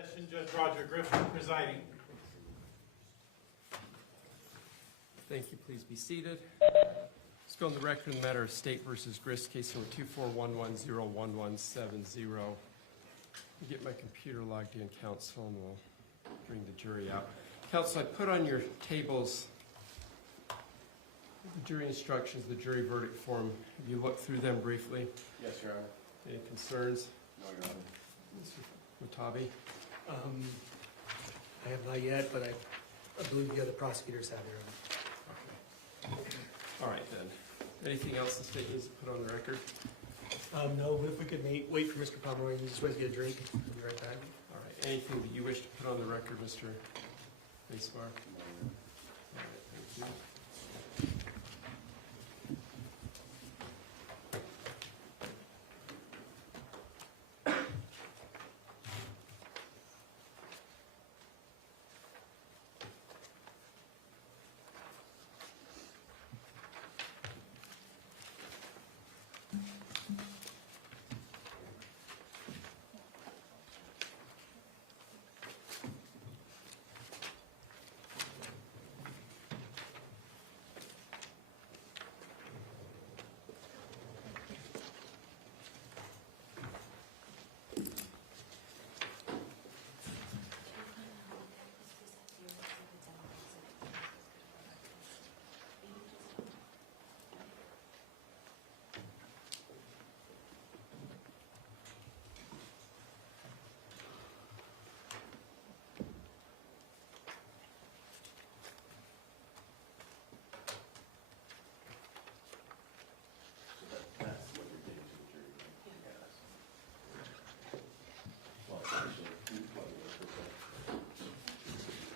Session, Judge Roger Griffin presiding. Thank you. Please be seated. Let's go on the record in the matter of State v. Grist, case number 241101170. Get my computer logged in, counsel, and we'll bring the jury out. Counsel, I put on your tables the jury instructions, the jury verdict form. Have you looked through them briefly? Yes, Your Honor. Any concerns? No, Your Honor. Mr. Matabi? I have not yet, but I believe the other prosecutors have their own. Okay. All right, then. Anything else the state needs to put on the record? No, but if we could wait for Mr. Pomeroy, he just wait to get a drink. We'll be right back. All right. Anything that you wish to put on the record, Mr. Basebar? All right, thank you.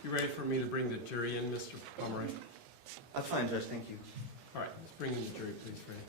You ready for me to bring the jury in, Mr. Pomeroy? That's fine, Judge. Thank you. All right, let's bring in the jury, please, Freddie.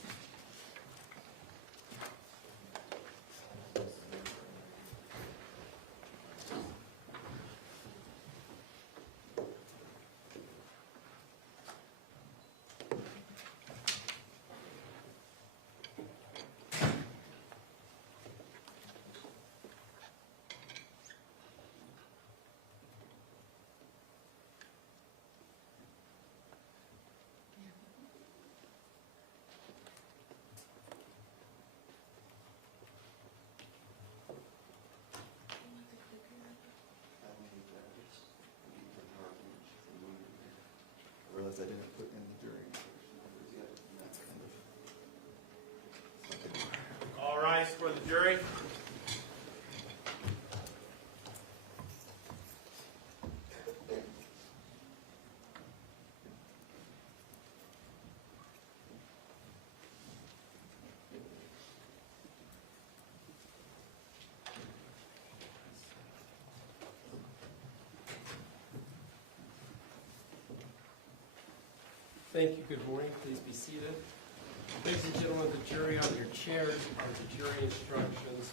I realized I didn't put in the jury. All rise for the jury. Thank you. Good morning. Please be seated. Ladies and gentlemen, the jury on your chairs are the jury instructions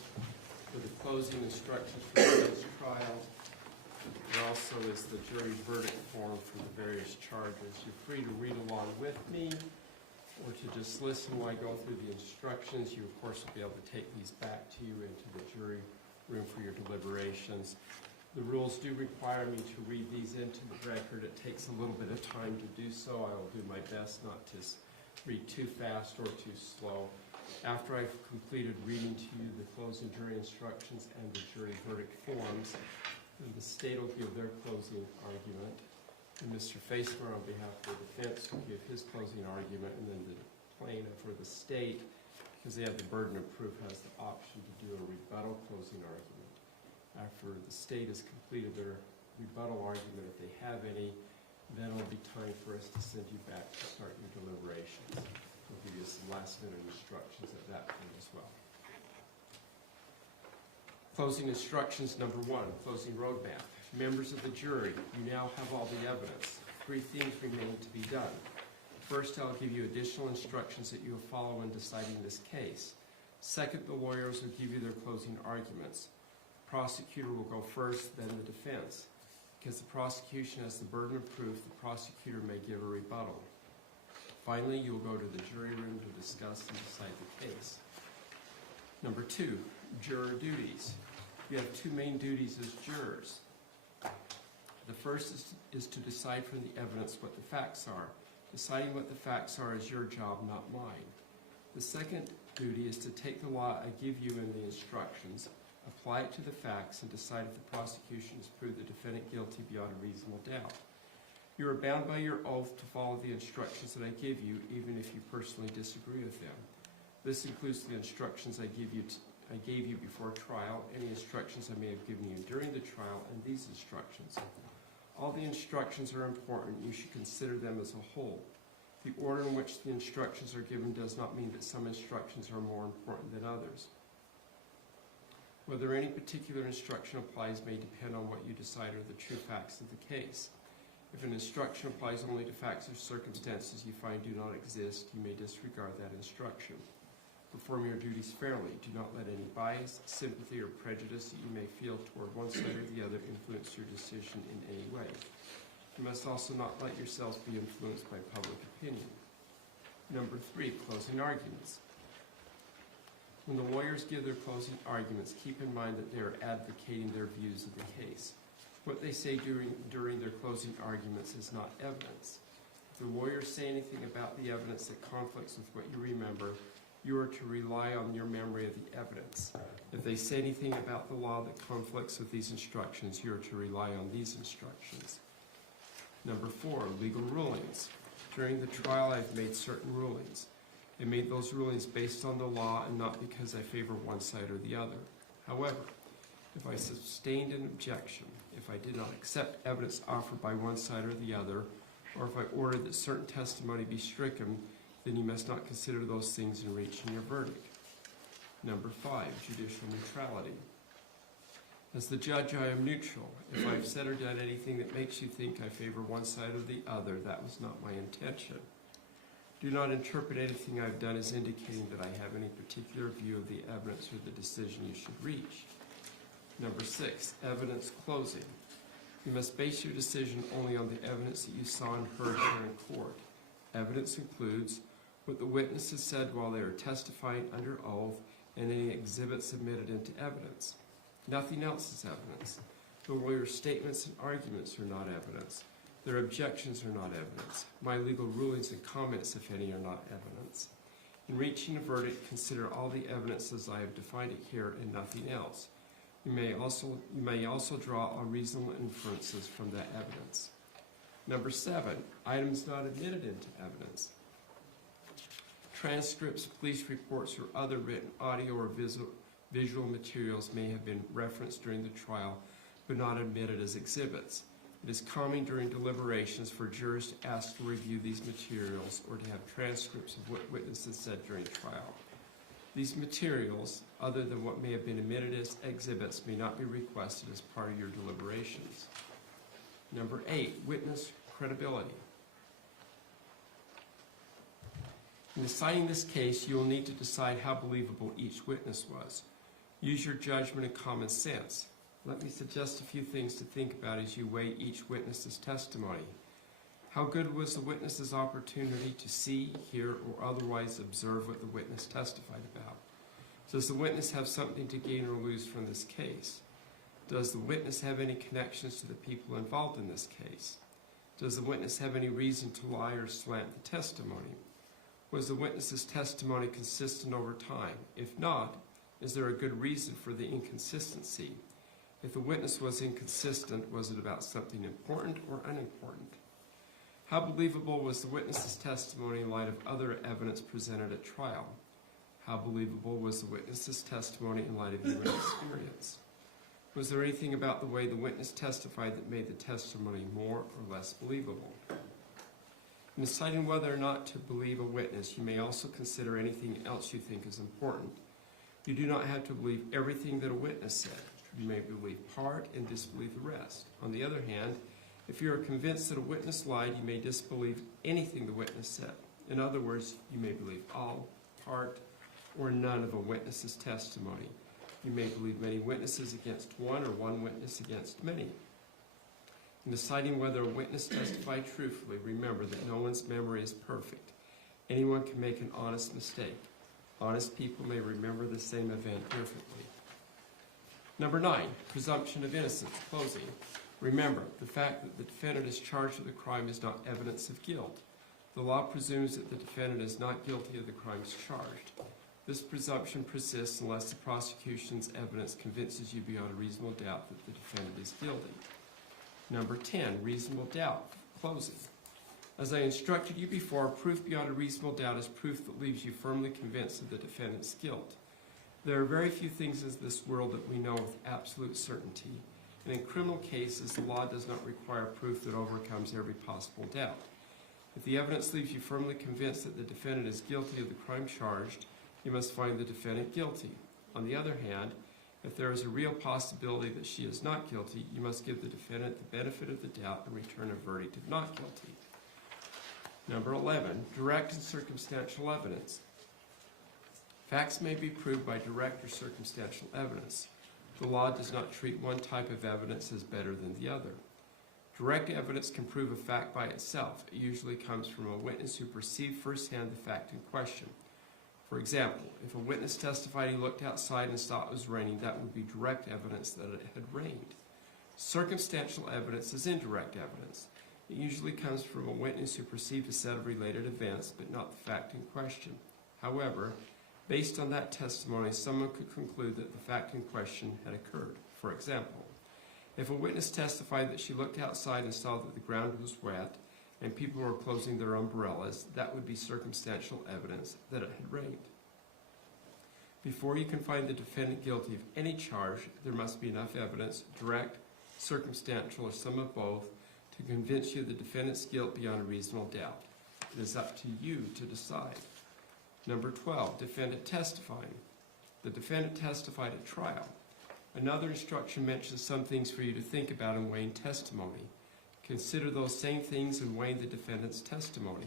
for the closing instructions for today's trial. There also is the jury verdict form for the various charges. You're free to read along with me or to just listen while I go through the instructions. You, of course, will be able to take these back to you into the jury room for your deliberations. The rules do require me to read these into the record. It takes a little bit of time to do so. I will do my best not to read too fast or too slow. After I've completed reading to you the closing jury instructions and the jury verdict forms, then the state will give their closing argument. And Mr. Facemer, on behalf of the defense, will give his closing argument, and then the plaintiff or the state, because they have the burden of proof, has the option to do a rebuttal closing argument. After the state has completed their rebuttal argument, if they have any, then it'll be time for us to send you back to start your deliberations. We'll give you some last-minute instructions at that point as well. Closing instructions number 1, closing roadmap. Members of the jury, you now have all the evidence. 3 things remain to be done. First, I'll give you additional instructions that you will follow in deciding this case. Second, the lawyers will give you their closing arguments. Prosecutor will go first, then the defense. Because the prosecution has the burden of proof, the prosecutor may give a rebuttal. Finally, you will go to the jury room to discuss and decide the case. Number 2, juror duties. You have two main duties as jurors. The first is to decide from the evidence what the facts are. Deciding what the facts are is your job, not mine. The second duty is to take the law I give you in the instructions, apply it to the facts, and decide if the prosecution has proved the defendant guilty beyond a reasonable doubt. You are bound by your oath to follow the instructions that I give you, even if you personally disagree with them. This includes the instructions I gave you before trial, any instructions I may have given you during the trial, and these instructions. All the instructions are important. You should consider them as a whole. The order in which the instructions are given does not mean that some instructions are more important than others. Whether any particular instruction applies may depend on what you decide are the true facts of the case. If an instruction applies only to facts or circumstances you find do not exist, you may disregard that instruction. Perform your duties fairly. Do not let any bias, sympathy, or prejudice that you may feel toward one side or the other influence your decision in any way. You must also not let yourselves be influenced by public opinion. Number 3, closing arguments. When the lawyers give their closing arguments, keep in mind that they are advocating their views of the case. What they say during their closing arguments is not evidence. If the lawyers say anything about the evidence that conflicts with what you remember, you are to rely on your memory of the evidence. If they say anything about the law that conflicts with these instructions, you are to rely on these instructions. Number 4, legal rulings. During the trial, I've made certain rulings. I made those rulings based on the law and not because I favor one side or the other. However, if I sustained an objection, if I did not accept evidence offered by one side or the other, or if I ordered that certain testimony be stricken, then you must not consider those things in reaching your verdict. Number 5, judicial neutrality. As the judge, I am neutral. If I've said or done anything that makes you think I favor one side or the other, that was not my intention. Do not interpret anything I've done as indicating that I have any particular view of the evidence or the decision you should reach. Number 6, evidence closing. You must base your decision only on the evidence that you saw and heard here in court. Evidence includes what the witnesses said while they were testifying under oath and any exhibits submitted into evidence. Nothing else is evidence. The lawyer's statements and arguments are not evidence. Their objections are not evidence. My legal rulings and comments, if any, are not evidence. In reaching a verdict, consider all the evidence as I have defined it here and nothing else. You may also draw reasonable inferences from that evidence. Number 7, items not admitted into evidence. Transcripts, police reports, or other written audio or visual materials may have been referenced during the trial, but not admitted as exhibits. It is common during deliberations for jurors to ask to review these materials or to have transcripts of what witnesses said during trial. These materials, other than what may have been admitted as exhibits, may not be requested as part of your deliberations. Number 8, witness credibility. In deciding this case, you will need to decide how believable each witness was. Use your judgment and common sense. Let me suggest a few things to think about as you weigh each witness's testimony. How good was the witness's opportunity to see, hear, or otherwise observe what the witness testified about? Does the witness have something to gain or lose from this case? Does the witness have any connections to the people involved in this case? Does the witness have any reason to lie or slant the testimony? Was the witness's testimony consistent over time? If not, is there a good reason for the inconsistency? If the witness was inconsistent, was it about something important or unimportant? How believable was the witness's testimony in light of other evidence presented at trial? How believable was the witness's testimony in light of human experience? Was there anything about the way the witness testified that made the testimony more or less believable? In deciding whether or not to believe a witness, you may also consider anything else you think is important. You do not have to believe everything that a witness said. You may believe part and disbelieve the rest. On the other hand, if you are convinced that a witness lied, you may disbelieve anything the witness said. In other words, you may believe all, part, or none of a witness's testimony. You may believe many witnesses against one or one witness against many. In deciding whether a witness testified truthfully, remember that no one's memory is perfect. Anyone can make an honest mistake. Honest people may remember the same event perfectly. Number 9, presumption of innocence, closing. Remember, the fact that the defendant is charged with a crime is not evidence of guilt. The law presumes that the defendant is not guilty of the crimes charged. This presumption persists unless the prosecution's evidence convinces you beyond a reasonable doubt that the defendant is guilty. Number 10, reasonable doubt, closing. As I instructed you before, proof beyond a reasonable doubt is proof that leaves you firmly convinced of the defendant's guilt. There are very few things in this world that we know with absolute certainty, and in criminal cases, the law does not require proof that overcomes every possible doubt. If the evidence leaves you firmly convinced that the defendant is guilty of the crime charged, you must find the defendant guilty. On the other hand, if there is a real possibility that she is not guilty, you must give the defendant the benefit of the doubt and return a verdict of not guilty. Number 11, direct and circumstantial evidence. Facts may be proved by direct or circumstantial evidence. The law does not treat one type of evidence as better than the other. Direct evidence can prove a fact by itself. It usually comes from a witness who perceived firsthand the fact in question. For example, if a witness testified he looked outside and saw it was raining, that would be direct evidence that it had rained. Circumstantial evidence is indirect evidence. It usually comes from a witness who perceived a set of related events, but not the fact in question. However, based on that testimony, someone could conclude that the fact in question had occurred. For example, if a witness testified that she looked outside and saw that the ground was wet and people were closing their umbrellas, that would be circumstantial evidence that it had rained. Before you can find the defendant guilty of any charge, there must be enough evidence, direct, circumstantial, or some of both, to convince you of the defendant's guilt beyond a reasonable doubt. It is up to you to decide. Number 12, defendant testifying. The defendant testified at trial. Another instruction mentions some things for you to think about in weighing testimony. Consider those same things in weighing the defendant's testimony.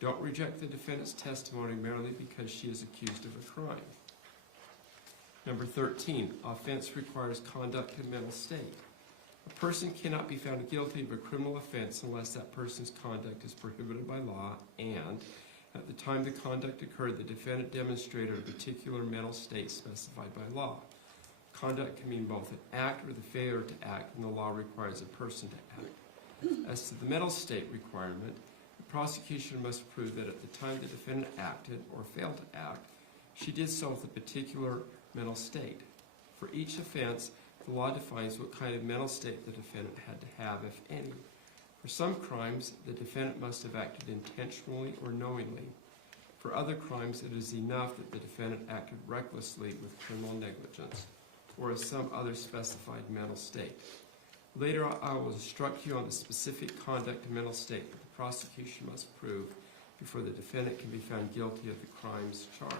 Don't reject the defendant's testimony merely because she is accused of a crime. Number 13, offense requires conduct and mental state. A person cannot be found guilty of a criminal offense unless that person's conduct is prohibited by law and, at the time the conduct occurred, the defendant demonstrated a particular mental state specified by law. Conduct can mean both an act or the failure to act, and the law requires a person to act. As to the mental state requirement, the prosecution must prove that at the time the defendant acted or failed to act, she did so with a particular mental state. For each offense, the law defines what kind of mental state the defendant had to have, if any. For some crimes, the defendant must have acted intentionally or knowingly. For other crimes, it is enough that the defendant acted recklessly with criminal negligence, or as some other specified mental state. Later, I will instruct you on the specific conduct and mental state that the prosecution must prove before the defendant can be found guilty of the crimes charged.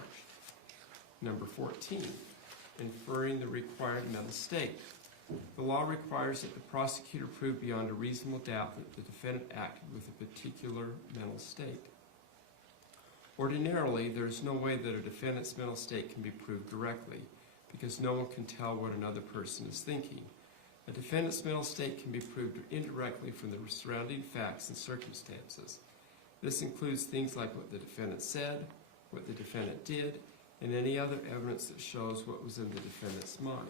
Number 14, inferring the required mental state. The law requires that the prosecutor prove beyond a reasonable doubt that the defendant acted with a particular mental state. Ordinarily, there is no way that a defendant's mental state can be proved directly, because no one can tell what another person is thinking. A defendant's mental state can be proved indirectly from the surrounding facts and circumstances. This includes things like what the defendant said, what the defendant did, and any other evidence that shows what was in the defendant's mind.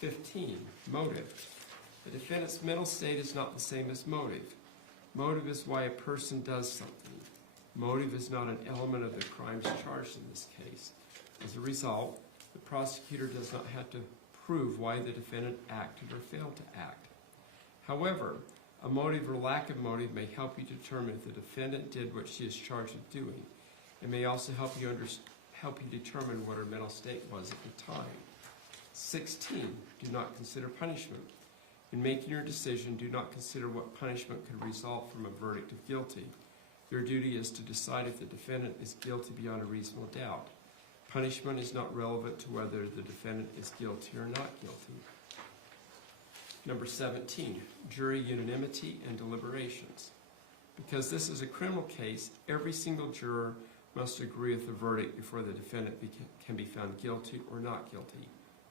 15, motive. The defendant's mental state is not the same as motive. Motive is why a person does something. Motive is not an element of the crimes charged in this case. As a result, the prosecutor does not have to prove why the defendant acted or failed to act. However, a motive or lack of motive may help you determine if the defendant did what she is charged with doing. It may also help you determine what her mental state was at the time. 16, do not consider punishment. In making your decision, do not consider what punishment could result from a verdict of guilty. Your duty is to decide if the defendant is guilty beyond a reasonable doubt. Punishment is not relevant to whether the defendant is guilty or not guilty. Number 17, jury unanimity and deliberations. Because this is a criminal case, every single juror must agree with the verdict before the defendant can be found guilty or not guilty.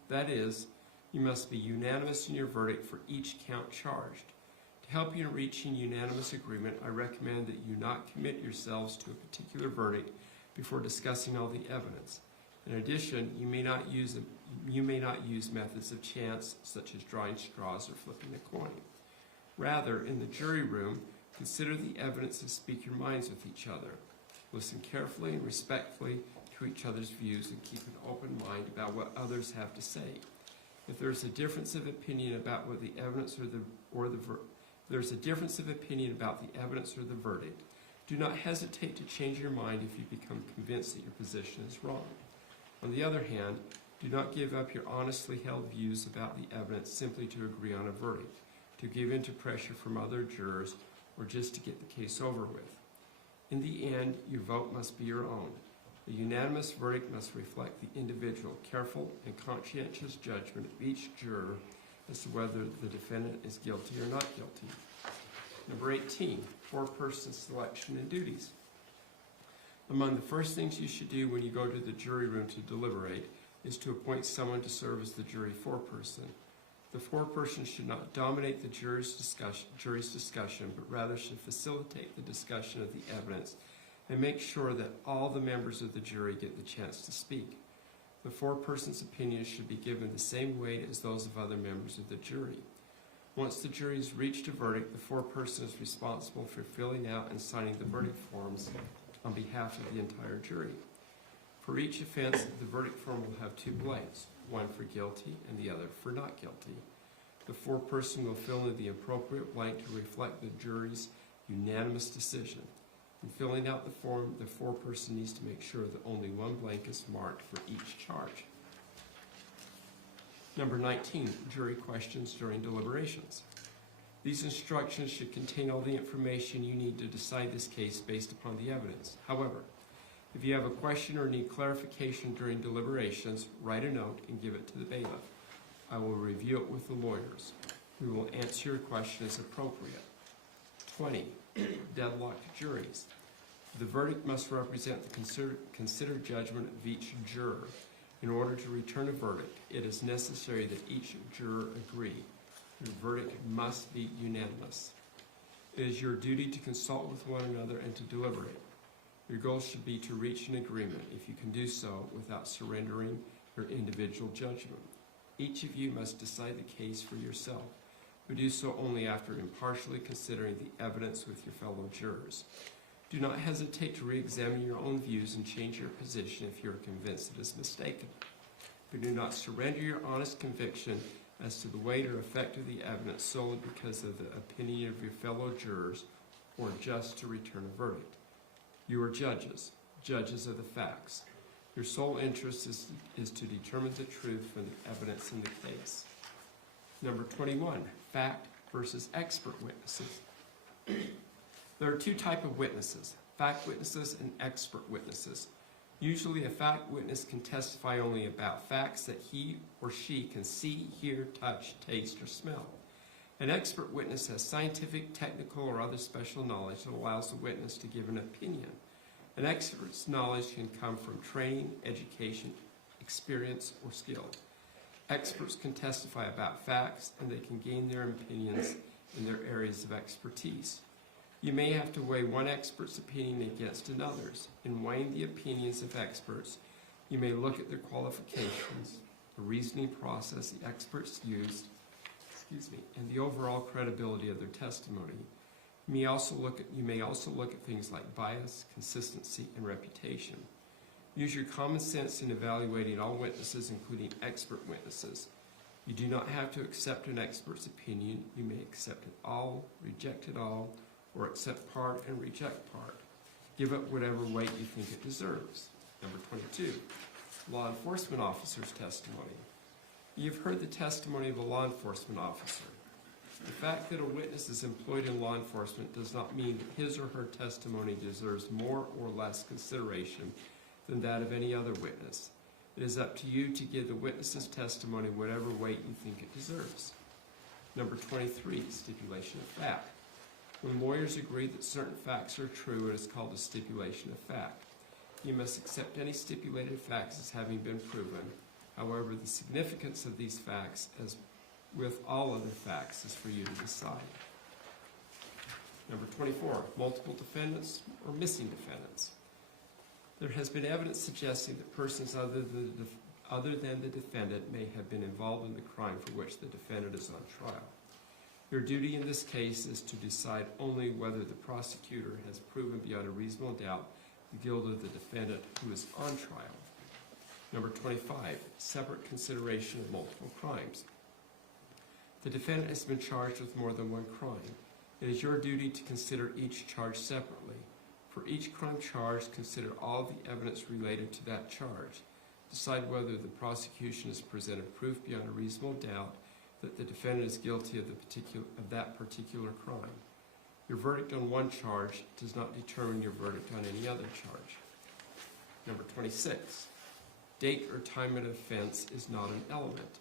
That is, you must be unanimous in your verdict for each count charged. To help you in reaching unanimous agreement, I recommend that you not commit yourselves to a particular verdict before discussing all the evidence. In addition, you may not use methods of chance, such as drawing straws or flipping a coin. Rather, in the jury room, consider the evidence and speak your minds with each other. Listen carefully and respectfully to each other's views and keep an open mind about what others have to say. If there is a difference of opinion about what the evidence there's a difference of opinion about the evidence or the verdict, do not hesitate to change your mind if you become convinced that your position is wrong. On the other hand, do not give up your honestly held views about the evidence simply to agree on a verdict, to give in to pressure from other jurors, or just to get the case over with. In the end, your vote must be your own. A unanimous verdict must reflect the individual, careful, and conscientious judgment of each juror as to whether the defendant is guilty or not guilty. Number 18, foreperson selection and duties. Among the first things you should do when you go to the jury room to deliberate is to appoint someone to serve as the jury foreperson. The foreperson should not dominate the jury's discussion, but rather should facilitate the discussion of the evidence and make sure that all the members of the jury get the chance to speak. The foreperson's opinions should be given the same weight as those of other members of the jury. Once the jury has reached a verdict, the foreperson is responsible for filling out and signing the verdict forms on behalf of the entire jury. For each offense, the verdict form will have two blanks, one for guilty and the other for not guilty. The foreperson will fill in the appropriate blank to reflect the jury's unanimous decision. In filling out the form, the foreperson needs to make sure that only one blank is marked for each charge. Number 19, jury questions during deliberations. These instructions should contain all the information you need to decide this case based upon the evidence. However, if you have a question or need clarification during deliberations, write a note and give it to the bailiff. I will review it with the lawyers. We will answer your question as appropriate. 20, deadlocked juries. The verdict must represent the considered judgment of each juror. In order to return a verdict, it is necessary that each juror agree. The verdict must be unanimous. It is your duty to consult with one another and to deliberate. Your goal should be to reach an agreement, if you can do so, without surrendering your individual judgment. Each of you must decide the case for yourself, but do so only after impartially considering the evidence with your fellow jurors. Do not hesitate to re-examine your own views and change your position if you are convinced it is mistaken. But do not surrender your honest conviction as to the weight or effect of the evidence solely because of the opinion of your fellow jurors or just to return a verdict. You are judges of the facts. Your sole interest is to determine the truth from the evidence in the case. Number 21, fact versus expert witnesses. There are two types of witnesses, fact witnesses and expert witnesses. Usually a fact witness can testify only about facts that he or she can see, hear, touch, taste, or smell. An expert witness has scientific, technical, or other special knowledge that allows the witness to give an opinion. An expert's knowledge can come from training, education, experience, or skill. Experts can testify about facts, and they can gain their opinions in their areas of expertise. You may have to weigh one expert's opinion against another's. In weighing the opinions of experts, you may look at their qualifications, the reasoning process the experts used, and the overall credibility of their testimony. You may also look at things like bias, consistency, and reputation. Use your common sense in evaluating all witnesses, including expert witnesses. You do not have to accept an expert's opinion. You may accept it all, reject it all, or accept part and reject part. Give it whatever weight you think it deserves. Number 22, law enforcement officer's testimony. You've heard the testimony of a law enforcement officer. The fact that a witness is employed in law enforcement does not mean that his or her testimony deserves more or less consideration than that of any other witness. It is up to you to give the witness's testimony whatever weight you think it deserves. Number 23, stipulation of fact. When lawyers agree that certain facts are true, it is called a stipulation of fact. You must accept any stipulated facts as having been proven. However, the significance of these facts, as with all other facts, is for you to decide. Number 24, multiple defendants or missing defendants. There has been evidence suggesting that persons other than the defendant may have been involved in the crime for which the defendant is on trial. Your duty in this case is to decide only whether the prosecutor has proven beyond a reasonable doubt the guilt of the defendant who is on trial. Number 25, separate consideration of multiple crimes. The defendant has been charged with more than one crime. It is your duty to consider each charge separately. For each crime charged, consider all the evidence related to that charge. Decide whether the prosecution has presented proof beyond a reasonable doubt that the defendant is guilty of that particular crime. Your verdict on one charge does not determine your verdict on any other charge. Number 26, date or time of offense is not an element.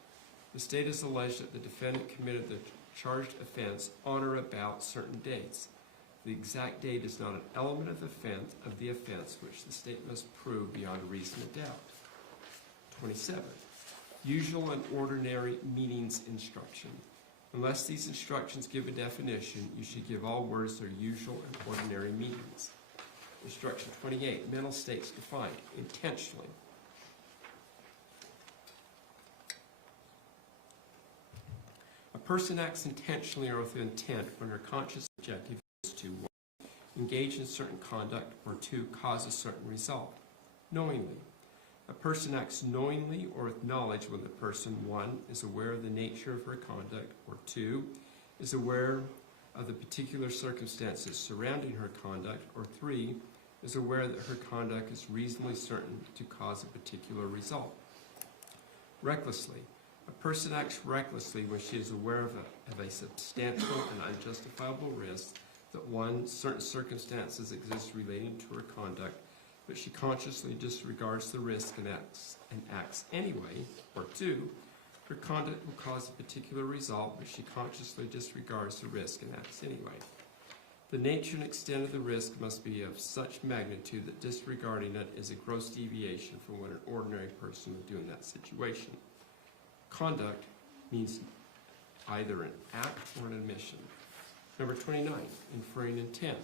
The state has alleged that the defendant committed the charged offense on or about certain dates. The exact date is not an element of the offense which the state must prove beyond a reasonable doubt. 27. Usual and ordinary meanings instruction. Unless these instructions give a definition, you should give all words their usual and ordinary meanings. Instruction 28. Mental states defined intentionally. A person acts intentionally or with intent when her conscious objective is to 1. Engage in certain conduct, or 2. Cause a certain result. Knowingly. A person acts knowingly or with knowledge when the person 1. Is aware of the nature of her conduct, or 2. Is aware of the particular circumstances surrounding her conduct, or 3. Is aware that her conduct is reasonably certain to cause a particular result. Recklessly. A person acts recklessly when she is aware of a substantial and unjustifiable risk that 1. Certain circumstances exist relating to her conduct, but she consciously disregards the risk and acts anyway, or 2. Her conduct will cause a particular result, but she consciously disregards the risk and acts anyway. The nature and extent of the risk must be of such magnitude that disregarding it is a gross deviation from what an ordinary person would do in that situation. Conduct means either an act or an admission. Number 29, inferring intent.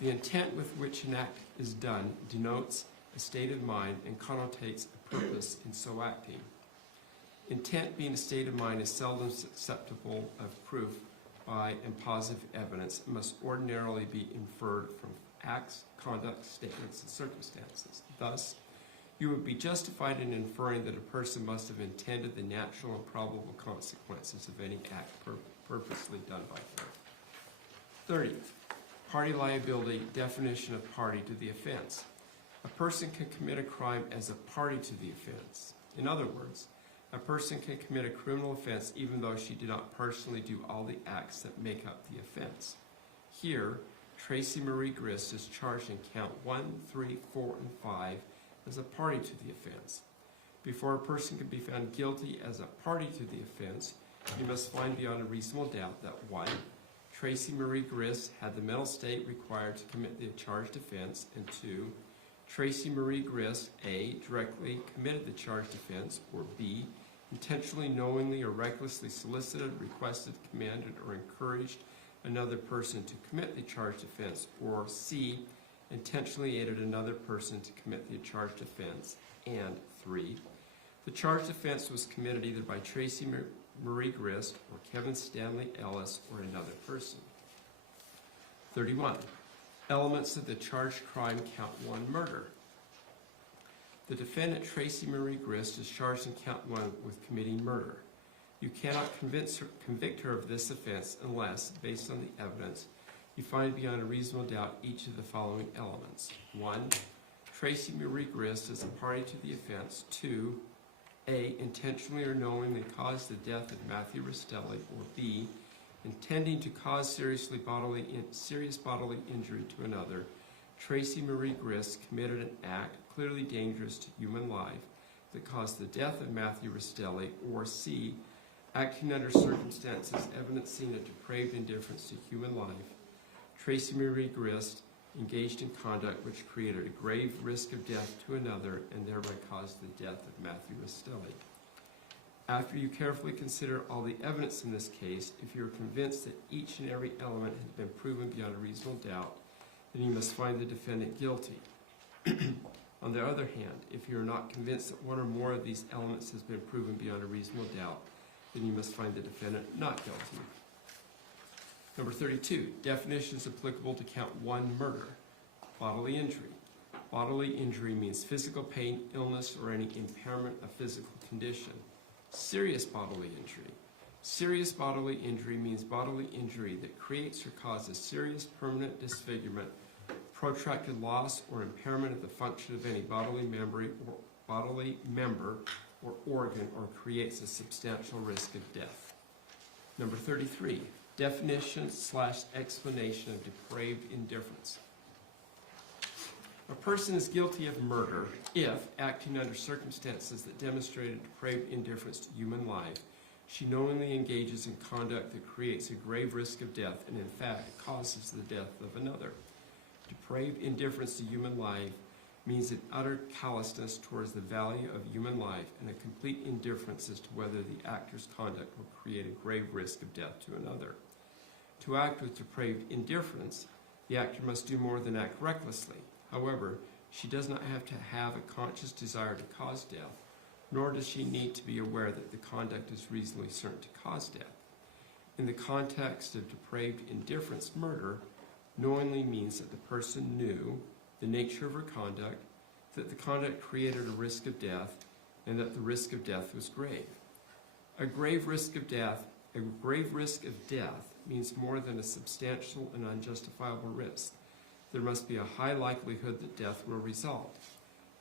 The intent with which an act is done denotes a state of mind and connotates a purpose in so acting. Intent being a state of mind is seldom susceptible of proof by and positive evidence and must ordinarily be inferred from acts, conduct, statements, and circumstances. Thus, you would be justified in inferring that a person must have intended the natural and probable consequences of any act purposely done by her. 30. Party liability, definition of party to the offense. A person can commit a crime as a party to the offense. In other words, a person can commit a criminal offense even though she did not personally do all the acts that make up the offense. Here, Tracey Marie Grist is charged in count 1, 3, 4, and 5 as a party to the offense. Before a person can be found guilty as a party to the offense, you must find beyond a reasonable doubt that 1. Tracey Marie Grist had the mental state required to commit the charged offense, and 2. Tracey Marie Grist, A, directly committed the charged offense, or B, intentionally, knowingly, or recklessly solicited, requested, commanded, or encouraged another person to commit the charged offense, or C, intentionally aided another person to commit the charged offense, and 3. The charged offense was committed either by Tracey Marie Grist or Kevin Stanley Ellis or another person. 31. Elements of the charged crime, count 1, murder. The defendant, Tracey Marie Grist, is charged in count 1 with committing murder. You cannot convict her of this offense unless, based on the evidence, you find beyond a reasonable doubt each of the following elements. 1. Tracey Marie Grist is a party to the offense. 2. A, intentionally or knowingly caused the death of Matthew Restelli, or B, intending to cause serious bodily injury to another, Tracey Marie Grist committed an act clearly dangerous to human life that caused the death of Matthew Restelli, or C, acting under circumstances evidencing a depraved indifference to human life, Tracey Marie Grist engaged in conduct which created a grave risk of death to another and thereby caused the death of Matthew Restelli. After you carefully consider all the evidence in this case, if you are convinced that each and every element has been proven beyond a reasonable doubt, then you must find the defendant guilty. On the other hand, if you are not convinced that one or more of these elements has been proven beyond a reasonable doubt, then you must find the defendant not guilty. Number 32, definitions applicable to count 1, murder. Bodily injury. Bodily injury means physical pain, illness, or any impairment of physical condition. Serious bodily injury. Serious bodily injury means bodily injury that creates or causes serious permanent disfigurement, protracted loss or impairment of the function of any bodily member or organ, or creates a substantial risk of death. Number 33, definition/explanation of depraved indifference. A person is guilty of murder if, acting under circumstances that demonstrated depraved indifference to human life, she knowingly engages in conduct that creates a grave risk of death and in fact causes the death of another. Depraved indifference to human life means an utter callousness towards the value of human life and a complete indifference as to whether the actor's conduct will create a grave risk of death to another. To act with depraved indifference, the actor must do more than act recklessly. However, she does not have to have a conscious desire to cause death, nor does she need to be aware that the conduct is reasonably certain to cause death. In the context of depraved indifference, murder knowingly means that the person knew the nature of her conduct, that the conduct created a risk of death, and that the risk of death was grave. A grave risk of death means more than a substantial and unjustifiable risk. There must be a high likelihood that death will result.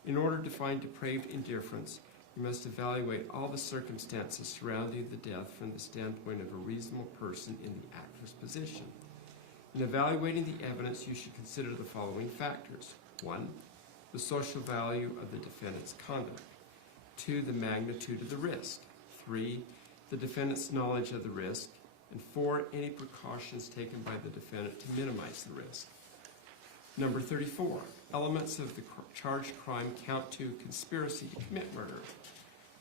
In order to find depraved indifference, you must evaluate all the circumstances surrounding the death from the standpoint of a reasonable person in the actor's position. In evaluating the evidence, you should consider the following factors. 1, the social value of the defendant's conduct. 2, the magnitude of the risk. 3, the defendant's knowledge of the risk. And 4, any precautions taken by the defendant to minimize the risk. Number 34, elements of the charged crime count 2, conspiracy to commit murder.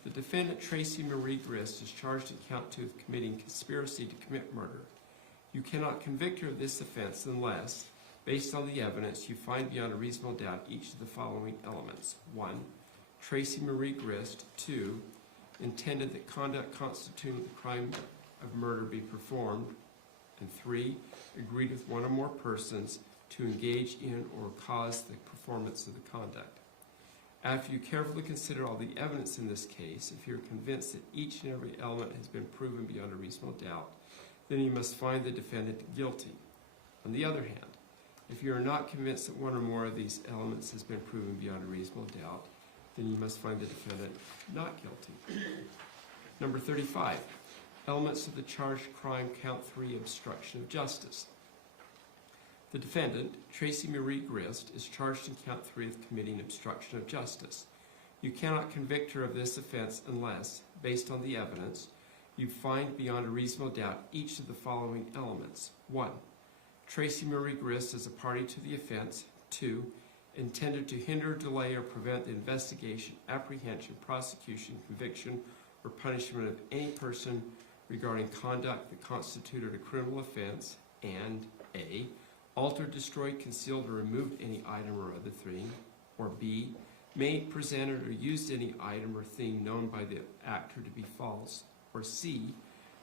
The defendant, Tracey Marie Grist, is charged in count 2 of committing conspiracy to commit murder. You cannot convict her of this offense unless, based on the evidence, you find beyond a reasonable doubt each of the following elements. 1, Tracey Marie Grist. 2, intended that conduct constituting the crime of murder be performed. And 3, agreed with one or more persons to engage in or cause the performance of the conduct. After you carefully consider all the evidence in this case, if you're convinced that each and every element has been proven beyond a reasonable doubt, then you must find the defendant guilty. On the other hand, if you are not convinced that one or more of these elements has been proven beyond a reasonable doubt, then you must find the defendant not guilty. Number 35, elements of the charged crime count 3, obstruction of justice. The defendant, Tracey Marie Grist, is charged in count 3 of committing obstruction of justice. You cannot convict her of this offense unless, based on the evidence, you find beyond a reasonable doubt each of the following elements. 1, Tracey Marie Grist is a party to the offense. 2, intended to hinder, delay, or prevent the investigation, apprehension, prosecution, conviction, or punishment of any person regarding conduct that constituted a criminal offense, and A, altered, destroyed, concealed, or removed any item or other thing, or B, made, presented, or used any item or thing known by the actor to be false, or C,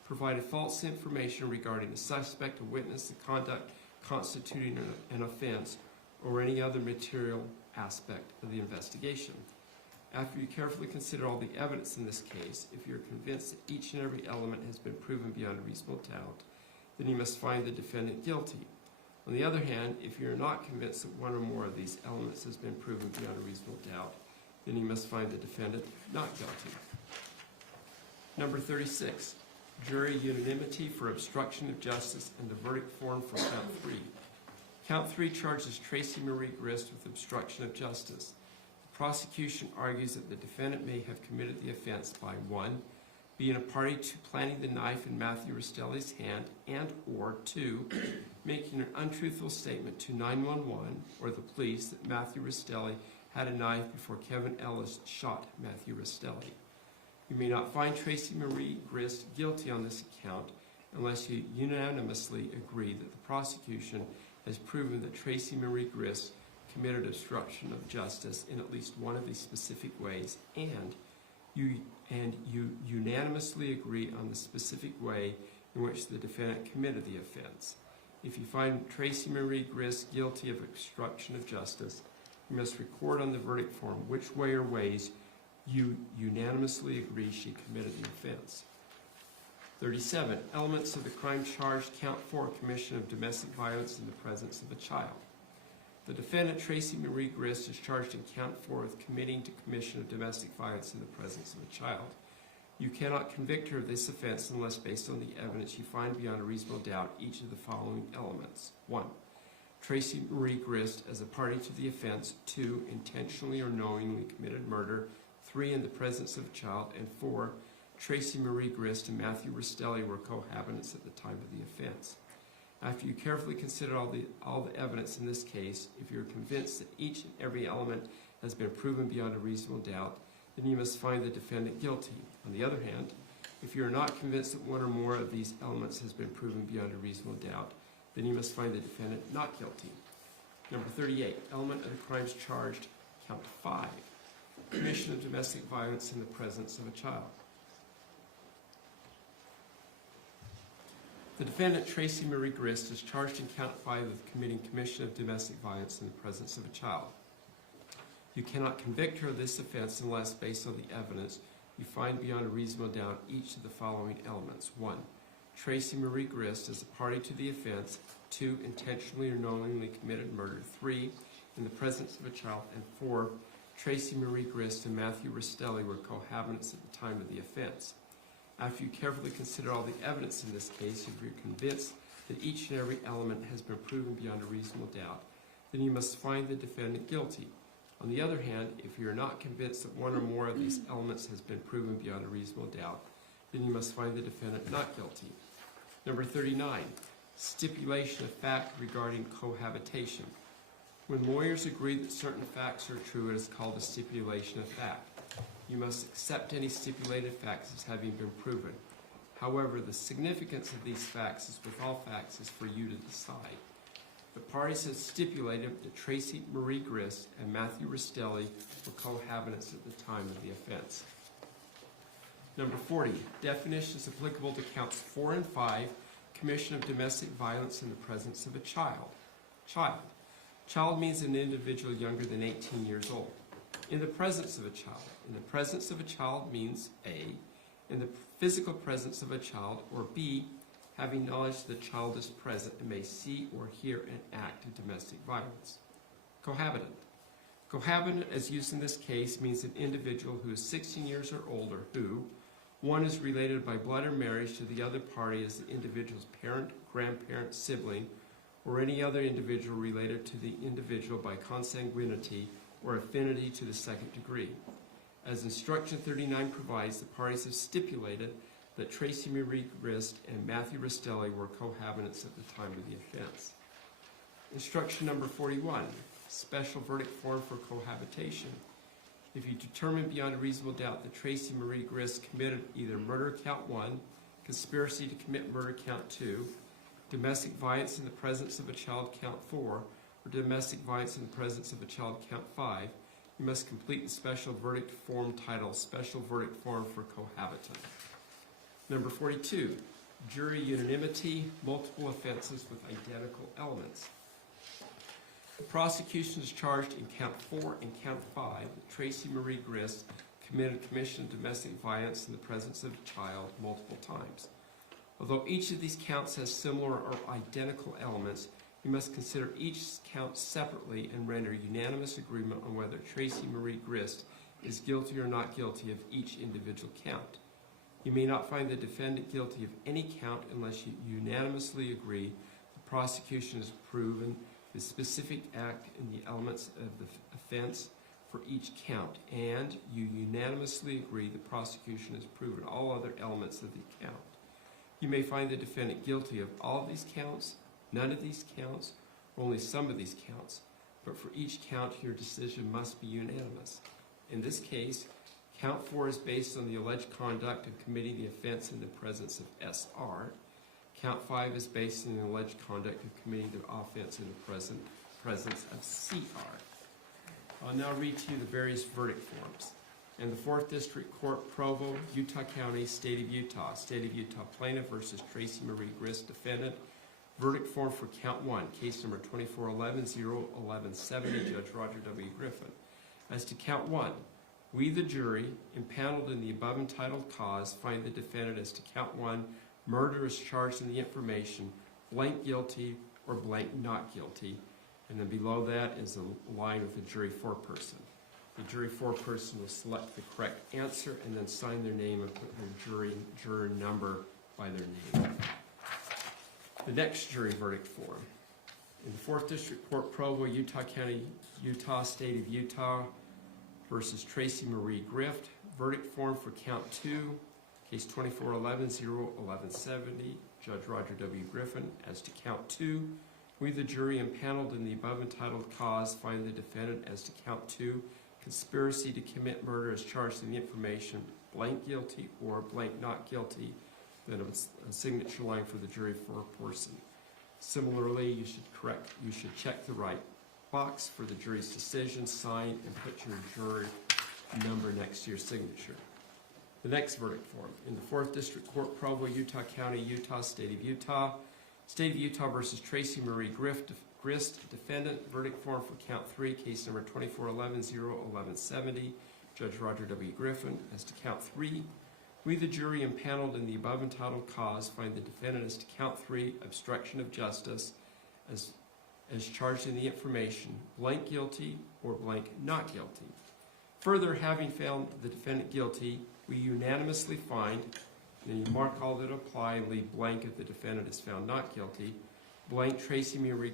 provided false information regarding a suspect or witness, the conduct constituting an offense, or any other material aspect of the investigation. After you carefully consider all the evidence in this case, if you're convinced that each and every element has been proven beyond a reasonable doubt, then you must find the defendant guilty. On the other hand, if you're not convinced that one or more of these elements has been proven beyond a reasonable doubt, then you must find the defendant not guilty. Number 36, jury unanimity for obstruction of justice and the verdict form for count 3. Count 3 charges Tracey Marie Grist with obstruction of justice. The prosecution argues that the defendant may have committed the offense by 1, being a party to planting the knife in Matthew Restelli's hand, and or 2, making an untruthful statement to 911 or the police that Matthew Restelli had a knife before Kevin Ellis shot Matthew Restelli. You may not find Tracey Marie Grist guilty on this account unless you unanimously agree that the prosecution has proven that Tracey Marie Grist committed obstruction of justice in at least one of these specific ways, and you unanimously agree on the specific way in which the defendant committed the offense. If you find Tracey Marie Grist guilty of obstruction of justice, you must record on the verdict form which way or ways you unanimously agree she committed the offense. 37. Elements of the crime charged. Count 4, commission of domestic violence in the presence of a child. The defendant, Tracey Marie Grist, is charged in count 4 with committing to commission of domestic violence in the presence of a child. You cannot convict her of this offense unless, based on the evidence, you find beyond a reasonable doubt each of the following elements. 1. Tracey Marie Grist as a party to the offense. 2. Intentionally or knowingly committed murder. 3. In the presence of a child. And 4. Tracey Marie Grist and Matthew Restelli were cohabitants at the time of the offense. After you carefully consider all the evidence in this case, if you are convinced that each and every element has been proven beyond a reasonable doubt, then you must find the defendant guilty. On the other hand, if you are not convinced that one or more of these elements has been proven beyond a reasonable doubt, then you must find the defendant not guilty. Number 38, element of the crimes charged, count 5, commission of domestic violence in the presence of a child. The defendant, Tracey Marie Grist, is charged in count 5 with committing commission of domestic violence in the presence of a child. You cannot convict her of this offense unless, based on the evidence, you find beyond a reasonable doubt each of the following elements. 1. Tracey Marie Grist as a party to the offense. 2. Intentionally or knowingly committed murder. 3. In the presence of a child. And 4. Tracey Marie Grist and Matthew Restelli were cohabitants at the time of the offense. After you carefully consider all the evidence in this case, if you're convinced that each and every element has been proven beyond a reasonable doubt, then you must find the defendant guilty. On the other hand, if you are not convinced that one or more of these elements has been proven beyond a reasonable doubt, then you must find the defendant not guilty. Number 39, stipulation of fact regarding cohabitation. When lawyers agree that certain facts are true, it is called a stipulation of fact. You must accept any stipulated facts as having been proven. However, the significance of these facts, as with all facts, is for you to decide. The parties have stipulated that Tracey Marie Grist and Matthew Restelli were cohabitants at the time of the offense. Number 40, definitions applicable to counts 4 and 5, commission of domestic violence in the presence of a child. Child means an individual younger than 18 years old. In the presence of a child. In the presence of a child means A, in the physical presence of a child, or B, having knowledge that the child is present and may see or hear an act of domestic violence. Cohabitant. Cohabitant, as used in this case, means an individual who is 16 years or older who, 1, is related by blood or marriage to the other party as the individual's parent, grandparent, sibling, or any other individual related to the individual by consanguinity or affinity to the second degree. As Instruction 39 provides, the parties have stipulated that Tracey Marie Grist and Matthew Restelli were cohabitants at the time of the offense. Instruction number 41, special verdict form for cohabitation. If you determine beyond a reasonable doubt that Tracey Marie Grist committed either murder count 1, conspiracy to commit murder count 2, domestic violence in the presence of a child count 4, or domestic violence in the presence of a child count 5, you must complete the special verdict form titled Special Verdict Form for Cohabitant. Number 42, jury unanimity, multiple offenses with identical elements. The prosecution is charged in count 4 and count 5 that Tracey Marie Grist committed commission of domestic violence in the presence of a child multiple times. Although each of these counts has similar or identical elements, you must consider each count separately and render unanimous agreement on whether Tracey Marie Grist is guilty or not guilty of each individual count. You may not find the defendant guilty of any count unless you unanimously agree the prosecution has proven the specific act and the elements of the offense for each count, and you unanimously agree the prosecution has proven all other elements of the count. You may find the defendant guilty of all of these counts, none of these counts, or only some of these counts, but for each count your decision must be unanimous. In this case, count 4 is based on the alleged conduct of committing the offense in the presence of SR. Count 5 is based on the alleged conduct of committing the offense in the presence of CR. I'll now read to you the various verdict forms. In the 4th District Court, Provo, Utah County, State of Utah Plaintiff versus Tracey Marie Grist, Defendant. Verdict form for Count 1, case number 2411-01170, Judge Roger W. Griffin. As to Count 1, we, the jury, impaneled in the above entitled cause, find the defendant as to Count 1, murder as charged in the information, blank guilty or blank not guilty. And then below that is a line with the jury foreperson. The jury foreperson will select the correct answer and then sign their name and put their juror number by their name. The next jury verdict form. In the 4th District Court, Provo, Utah County, Utah, State of Utah versus Tracey Marie Grist. Verdict form for Count 2, case 2411-01170, Judge Roger W. Griffin. As to Count 2, we, the jury, impaneled in the above entitled cause, find the defendant as to Count 2, conspiracy to commit murder as charged in the information, blank guilty or blank not guilty. Then a signature line for the jury foreperson. Similarly, you should check the right box for the jury's decision, sign, and put your jury number next to your signature. The next verdict form. In the 4th District Court, Provo, Utah County, Utah, State of Utah versus Tracey Marie Grist, Defendant. Verdict form for Count 3, case number 2411-01170, Judge Roger W. Griffin. As to Count 3, we, the jury, impaneled in the above entitled cause, find the defendant as to Count 3, obstruction of justice, as charged in the information, blank guilty or blank not guilty. Further, having found the defendant guilty, we unanimously find, and you mark all that apply and leave blank if the defendant is found not guilty. Blank Tracey Marie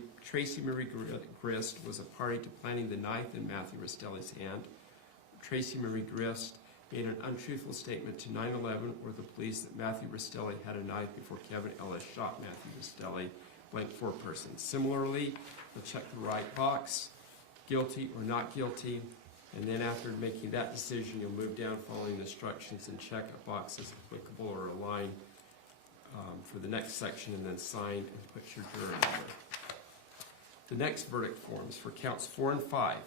Grist was a party to planting the knife in Matthew Restelli's hand. Tracey Marie Grist made an untruthful statement to 9/11 or the police that Matthew Restelli had a knife before Kevin Ellis shot Matthew Restelli. Blank foreperson. Similarly, we'll check the right box, guilty or not guilty, and then after making that decision, you'll move down following the instructions and check a box as applicable or a line for the next section, and then sign and put your juror number. The next verdict forms for Counts 4 and 5.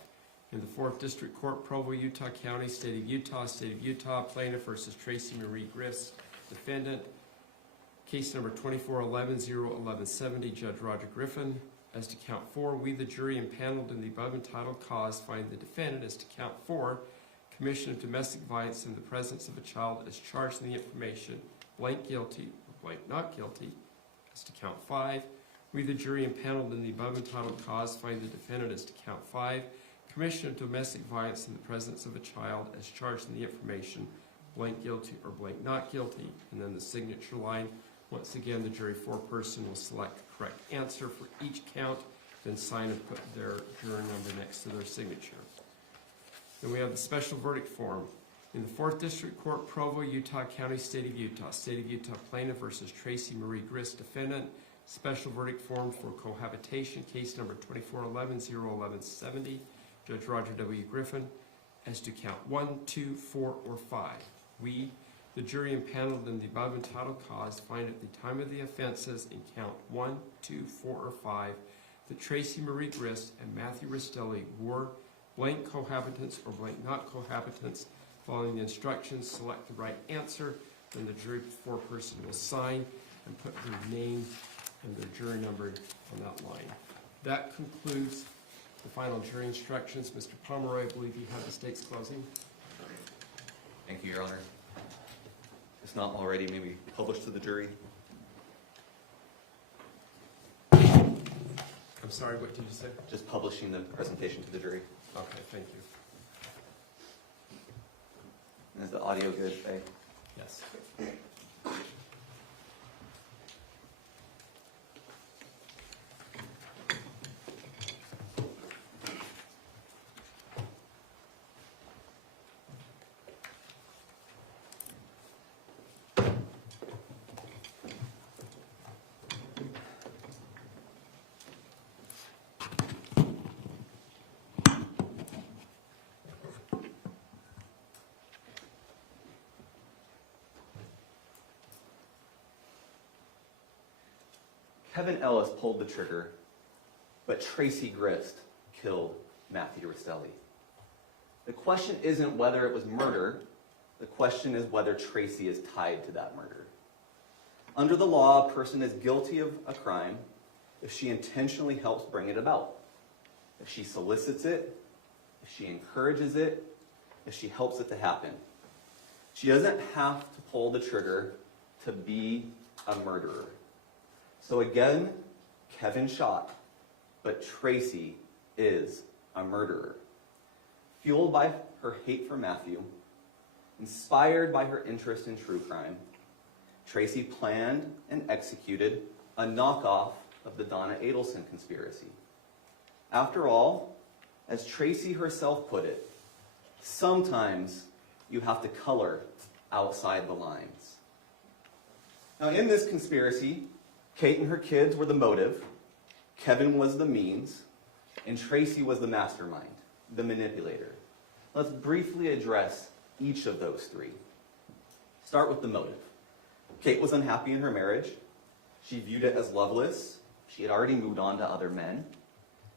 In the 4th District Court, Provo, Utah County, State of Utah, Plaintiff versus Tracey Marie Grist, Defendant. Case number 2411-01170, Judge Roger Griffin. As to Count 4, we, the jury, impaneled in the above entitled cause, find the defendant as to Count 4, commission of domestic violence in the presence of a child as charged in the information, blank guilty or blank not guilty. As to Count 5, we, the jury, impaneled in the above entitled cause, find the defendant as to Count 5, commission of domestic violence in the presence of a child as charged in the information, blank guilty or blank not guilty. And then the signature line. Once again, the jury foreperson will select the correct answer for each count, then sign and put their juror number next to their signature. Then we have the special verdict form. In the 4th District Court, Provo, Utah County, State of Utah Plaintiff versus Tracey Marie Grist, Defendant. Special verdict form for cohabitation, case number 2411-01170, Judge Roger W. Griffin. As to Count 1, 2, 4, or 5, we, the jury impaneled in the above entitled cause, find at the time of the offenses in Count 1, 2, 4, or 5 that Tracey Marie Grist and Matthew Restelli were blank cohabitants or blank not cohabitants. Following the instructions, select the right answer, then the jury foreperson will sign and put their name and their jury number on that line. That concludes the final jury instructions. Mr. Pomeroy, I believe you have the state's closing. Thank you, Your Honor. If not already, maybe published to the jury. I'm sorry, what did you say? Just publishing the presentation to the jury. Okay, thank you. Is the audio good, Faye? Yes. Kevin Ellis pulled the trigger, but Tracey Grist killed Matthew Restelli. The question isn't whether it was murder. The question is whether Tracey is tied to that murder. Under the law, a person is guilty of a crime if she intentionally helps bring it about, if she solicits it, if she encourages it, if she helps it to happen. She doesn't have to pull the trigger to be a murderer. So again, Kevin shot, but Tracey is a murderer. Fueled by her hate for Matthew, inspired by her interest in true crime, Tracey planned and executed a knockoff of the Donna Adelson conspiracy. After all, as Tracey herself put it, sometimes you have to color outside the lines. Now, in this conspiracy, Kate and her kids were the motive, Kevin was the means, and Tracey was the mastermind, the manipulator. Let's briefly address each of those three. Start with the motive. Kate was unhappy in her marriage. She viewed it as loveless. She had already moved on to other men.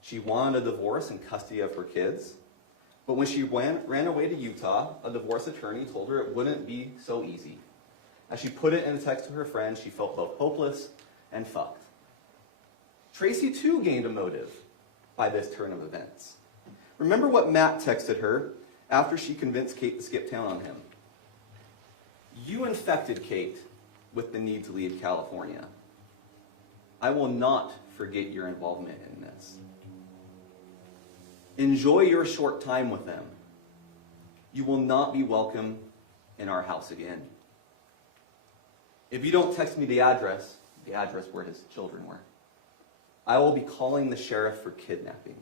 She wanted a divorce and custody of her kids. But when she ran away to Utah, a divorce attorney told her it wouldn't be so easy. As she put it in a text to her friend, she felt both hopeless and fucked. Tracey too gained a motive by this turn of events. Remember what Matt texted her after she convinced Kate to skip town on him. You infected Kate with the need to leave California. I will not forget your involvement in this. Enjoy your short time with them. You will not be welcome in our house again. If you don't text me the address where his children were, I will be calling the sheriff for kidnapping.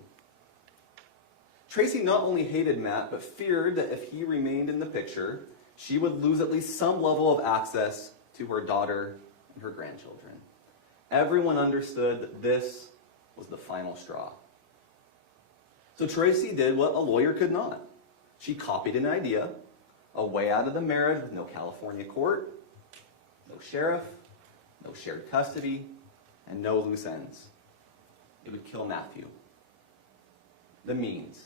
Tracey not only hated Matt, but feared that if he remained in the picture, she would lose at least some level of access to her daughter and her grandchildren. Everyone understood that this was the final straw. So Tracey did what a lawyer could not. She copied an idea, a way out of the marriage with no California court, no sheriff, no shared custody, and no loose ends. It would kill Matthew. The means.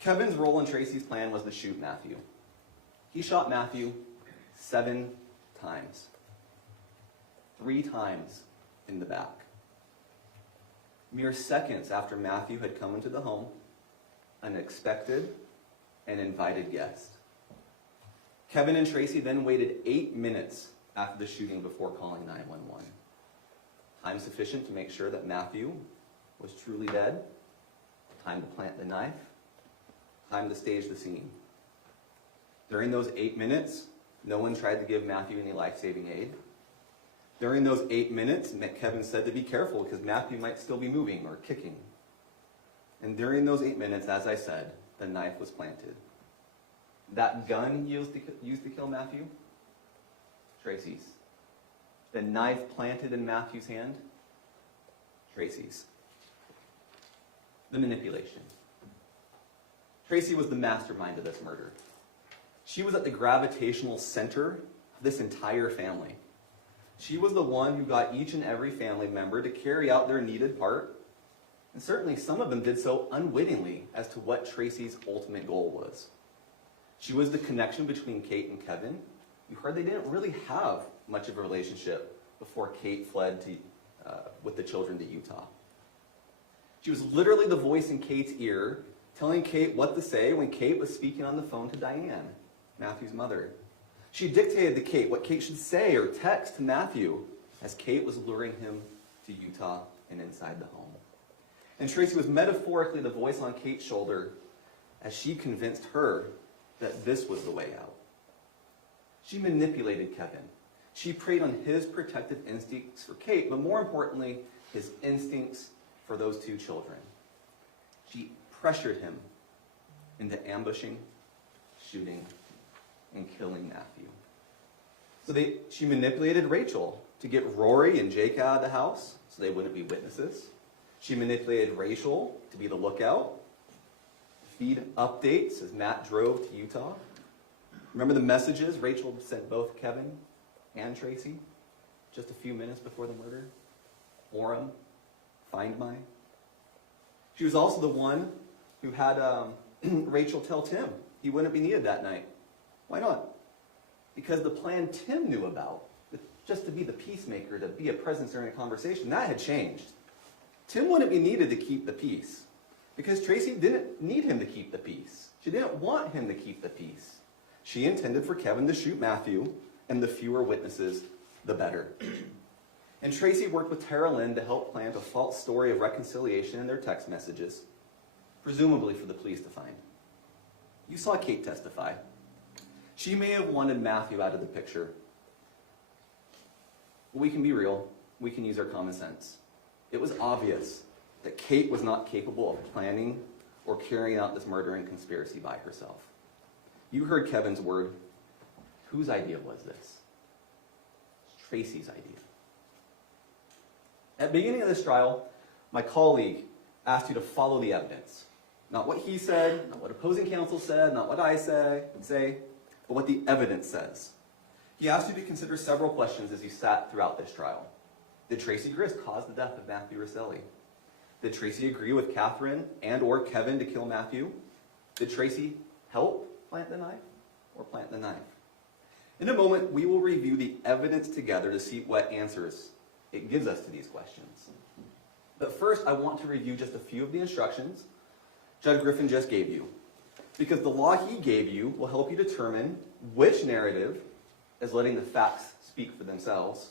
Kevin's role in Tracey's plan was to shoot Matthew. He shot Matthew 7 times. 3 times in the back. Mere seconds after Matthew had come into the home, an expected and invited guest. Kevin and Tracey then waited 8 minutes after the shooting before calling 911. Time sufficient to make sure that Matthew was truly dead. Time to plant the knife. Time to stage the scene. During those 8 minutes, no one tried to give Matthew any life-saving aid. During those 8 minutes, Kevin said to be careful because Matthew might still be moving or kicking. And during those 8 minutes, as I said, the knife was planted. That gun used to kill Matthew, Tracey's. The knife planted in Matthew's hand, Tracey's. The manipulation. Tracey was the mastermind of this murder. She was at the gravitational center of this entire family. She was the one who got each and every family member to carry out their needed part, and certainly some of them did so unwittingly as to what Tracey's ultimate goal was. She was the connection between Kate and Kevin. You heard they didn't really have much of a relationship before Kate fled with the children to Utah. She was literally the voice in Kate's ear, telling Kate what to say when Kate was speaking on the phone to Diane, Matthew's mother. She dictated to Kate what Kate should say or text to Matthew as Kate was luring him to Utah and inside the home. And Tracey was metaphorically the voice on Kate's shoulder as she convinced her that this was the way out. She manipulated Kevin. She preyed on his protective instincts for Kate, but more importantly, his instincts for those 2 children. She pressured him into ambushing, shooting, and killing Matthew. So she manipulated Rachel to get Rory and Jake out of the house so they wouldn't be witnesses. She manipulated Rachel to be the lookout, feed updates as Matt drove to Utah. Remember the messages Rachel sent both Kevin and Tracey just a few minutes before the murder? Orem, find my. She was also the one who had Rachel tell Tim he wouldn't be needed that night? Why not? Because the plan Tim knew about, just to be the peacemaker, to be a presence during a conversation, that had changed. Tim wouldn't be needed to keep the peace because Tracey didn't need him to keep the peace. She didn't want him to keep the peace. She intended for Kevin to shoot Matthew, and the fewer witnesses, the better. And Tracey worked with Tara Lynn to help plant a false story of reconciliation in their text messages, presumably for the police to find. You saw Kate testify. She may have wanted Matthew out of the picture. We can be real. We can use our common sense. It was obvious that Kate was not capable of planning or carrying out this murdering conspiracy by herself. You heard Kevin's word. Whose idea was this? It's Tracey's idea. At the beginning of this trial, my colleague asked you to follow the evidence. Not what he said, not what opposing counsel said, not what I say, but what the evidence says. He asked you to consider several questions as you sat throughout this trial. Did Tracey Grist cause the death of Matthew Restelli? Did Tracey agree with Kathryn and or Kevin to kill Matthew? Did Tracey help plant the knife or plant the knife? In a moment, we will review the evidence together to see what answers it gives us to these questions. But first, I want to review just a few of the instructions Judge Griffin just gave you, because the law he gave you will help you determine which narrative is letting the facts speak for themselves,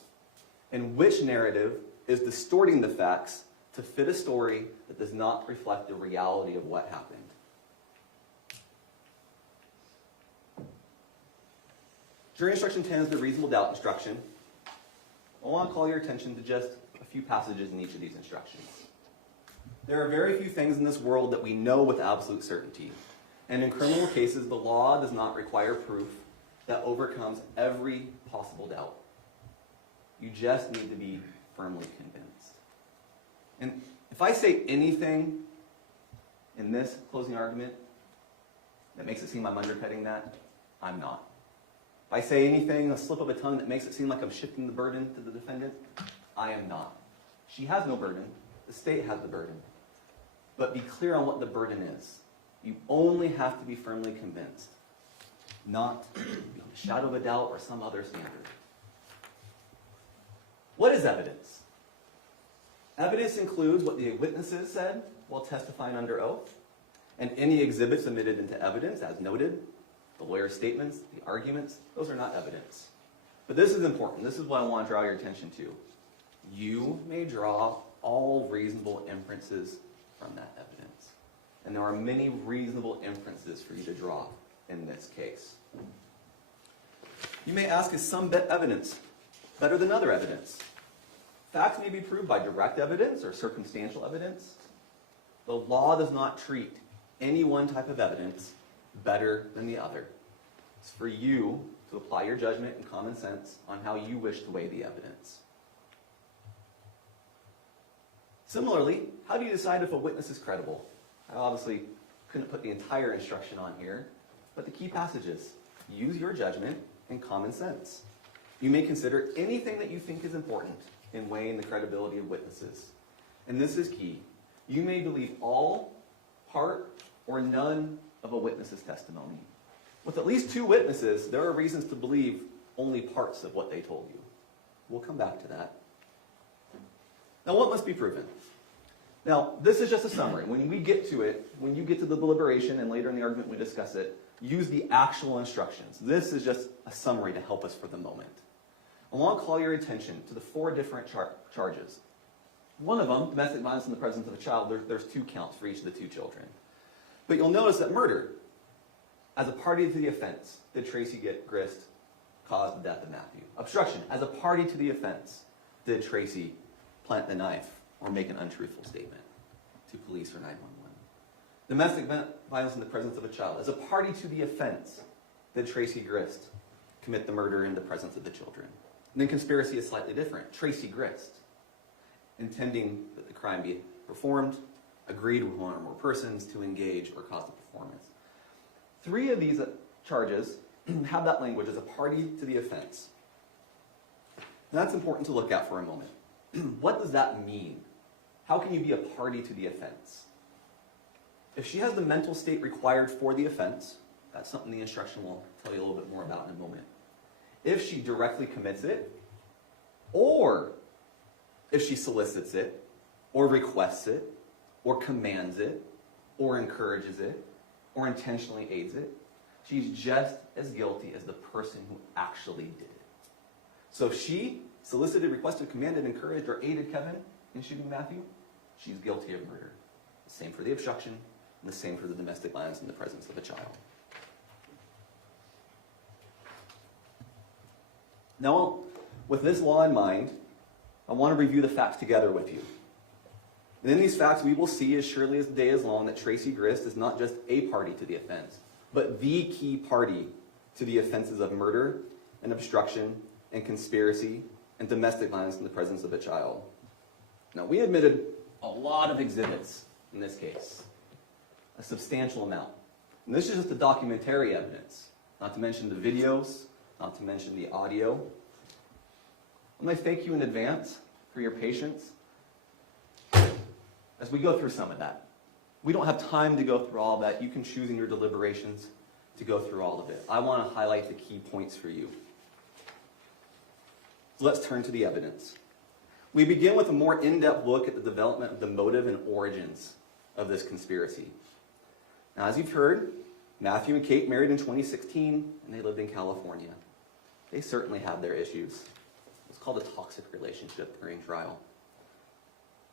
and which narrative is distorting the facts to fit a story that does not reflect the reality of what happened. Jury instruction 10 is the reasonable doubt instruction. I want to call your attention to just a few passages in each of these instructions. There are very few things in this world that we know with absolute certainty. And in criminal cases, the law does not require proof that overcomes every possible doubt. You just need to be firmly convinced. And if I say anything in this closing argument that makes it seem I'm undercutting that, I'm not. If I say anything, a slip of a tongue that makes it seem like I'm shifting the burden to the defendant, I am not. She has no burden. The state has the burden. But be clear on what the burden is. You only have to be firmly convinced, not beyond a shadow of a doubt or some other standard. What is evidence? Evidence includes what the witnesses said while testifying under oath, and any exhibits admitted into evidence, as noted. The lawyer's statements, the arguments, those are not evidence. But this is important. This is what I want to draw your attention to. You may draw all reasonable inferences from that evidence. And there are many reasonable inferences for you to draw in this case. You may ask, is some evidence better than other evidence? Facts may be proved by direct evidence or circumstantial evidence. The law does not treat any one type of evidence better than the other. It's for you to apply your judgment and common sense on how you wish to weigh the evidence. Similarly, how do you decide if a witness is credible? I obviously couldn't put the entire instruction on here, but the key passages. Use your judgment and common sense. You may consider anything that you think is important in weighing the credibility of witnesses. And this is key. You may believe all, part, or none of a witness's testimony. With at least 2 witnesses, there are reasons to believe only parts of what they told you. We'll come back to that. Now, what must be proven? Now, this is just a summary. When we get to it, when you get to the deliberation, and later in the argument we discuss it, use the actual instructions. This is just a summary to help us for the moment. I want to call your attention to the 4 different charges. One of them, domestic violence in the presence of a child, there's 2 counts for each of the 2 children. But you'll notice that murder, as a party to the offense, did Tracey Grist cause the death of Matthew? Obstruction, as a party to the offense, did Tracey plant the knife or make an untruthful statement to police or 911? Domestic violence in the presence of a child, as a party to the offense, did Tracey Grist commit the murder in the presence of the children? And then conspiracy is slightly different. Tracey Grist, intending that the crime be performed, agreed with 1 or more persons to engage or cause the performance. 3 of these charges have that language as a party to the offense. And that's important to look at for a moment. What does that mean? How can you be a party to the offense? If she has the mental state required for the offense, that's something the instruction will tell you a little bit more about in a moment. If she directly commits it, or if she solicits it, or requests it, or commands it, or encourages it, or intentionally aids it, she's just as guilty as the person who actually did it. So if she solicited, requested, commanded, encouraged, or aided Kevin in shooting Matthew, she's guilty of murder. The same for the obstruction, and the same for the domestic violence in the presence of a child. Now, with this law in mind, I want to review the facts together with you. And in these facts, we will see, as surely as the day is long, that Tracey Grist is not just a party to the offense, but the key party to the offenses of murder and obstruction and conspiracy and domestic violence in the presence of a child. Now, we admitted a lot of exhibits in this case, a substantial amount. And this is just the documentary evidence, not to mention the videos, not to mention the audio. I'm going to thank you in advance for your patience as we go through some of that. We don't have time to go through all of that. You can choose in your deliberations to go through all of it. I want to highlight the key points for you. So let's turn to the evidence. We begin with a more in-depth look at the development of the motive and origins of this conspiracy. Now, as you've heard, Matthew and Kate married in 2016, and they lived in California. They certainly had their issues. It was called a toxic relationship during trial.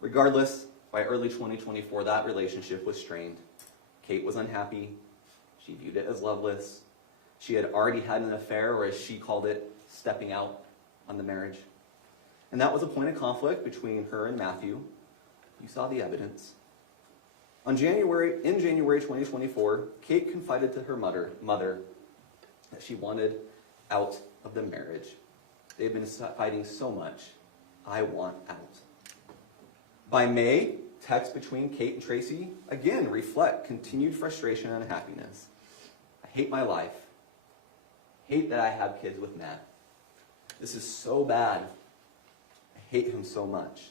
Regardless, by early 2024, that relationship was strained. Kate was unhappy. She viewed it as loveless. She had already had an affair, or as she called it, stepping out on the marriage. And that was a point of conflict between her and Matthew. You saw the evidence. In January 2024, Kate confided to her mother that she wanted out of the marriage. They've been fighting so much. I want out. By May, texts between Kate and Tracey again reflect continued frustration and unhappiness. I hate my life. Hate that I have kids with Matt. This is so bad. I hate him so much.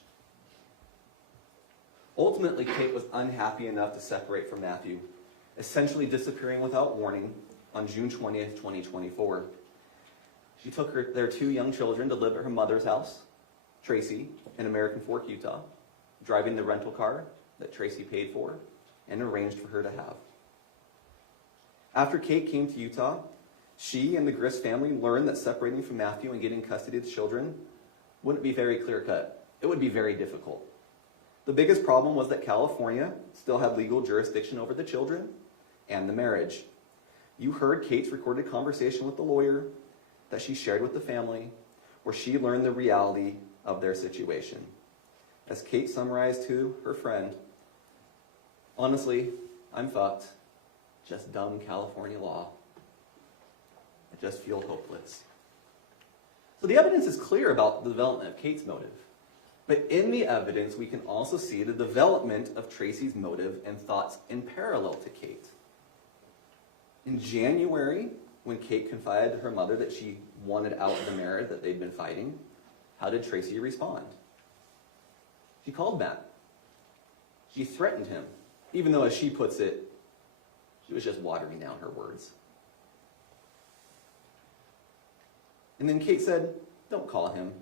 Ultimately, Kate was unhappy enough to separate from Matthew, essentially disappearing without warning on June 20th, 2024. She took their two young children to live at her mother's house, Tracey, in American Fork, Utah, driving the rental car that Tracey paid for and arranged for her to have. After Kate came to Utah, she and the Grist family learned that separating from Matthew and getting custody of the children wouldn't be very clear-cut. It would be very difficult. The biggest problem was that California still had legal jurisdiction over the children and the marriage. You heard Kate's recorded conversation with the lawyer that she shared with the family, where she learned the reality of their situation. As Kate summarized to her friend, honestly, I'm fucked. Just dumb California law. I just feel hopeless. So the evidence is clear about the development of Kate's motive. But in the evidence, we can also see the development of Tracey's motive and thoughts in parallel to Kate. In January, when Kate confided to her mother that she wanted out of the marriage that they'd been fighting, how did Tracey respond? She called Matt. She threatened him, even though, as she puts it, she was just watering down her words. And then Kate said, "Don't call him."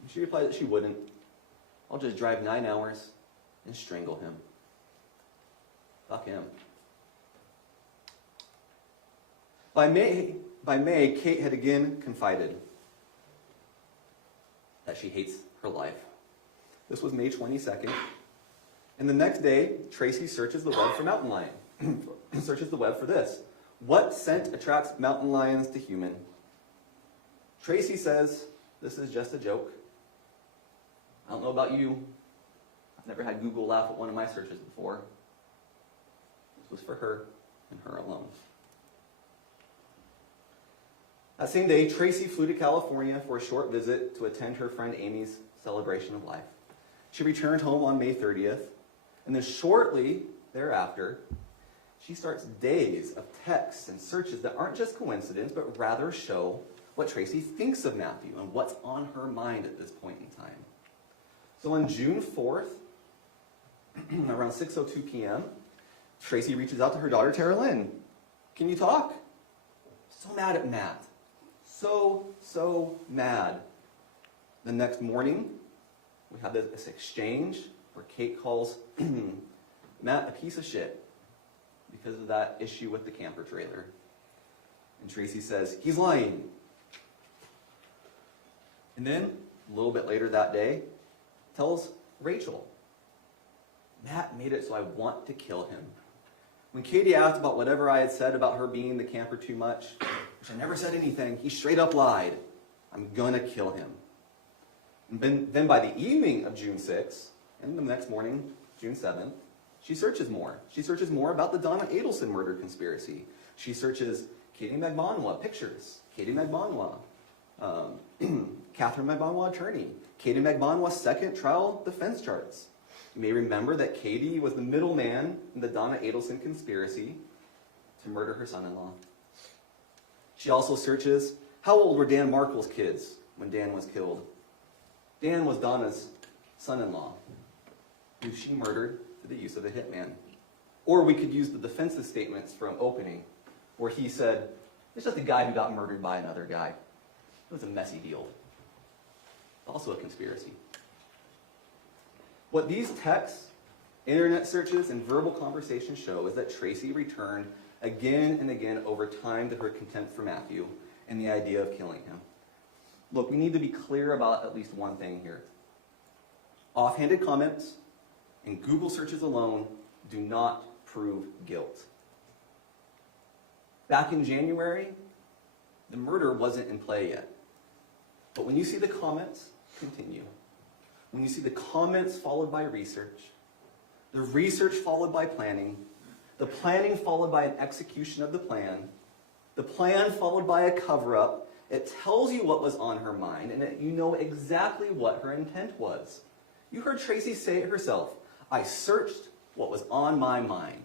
And she replied that she wouldn't. "I'll just drive 9 hours and strangle him. Fuck him." By May, Kate had again confided that she hates her life. This was May 22nd. And the next day, Tracey searches the web for mountain lion. Searches the web for this. What scent attracts mountain lions to human? Tracey says, this is just a joke. I don't know about you. I've never had Google laugh at one of my searches before. This was for her and her alone. That same day, Tracey flew to California for a short visit to attend her friend Amy's celebration of life. She returned home on May 30th, and then shortly thereafter, she starts days of texts and searches that aren't just coincidence, but rather show what Tracey thinks of Matthew and what's on her mind at this point in time. So on June 4th, around 6:02 p.m., Tracey reaches out to her daughter, Tara Lynn. Can you talk? So mad at Matt. So mad. The next morning, we have this exchange where Kate calls Matt a piece of shit because of that issue with the camper trailer. And Tracey says, he's lying. And then, a little bit later that day, tells Rachel, Matt made it so I want to kill him. When Katie asked about whatever I had said about her being the camper too much, which I never said anything, he straight up lied. I'm gonna kill him. And then by the evening of June 6th, and the next morning, June 7th, she searches more. She searches more about the Donna Adelson murder conspiracy. She searches Katie Magbanwa pictures, Katie Magbanwa, Kathryn Magbanwa attorney, Katie Magbanwa's second trial defense charts. You may remember that Katie was the middleman in the Donna Adelson conspiracy to murder her son-in-law. She also searches, how old were Dan Markle's kids when Dan was killed? Dan was Donna's son-in-law, who she murdered through the use of a hitman. Or we could use the defense's statements from opening, where he said, it's just a guy who got murdered by another guy. It was a messy deal. Also a conspiracy. What these texts, internet searches, and verbal conversations show is that Tracey returned again and again over time to her contempt for Matthew and the idea of killing him. Look, we need to be clear about at least one thing here. Offhanded comments and Google searches alone do not prove guilt. Back in January, the murder wasn't in play yet. But when you see the comments continue, when you see the comments followed by research, the research followed by planning, the planning followed by an execution of the plan followed by a cover-up, it tells you what was on her mind, and you know exactly what her intent was. You heard Tracey say it herself. I searched what was on my mind.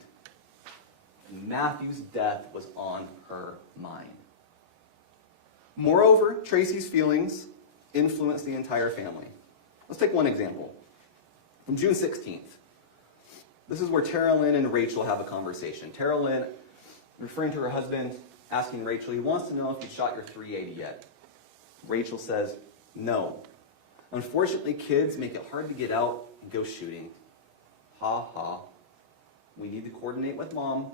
And Matthew's death was on her mind. Moreover, Tracey's feelings influenced the entire family. Let's take one example. From June 16th. This is where Tara Lynn and Rachel have a conversation. Tara Lynn, referring to her husband, asking Rachel, he wants to know if you shot your .380 yet. Rachel says, no. Unfortunately, kids make it hard to get out and go shooting. Ha ha. We need to coordinate with Mom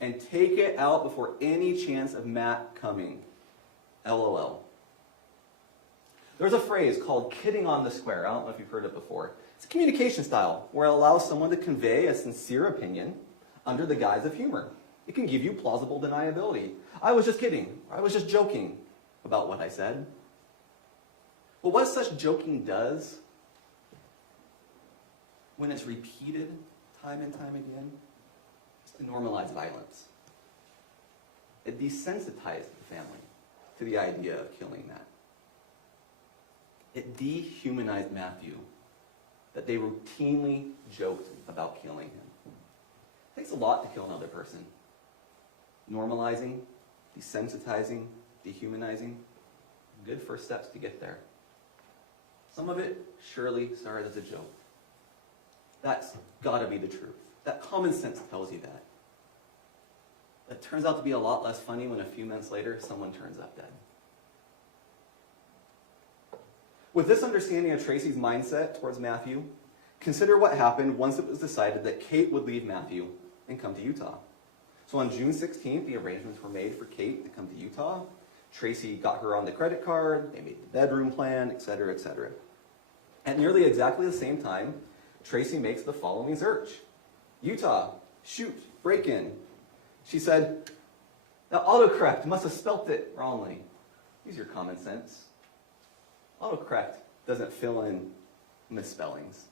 and take it out before any chance of Matt coming. LOL. There's a phrase called kidding on the square. I don't know if you've heard it before. It's a communication style where it allows someone to convey a sincere opinion under the guise of humor. It can give you plausible deniability. I was just kidding. I was just joking about what I said. But what such joking does, when it's repeated time and time again, is to normalize violence. It desensitized the family to the idea of killing Matt. It dehumanized Matthew, that they routinely joked about killing him. It takes a lot to kill another person. Normalizing, desensitizing, dehumanizing, good first steps to get there. Some of it surely started as a joke. That's got to be the truth. That common sense tells you that. It turns out to be a lot less funny when a few months later someone turns up dead. With this understanding of Tracey's mindset towards Matthew, consider what happened once it was decided that Kate would leave Matthew and come to Utah. So on June 16th, the arrangements were made for Kate to come to Utah. Tracey got her on the credit card, they made the bedroom plan, etc., etc. At nearly exactly the same time, Tracey makes the following search. Utah, shoot, break-in. She said, now autocorrect must have spelt it wrongly. Use your common sense. Autocorrect doesn't fill in misspellings.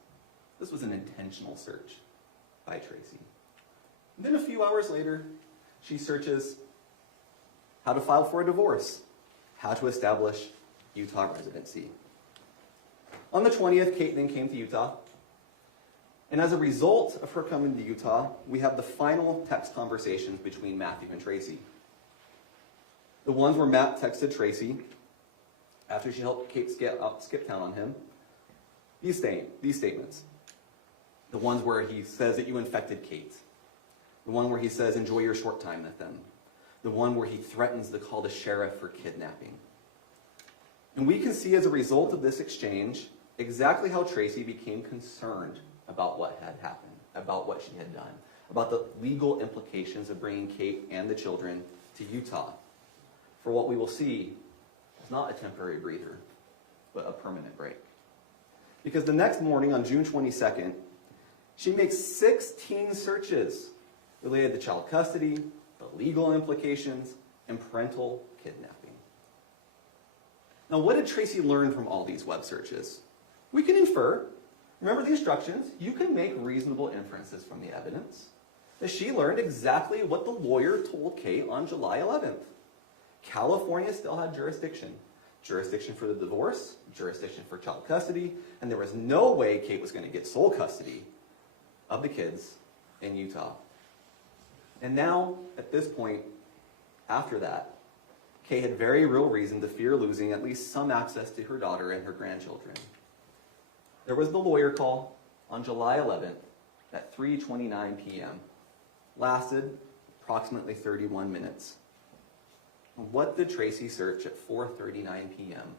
This was an intentional search by Tracey. And then a few hours later, she searches how to file for a divorce, how to establish Utah residency. On the 20th, Kate then came to Utah. And as a result of her coming to Utah, we have the final text conversations between Matthew and Tracey. The ones where Matt texted Tracey after she helped Kate skip town on him. These statements. The ones where he says that you infected Kate. The one where he says, enjoy your short time with them. The one where he threatens to call the sheriff for kidnapping. And we can see as a result of this exchange exactly how Tracey became concerned about what had happened, about what she had done, about the legal implications of bringing Kate and the children to Utah. For what we will see is not a temporary breather, but a permanent break. Because the next morning, on June 22nd, she makes 16 searches related to child custody, the legal implications, and parental kidnapping. Now, what did Tracey learn from all these web searches? We can infer. Remember the instructions? You can make reasonable inferences from the evidence. That she learned exactly what the lawyer told Kate on July 11th. California still had jurisdiction. Jurisdiction for the divorce, jurisdiction for child custody, and there was no way Kate was going to get sole custody of the kids in Utah. And now, at this point, after that, Kate had very real reason to fear losing at least some access to her daughter and her grandchildren. There was the lawyer call on July 11th at 3:29 p.m. Lasted approximately 31 minutes. What did Tracey search at 4:39 p.m.?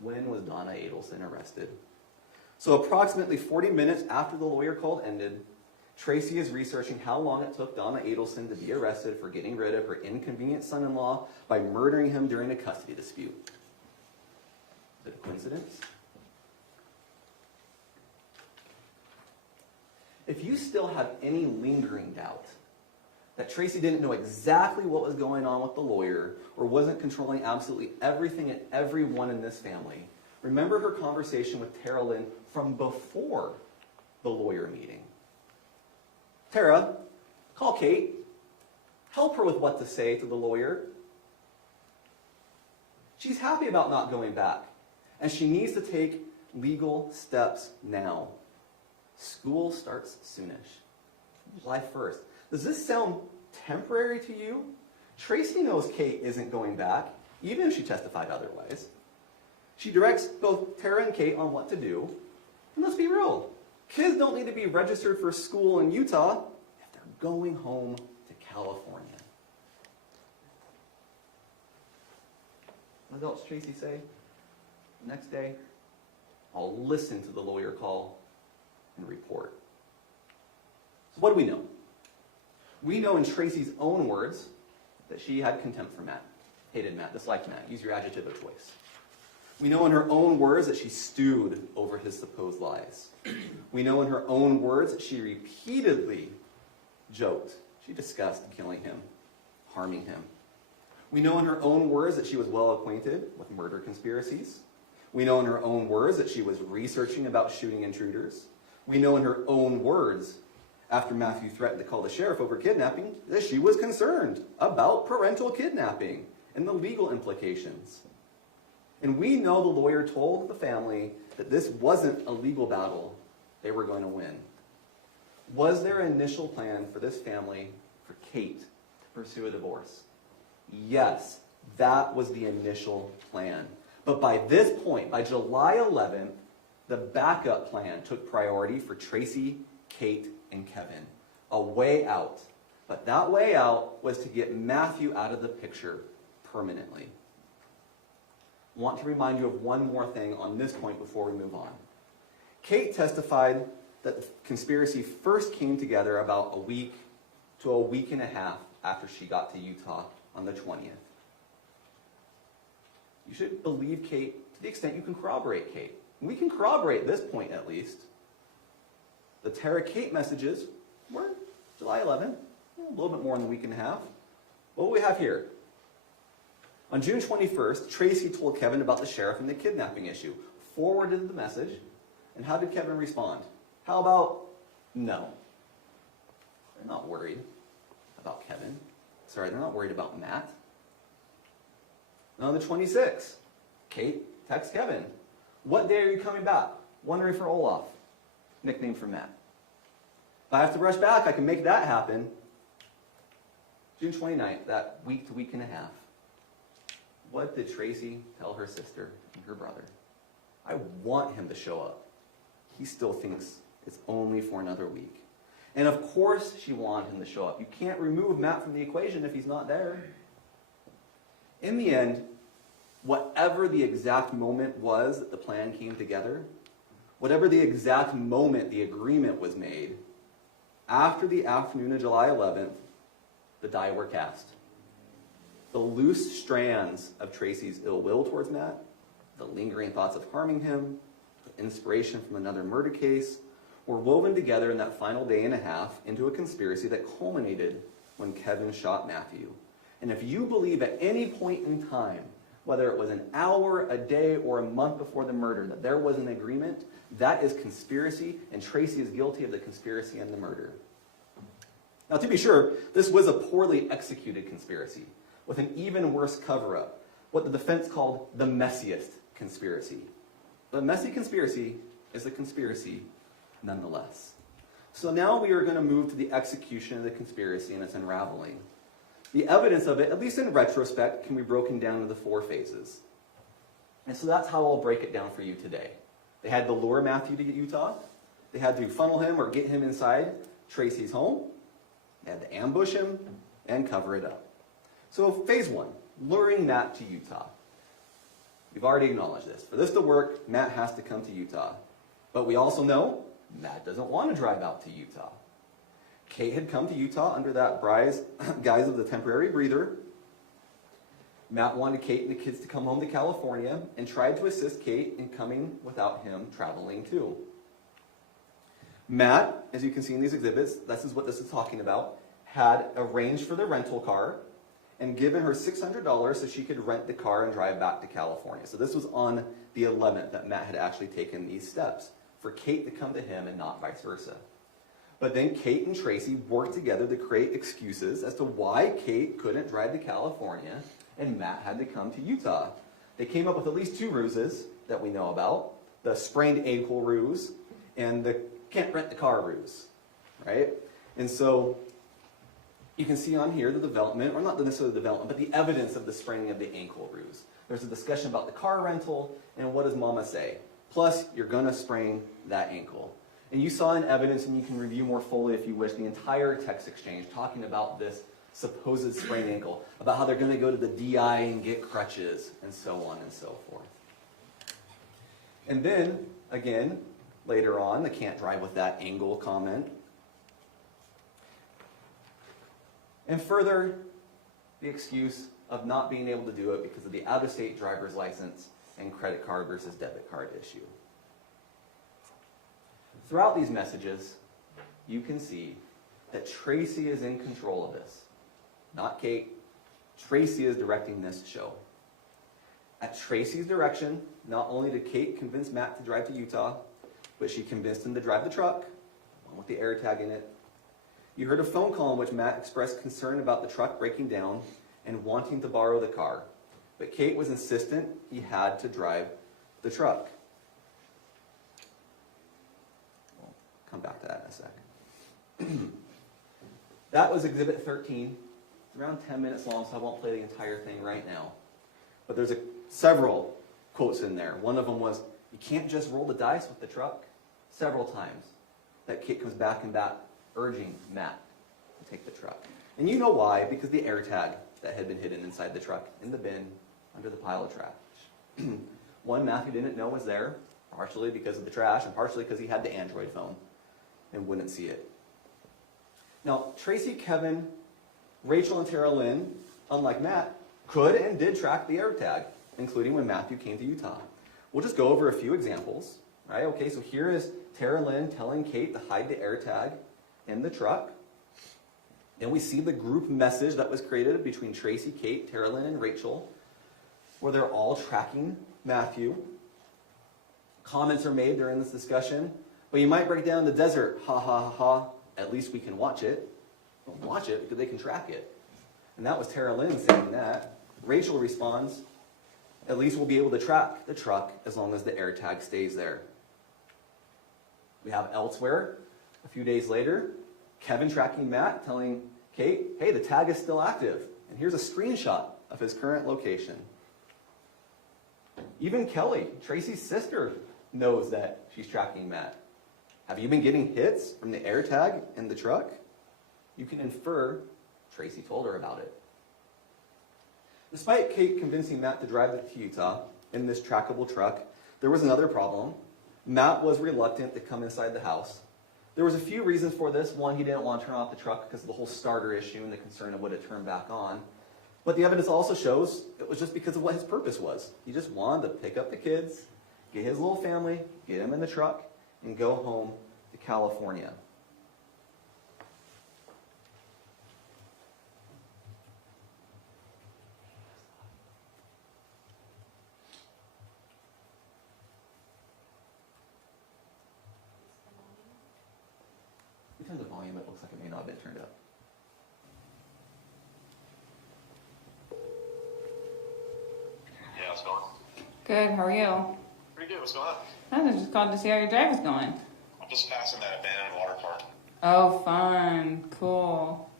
When was Donna Adelson arrested? So approximately 40 minutes after the lawyer call ended, Tracey is researching how long it took Donna Adelson to be arrested for getting rid of her inconvenient son-in-law by murdering him during a custody dispute. Is it a coincidence? If you still have any lingering doubt that Tracey didn't know exactly what was going on with the lawyer or wasn't controlling absolutely everything and everyone in this family, remember her conversation with Tara Lynn from before the lawyer meeting. Tara, call Kate. Help her with what to say to the lawyer. She's happy about not going back, and she needs to take legal steps now. School starts soonish, July 1st. Does this sound temporary to you? Tracey knows Kate isn't going back, even if she testified otherwise. She directs both Tara and Kate on what to do. And let's be real, kids don't need to be registered for school in Utah if they're going home to California. What else did Tracey say? The next day, I'll listen to the lawyer call and report. So what do we know? We know in Tracey's own words that she had contempt for Matt, hated Matt, disliked Matt. Use your adjective of choice. We know in her own words that she stewed over his supposed lies. We know in her own words that she repeatedly joked. She discussed killing him, harming him. We know in her own words that she was well acquainted with murder conspiracies. We know in her own words that she was researching about shooting intruders. We know in her own words, after Matthew threatened to call the sheriff over kidnapping, that she was concerned about parental kidnapping and the legal implications. And we know the lawyer told the family that this wasn't a legal battle they were going to win. Was there an initial plan for this family, for Kate, to pursue a divorce? Yes, that was the initial plan. But by this point, by July 11th, the backup plan took priority for Tracey, Kate, and Kevin. A way out. But that way out was to get Matthew out of the picture permanently. I want to remind you of one more thing on this point before we move on. Kate testified that the conspiracy first came together about a week to a week and a half after she got to Utah on the 20th. You should believe Kate to the extent you can corroborate Kate. We can corroborate this point at least. The Tara Kate messages were July 11th, a little bit more than a week and a half. What do we have here? On June 21st, Tracey told Kevin about the sheriff and the kidnapping issue, forwarded the message, and how did Kevin respond? How about no? They're not worried about Kevin. Sorry, they're not worried about Matt. And on the 26th, Kate texts Kevin, what day are you coming back? Wondering for Olaf, nickname for Matt. If I have to rush back, I can make that happen. June 29th, that week to week and a half. What did Tracey tell her sister and her brother? I want him to show up. He still thinks it's only for another week. And of course she wanted him to show up. You can't remove Matt from the equation if he's not there. In the end, whatever the exact moment was that the plan came together, whatever the exact moment the agreement was made, after the afternoon of July 11th, the die were cast. The loose strands of Tracey's ill will towards Matt, the lingering thoughts of harming him, the inspiration from another murder case, were woven together in that final day and a half into a conspiracy that culminated when Kevin shot Matthew. And if you believe at any point in time, whether it was an hour, a day, or a month before the murder, that there was an agreement, that is conspiracy, and Tracey is guilty of the conspiracy and the murder. Now, to be sure, this was a poorly executed conspiracy, with an even worse cover-up, what the defense called the messiest conspiracy. But a messy conspiracy is a conspiracy nonetheless. So now we are going to move to the execution of the conspiracy and its unraveling. The evidence of it, at least in retrospect, can be broken down into 4 phases. And so that's how I'll break it down for you today. They had to lure Matthew to Utah. They had to funnel him or get him inside Tracey's home. They had to ambush him and cover it up. So phase 1, luring Matt to Utah. We've already acknowledged this. For this to work, Matt has to come to Utah. But we also know Matt doesn't want to drive out to Utah. Kate had come to Utah under that guise of the temporary breather. Matt wanted Kate and the kids to come home to California and tried to assist Kate in coming without him traveling too. Matt, as you can see in these exhibits, this is what this is talking about, had arranged for the rental car and given her $600 so she could rent the car and drive back to California. So this was on the 11th that Matt had actually taken these steps, for Kate to come to him and not vice versa. But then Kate and Tracey worked together to create excuses as to why Kate couldn't drive to California and Matt had to come to Utah. They came up with at least 2 ruses that we know about, the sprained ankle ruse and the can't rent the car ruse, right? And so you can see on here the development, or not necessarily the development, but the evidence of the spraining of the ankle ruse. There's a discussion about the car rental and what does mama say? Plus, you're gonna sprain that ankle. And you saw in evidence, and you can review more fully if you wish, the entire text exchange talking about this supposed sprained ankle, about how they're going to go to the DI and get crutches, and so on and so forth. And then, again, later on, the can't drive with that angle comment. And further, the excuse of not being able to do it because of the out-of-state driver's license and credit card versus debit card issue. Throughout these messages, you can see that Tracey is in control of this. Not Kate. Tracey is directing this show. At Tracey's direction, not only did Kate convince Matt to drive to Utah, but she convinced him to drive the truck, one with the air tag in it. You heard a phone call in which Matt expressed concern about the truck breaking down and wanting to borrow the car. But Kate was insistent he had to drive the truck. We'll come back to that in a sec. That was Exhibit 13. It's around 10 minutes long, so I won't play the entire thing right now. But there's several quotes in there. One of them was, "You can't just roll the dice with the truck." Several times that Kate comes back and back, urging Matt to take the truck. And you know why, because the air tag that had been hidden inside the truck, in the bin, under the pile of trash. One Matthew didn't know was there, partially because of the trash, and partially because he had the Android phone and wouldn't see it. Now, Tracey, Kevin, Rachel, and Tara Lynn, unlike Matt, could and did track the air tag, including when Matthew came to Utah. We'll just go over a few examples, right? Okay, so here is Tara Lynn telling Kate to hide the air tag in the truck. Then we see the group message that was created between Tracey, Kate, Tara Lynn, and Rachel, where they're all tracking Matthew. Comments are made during this discussion. But you might break down the desert. Ha ha ha ha. At least we can watch it. Well, watch it because they can track it. And that was Tara Lynn saying that. Rachel responds, at least we'll be able to track the truck as long as the air tag stays there. We have elsewhere, a few days later, Kevin tracking Matt, telling Kate, hey, the tag is still active. And here's a screenshot of his current location. Even Kelly, Tracey's sister, knows that she's tracking Matt. Have you been getting hits from the air tag in the truck? You can infer Tracey told her about it. Despite Kate convincing Matt to drive to Utah in this trackable truck, there was another problem. Matt was reluctant to come inside the house. There was a few reasons for this. One, he didn't want to turn off the truck because of the whole starter issue and the concern of would it turn back on. But the evidence also shows it was just because of what his purpose was. He just wanted to pick up the kids, get his little family, get him in the truck, and go home to California. Turn the volume, it looks like it may not have been turned up. Yeah, what's going on? Good, how are you? Pretty good, what's going on? I just called to see how your drive is going. I'm just passing that abandoned water park. Oh, fun. Cool.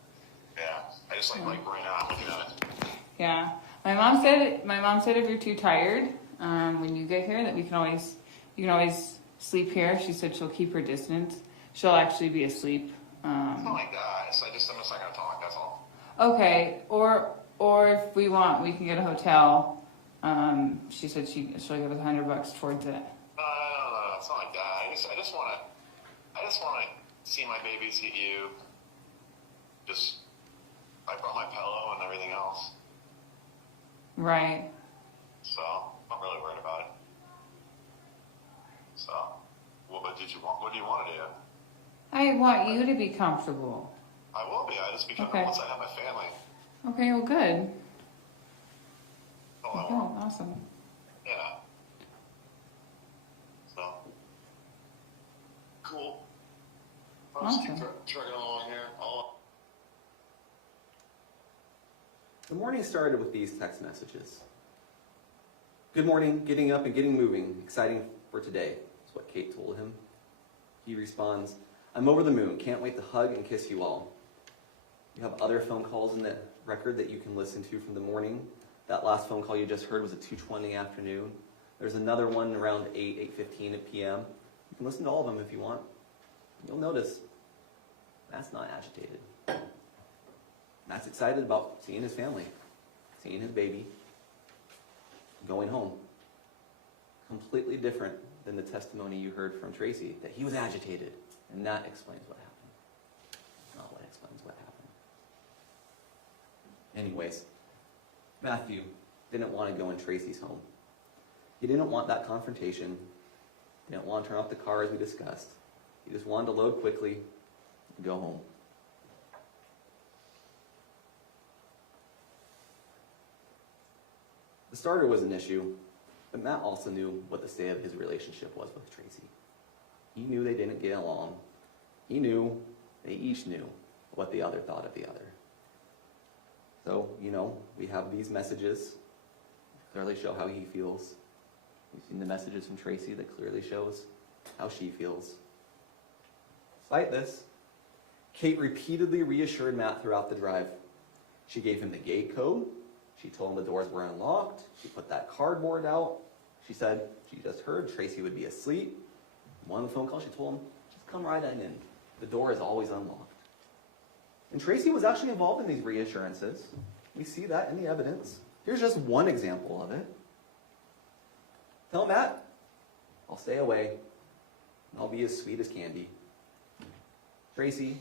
Yeah, I just like right now, I'm looking at it. Yeah. My mom said if you're too tired, when you get here that you can always sleep here. She said she'll keep her distance. She'll actually be asleep. It's not like that, I'm just not gonna talk, that's all. Okay. Or if we want, we can get a hotel. She said she'll give us $100 towards it. No, it's not like that. I just wanna see my baby, see you. I brought my pillow and everything else. Right. So, I'm really worried about it. So, what do you want to do? I want you to be comfortable. I will be, Okay. once I have my family. Okay, well, good. That's all I Okay, want. awesome. Yeah. So, cool. I'll just keep Awesome. trucking along here. The morning started with these text messages. Good morning, getting up and getting moving. Exciting for today, is what Kate told him. He responds, I'm over the moon. Can't wait to hug and kiss you all. You have other phone calls in the record that you can listen to from the morning. That last phone call you just heard was at 2:20 afternoon. There's another one around 8:15 p.m. You can listen to all of them if you want. You'll notice Matt's not agitated. Matt's excited about seeing his family, seeing his baby, going home. Completely different than the testimony you heard from Tracey, that he was agitated, and that explains what happened. Not what explains what happened. Anyways, Matthew didn't want to go in Tracey's home. He didn't want that confrontation. He didn't want to turn off the car as we discussed. He just wanted to load quickly and go home. The starter was an issue, but Matt also knew what the state of his relationship was with Tracey. He knew they didn't get along. He knew, they each knew, what the other thought of the other. So, we have these messages that clearly show how he feels. We've seen the messages from Tracey that clearly shows how she feels. Despite this, Kate repeatedly reassured Matt throughout the drive. She gave him the gate code. She told him the doors were unlocked. She put that cardboard out. She said she just heard Tracey would be asleep. One phone call, she told him, just come right on in. The door is always unlocked. And Tracey was actually involved in these reassurances. We see that in the evidence. Here's just one example of it. Tell Matt, I'll stay away, and I'll be as sweet as can be. Tracey,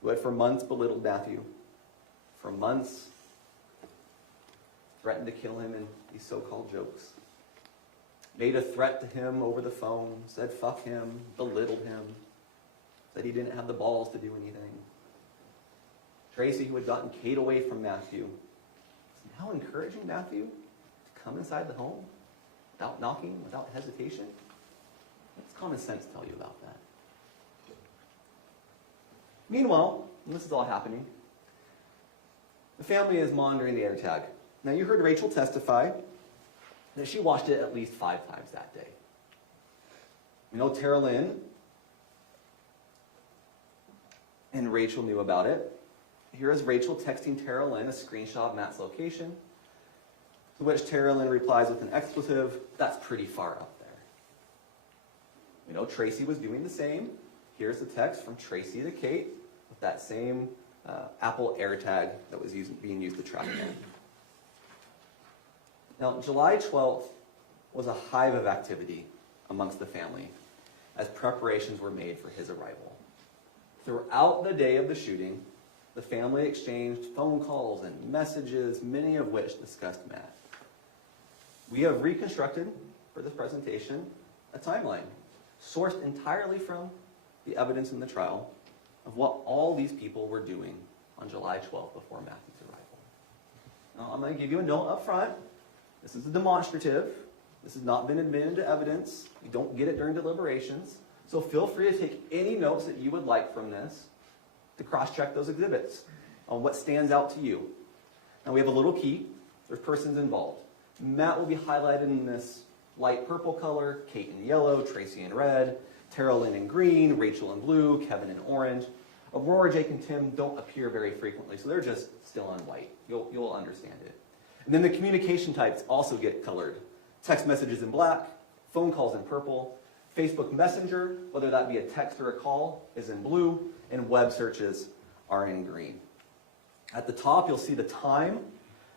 who had for months belittled Matthew, for months threatened to kill him in these so-called jokes, made a threat to him over the phone, said fuck him, belittled him, said he didn't have the balls to do anything. Tracey, who had gotten Kate away from Matthew, is now encouraging Matthew to come inside the home without knocking, without hesitation. What's common sense tell you about that? Meanwhile, and this is all happening, the family is monitoring the AirTag. Now, you heard Rachel testify that she watched it at least 5 times that day. Tara Lynn and Rachel knew about it. Here is Rachel texting Tara Lynn a screenshot of Matt's location, to which Tara Lynn replies with an expletive, that's pretty far up there. Tracey was doing the same. Here's the text from Tracey to Kate with that same Apple AirTag that was being used to track him. Now, July 12th was a hive of activity amongst the family as preparations were made for his arrival. Throughout the day of the shooting, the family exchanged phone calls and messages, many of which discussed Matt. We have reconstructed, for this presentation, a timeline sourced entirely from the evidence in the trial of what all these people were doing on July 12th before Matthew's arrival. Now, I'm going to give you a note up front. This is a demonstrative. This has not been admitted into evidence. You don't get it during deliberations. So feel free to take any notes that you would like from this to cross-check those exhibits on what stands out to you. Now we have a little key. There's persons involved. Matt will be highlighted in this light purple color, Kate in yellow, Tracey in red, Tara Lynn in green, Rachel in blue, Kevin in orange. Aurora, Jake, and Tim don't appear very frequently, so they're just still on white. You'll understand it. And then the communication types also get colored. Text messages in black, phone calls in purple, Facebook Messenger, whether that be a text or a call, is in blue, and web searches are in green. At the top, you'll see the time,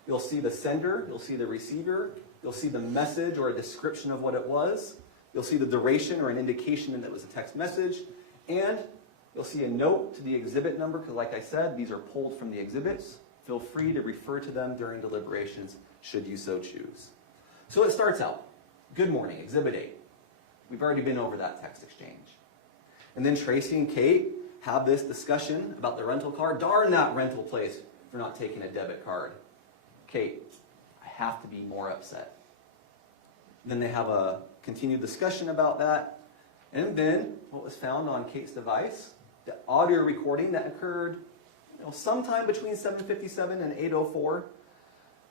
you'll see the sender, you'll see the receiver, you'll see the message or a description of what it was, you'll see the duration or an indication that it was a text message, and you'll see a note to the exhibit number, because like I said, these are pulled from the exhibits. Feel free to refer to them during deliberations, should you so choose. So it starts out, good morning, Exhibit 8. We've already been over that text exchange. And then Tracey and Kate have this discussion about the rental car. Darn that rental place for not taking a debit card. Kate, I have to be more upset. Then they have a continued discussion about that. And then what was found on Kate's device, the audio recording that occurred sometime between 7:57 and 8:04.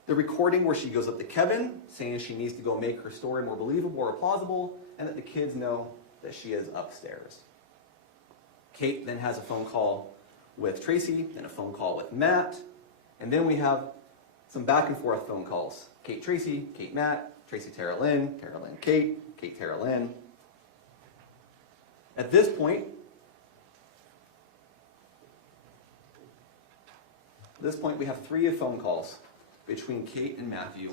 The recording where she goes up to Kevin, saying she needs to go make her story more believable or plausible, and that the kids know that she is upstairs. Kate then has a phone call with Tracey, then a phone call with Matt, and then we have some back and forth phone calls. Kate Tracey, Kate Matt, Tracey Tara Lynn Kate, Kate Tara Lynn. At this point, we have 3 phone calls between Kate and Matthew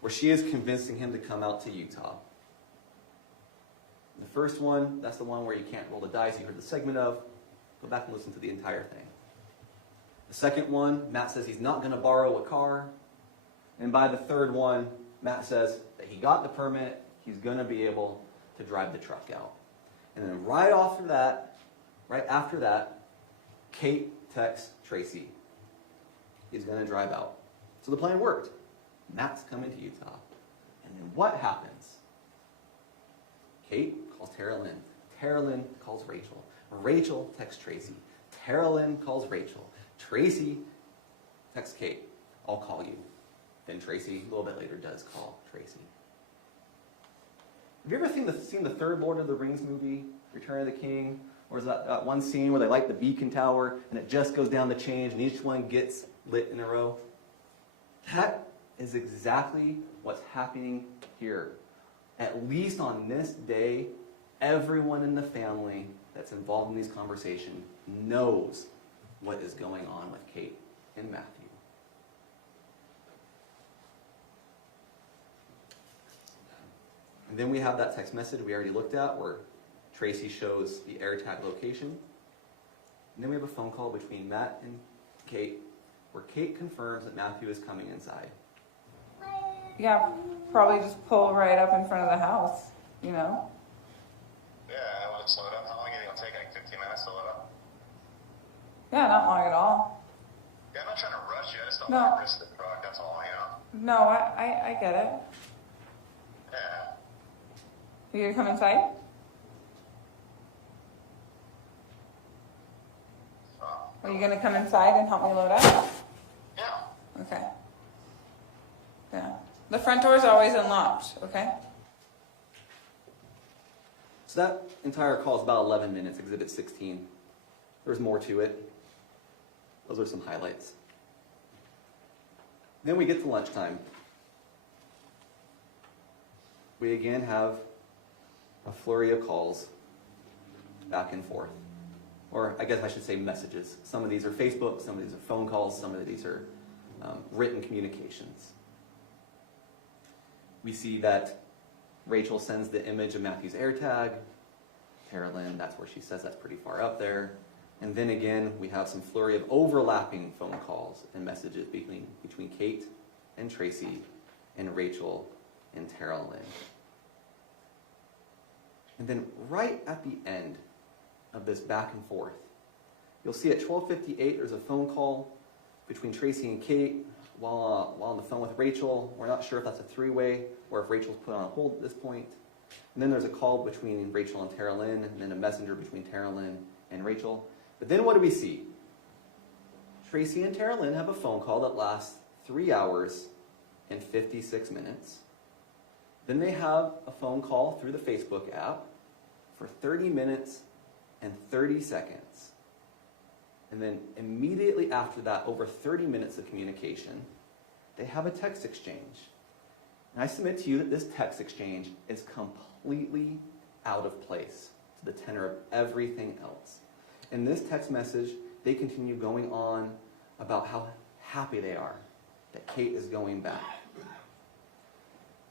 where she is convincing him to come out to Utah. The first one, that's the one where you can't roll the dice you heard the segment of. Go back and listen to the entire thing. The second one, Matt says he's not going to borrow a car. And by the third one, Matt says that he got the permit, he's going to be able to drive the truck out. And then right after that, Kate texts Tracey. He's going to drive out. So the plan worked. Matt's coming to Utah. And then what happens? Kate calls Tara Lynn. Tara Lynn calls Rachel. Rachel texts Tracey. Tara Lynn calls Rachel. Tracey texts Kate. I'll call you. Then Tracey, a little bit later, does call Tracey. Have you ever seen the third Lord of the Rings movie, Return of the King? Or is that one scene where they light the beacon tower and it just goes down the chain and each one gets lit in a row? That is exactly what's happening here. At least on this day, everyone in the family that's involved in these conversations knows what is going on with Kate and Matthew. And then we have that text message we already looked at where Tracey shows the AirTag location. And then we have a phone call between Matt and Kate where Kate confirms that Matthew is coming inside. Yeah, probably just pull right up in front of the house, Yeah, let's load up. How long are you going to take? Like 15 minutes to load up? Yeah, not long at all. Yeah, I'm not trying to rush you. I just don't No. want to risk the truck. That's all, No, I get it. Yeah. You gonna come inside? Are you gonna come inside and help me load up? Yeah. Okay. Yeah. The front door is always unlocked, okay? So that entire call is about 11 minutes, Exhibit 16. There's more to it. Those are some highlights. Then we get to lunchtime. We again have a flurry of calls back and forth. Or I guess I should say messages. Some of these are Facebook, some of these are phone calls, some of these are written communications. We see that Rachel sends the image of Matthew's AirTag. Carolyn, that's where she says that's pretty far up there. And then again, we have some flurry of overlapping phone calls and messages between Kate and Tracey and Rachel and Tara Lynn. And then right at the end of this back and forth, you'll see at 12:58 there's a phone call between Tracey and Kate while on the phone with Rachel. We're not sure if that's a three-way or if Rachel's put on hold at this point. And then there's a call between Rachel and Tara Lynn, and then a messenger between Tara Lynn and Rachel. But then what do we see? Tracey and Tara Lynn have a phone call that lasts 3 hours and 56 minutes. Then they have a phone call through the Facebook app for 30 minutes and 30 seconds. And then immediately after that, over 30 minutes of communication, they have a text exchange. And I submit to you that this text exchange is completely out of place to the tenor of everything else. In this text message, they continue going on about how happy they are that Kate is going back.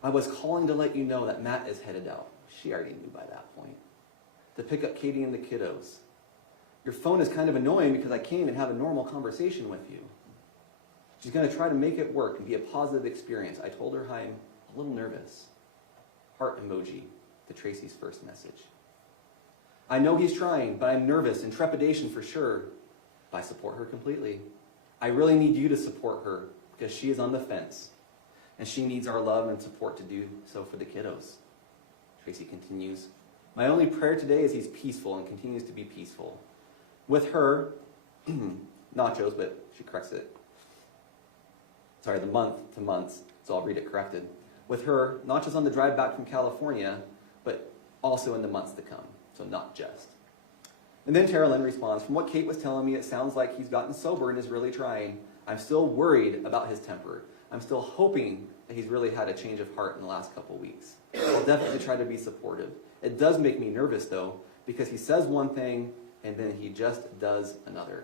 I was calling to let you know that Matt is headed out. She already knew by that point. To pick up Katie and the kiddos. Your phone is kind of annoying because I came and had a normal conversation with you. She's going to try to make it work and be a positive experience. I told her I'm a little nervous. Heart emoji to Tracey's first message. I know he's trying, but I'm nervous and trepidation for sure. But I support her completely. I really need you to support her because she is on the fence. And she needs our love and support to do so for the kiddos. Tracey continues, my only prayer today is he's peaceful and continues to be peaceful. With her, nachos, but she corrects it. Sorry, the month to months, so I'll read it corrected. With her, not just on the drive back from California, but also in the months to come. So not just. And then Tara Lynn responds, from what Kate was telling me, it sounds like he's gotten sober and is really trying. I'm still worried about his temper. I'm still hoping that he's really had a change of heart in the last couple weeks. I'll definitely try to be supportive. It does make me nervous, though, because he says one thing and then he just does another.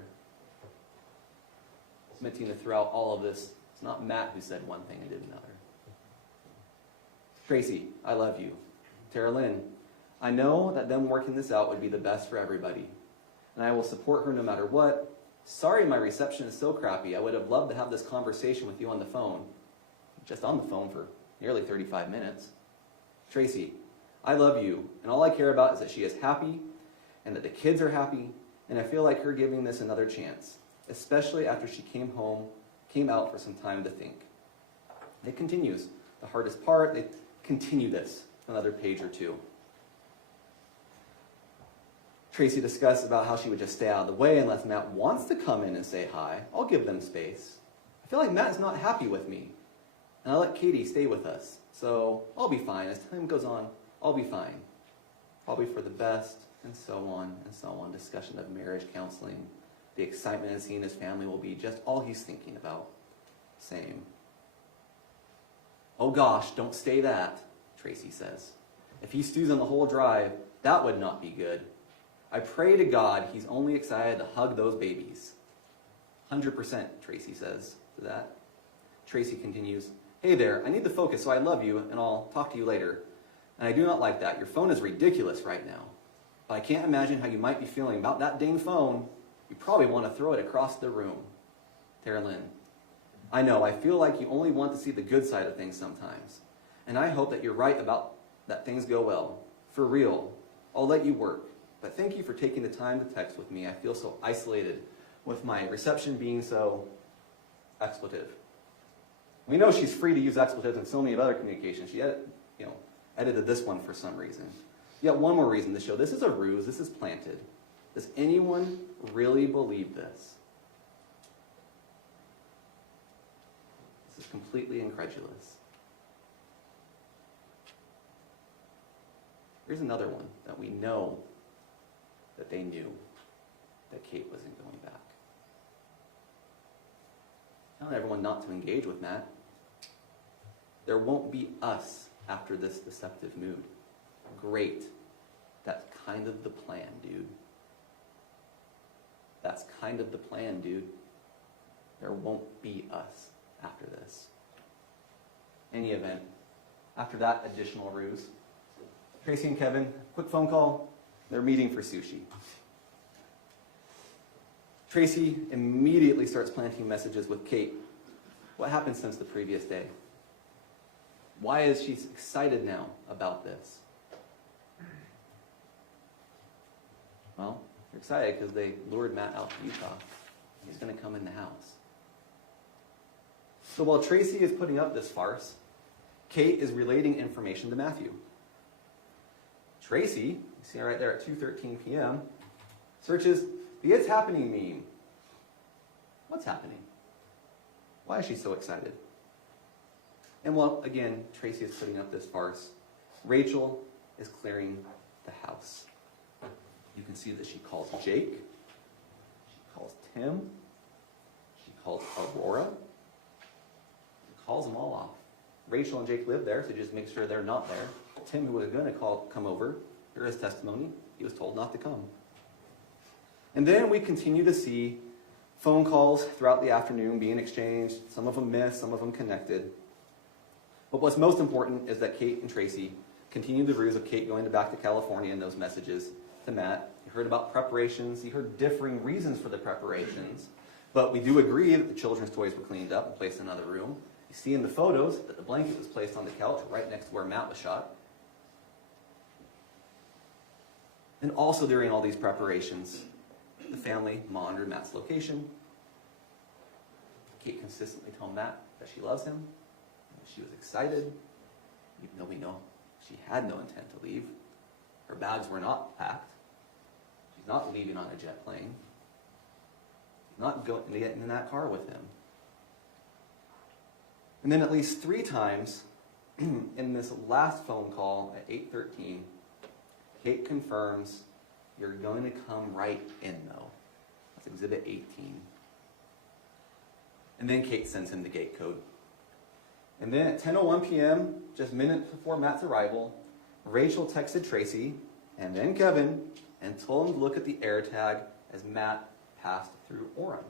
Submitting to throughout all of this, it's not Matt who said one thing and did another. Tracey, I love you. Tara Lynn, I know that them working this out would be the best for everybody, and I will support her no matter what. Sorry my reception is so crappy. I would have loved to have this conversation with you on the phone. Just on the phone for nearly 35 minutes. Tracey, I love you, and all I care about is that she is happy, and that the kids are happy, and I feel like her giving this another chance, especially after she came out for some time to think. It continues. The hardest part, they continue this another page or two. Tracey discussed about how she would just stay out of the way unless Matt wants to come in and say hi. I'll give them space. I feel like Matt's not happy with me. And I'll let Katie stay with us. So I'll be fine. As time goes on, I'll be fine. Probably for the best, and so on and so on. Discussion of marriage counseling. The excitement of seeing his family will be just all he's thinking about. Same. Oh gosh, don't say that, Tracey says. If he stews on the whole drive, that would not be good. I pray to God he's only excited to hug those babies. 100%, Tracey says to that. Tracey continues, hey there, I need to focus, so I love you, and I'll talk to you later. And I do not like that. Your phone is ridiculous right now. But I can't imagine how you might be feeling about that dang phone. You probably want to throw it across the room. Tara Lynn, I know, I feel like you only want to see the good side of things sometimes. And I hope that you're right about that things go well. For real. I'll let you work. But thank you for taking the time to text with me. I feel so isolated with my reception being so expletive. We know she's free to use expletives in so many other communications. She edited this one for some reason. Yet one more reason to show this is a ruse, this is planted. Does anyone really believe this? This is completely incredulous. Here's another one that we know that they knew that Kate wasn't going back. Tell everyone not to engage with Matt. There won't be us after this deceptive mood. Great. That's kind of the plan, dude. That's kind of the plan, dude. There won't be us after this. Any event, after that additional ruse, Tracey and Kevin, quick phone call, they're meeting for sushi. Tracey immediately starts planting messages with Kate. What happened since the previous day? Why is she excited now about this? Well, they're excited because they lured Matt out to Utah. He's going to come in the house. So while Tracey is putting up this farce, Kate is relating information to Matthew. Tracey, you see right there at 2:13 p.m., searches the "It's Happening" meme. What's happening? Why is she so excited? And well, again, Tracey is putting up this farce. Rachel is clearing the house. You can see that she calls Jake, she calls Tim, she calls Aurora, she calls them all off. Rachel and Jake live there, so just make sure they're not there. Tim, who was going to come over, hear his testimony, he was told not to come. And then we continue to see phone calls throughout the afternoon being exchanged, some of them missed, some of them connected. But what's most important is that Kate and Tracey continue the ruse of Kate going back to California in those messages to Matt. You heard about preparations, you heard differing reasons for the preparations, but we do agree that the children's toys were cleaned up and placed in another room. You see in the photos that the blanket was placed on the couch right next to where Matt was shot. And also during all these preparations, the family monitored Matt's location. Kate consistently told Matt that she loves him. She was excited, even though we know she had no intent to leave. Her bags were not packed. She's not leaving on a jet plane. She's not going to get in that car with him. And then at least 3 times in this last phone call at 8:13, Kate confirms, "You're going to come right in, though." That's Exhibit 18. And then Kate sends him the gate code. And then at 10:01 p.m., just minutes before Matt's arrival, Rachel texted Tracey and then Kevin and told them to look at the air tag as Matt passed through Orem.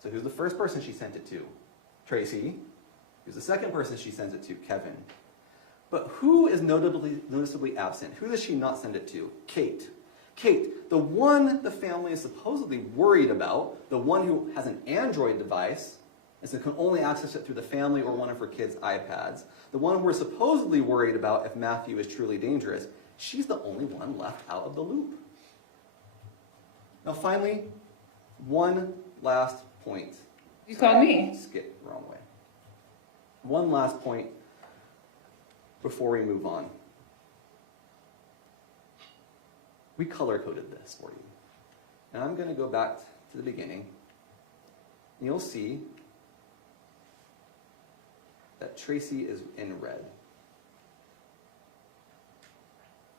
So who's the first person she sent it to? Tracey. Who's the second person she sends it to? Kevin. But who is noticeably absent? Who does she not send it to? Kate. Kate, the one the family is supposedly worried about, the one who has an Android device, and so can only access it through the family or one of her kids' iPads, the one we're supposedly worried about if Matthew is truly dangerous, she's the only one left out of the loop. Now finally, one last point. You called me. Skip, wrong way. One last point before we move on. We color-coded this for you. And I'm going to go back to the beginning. And you'll see that Tracey is in red.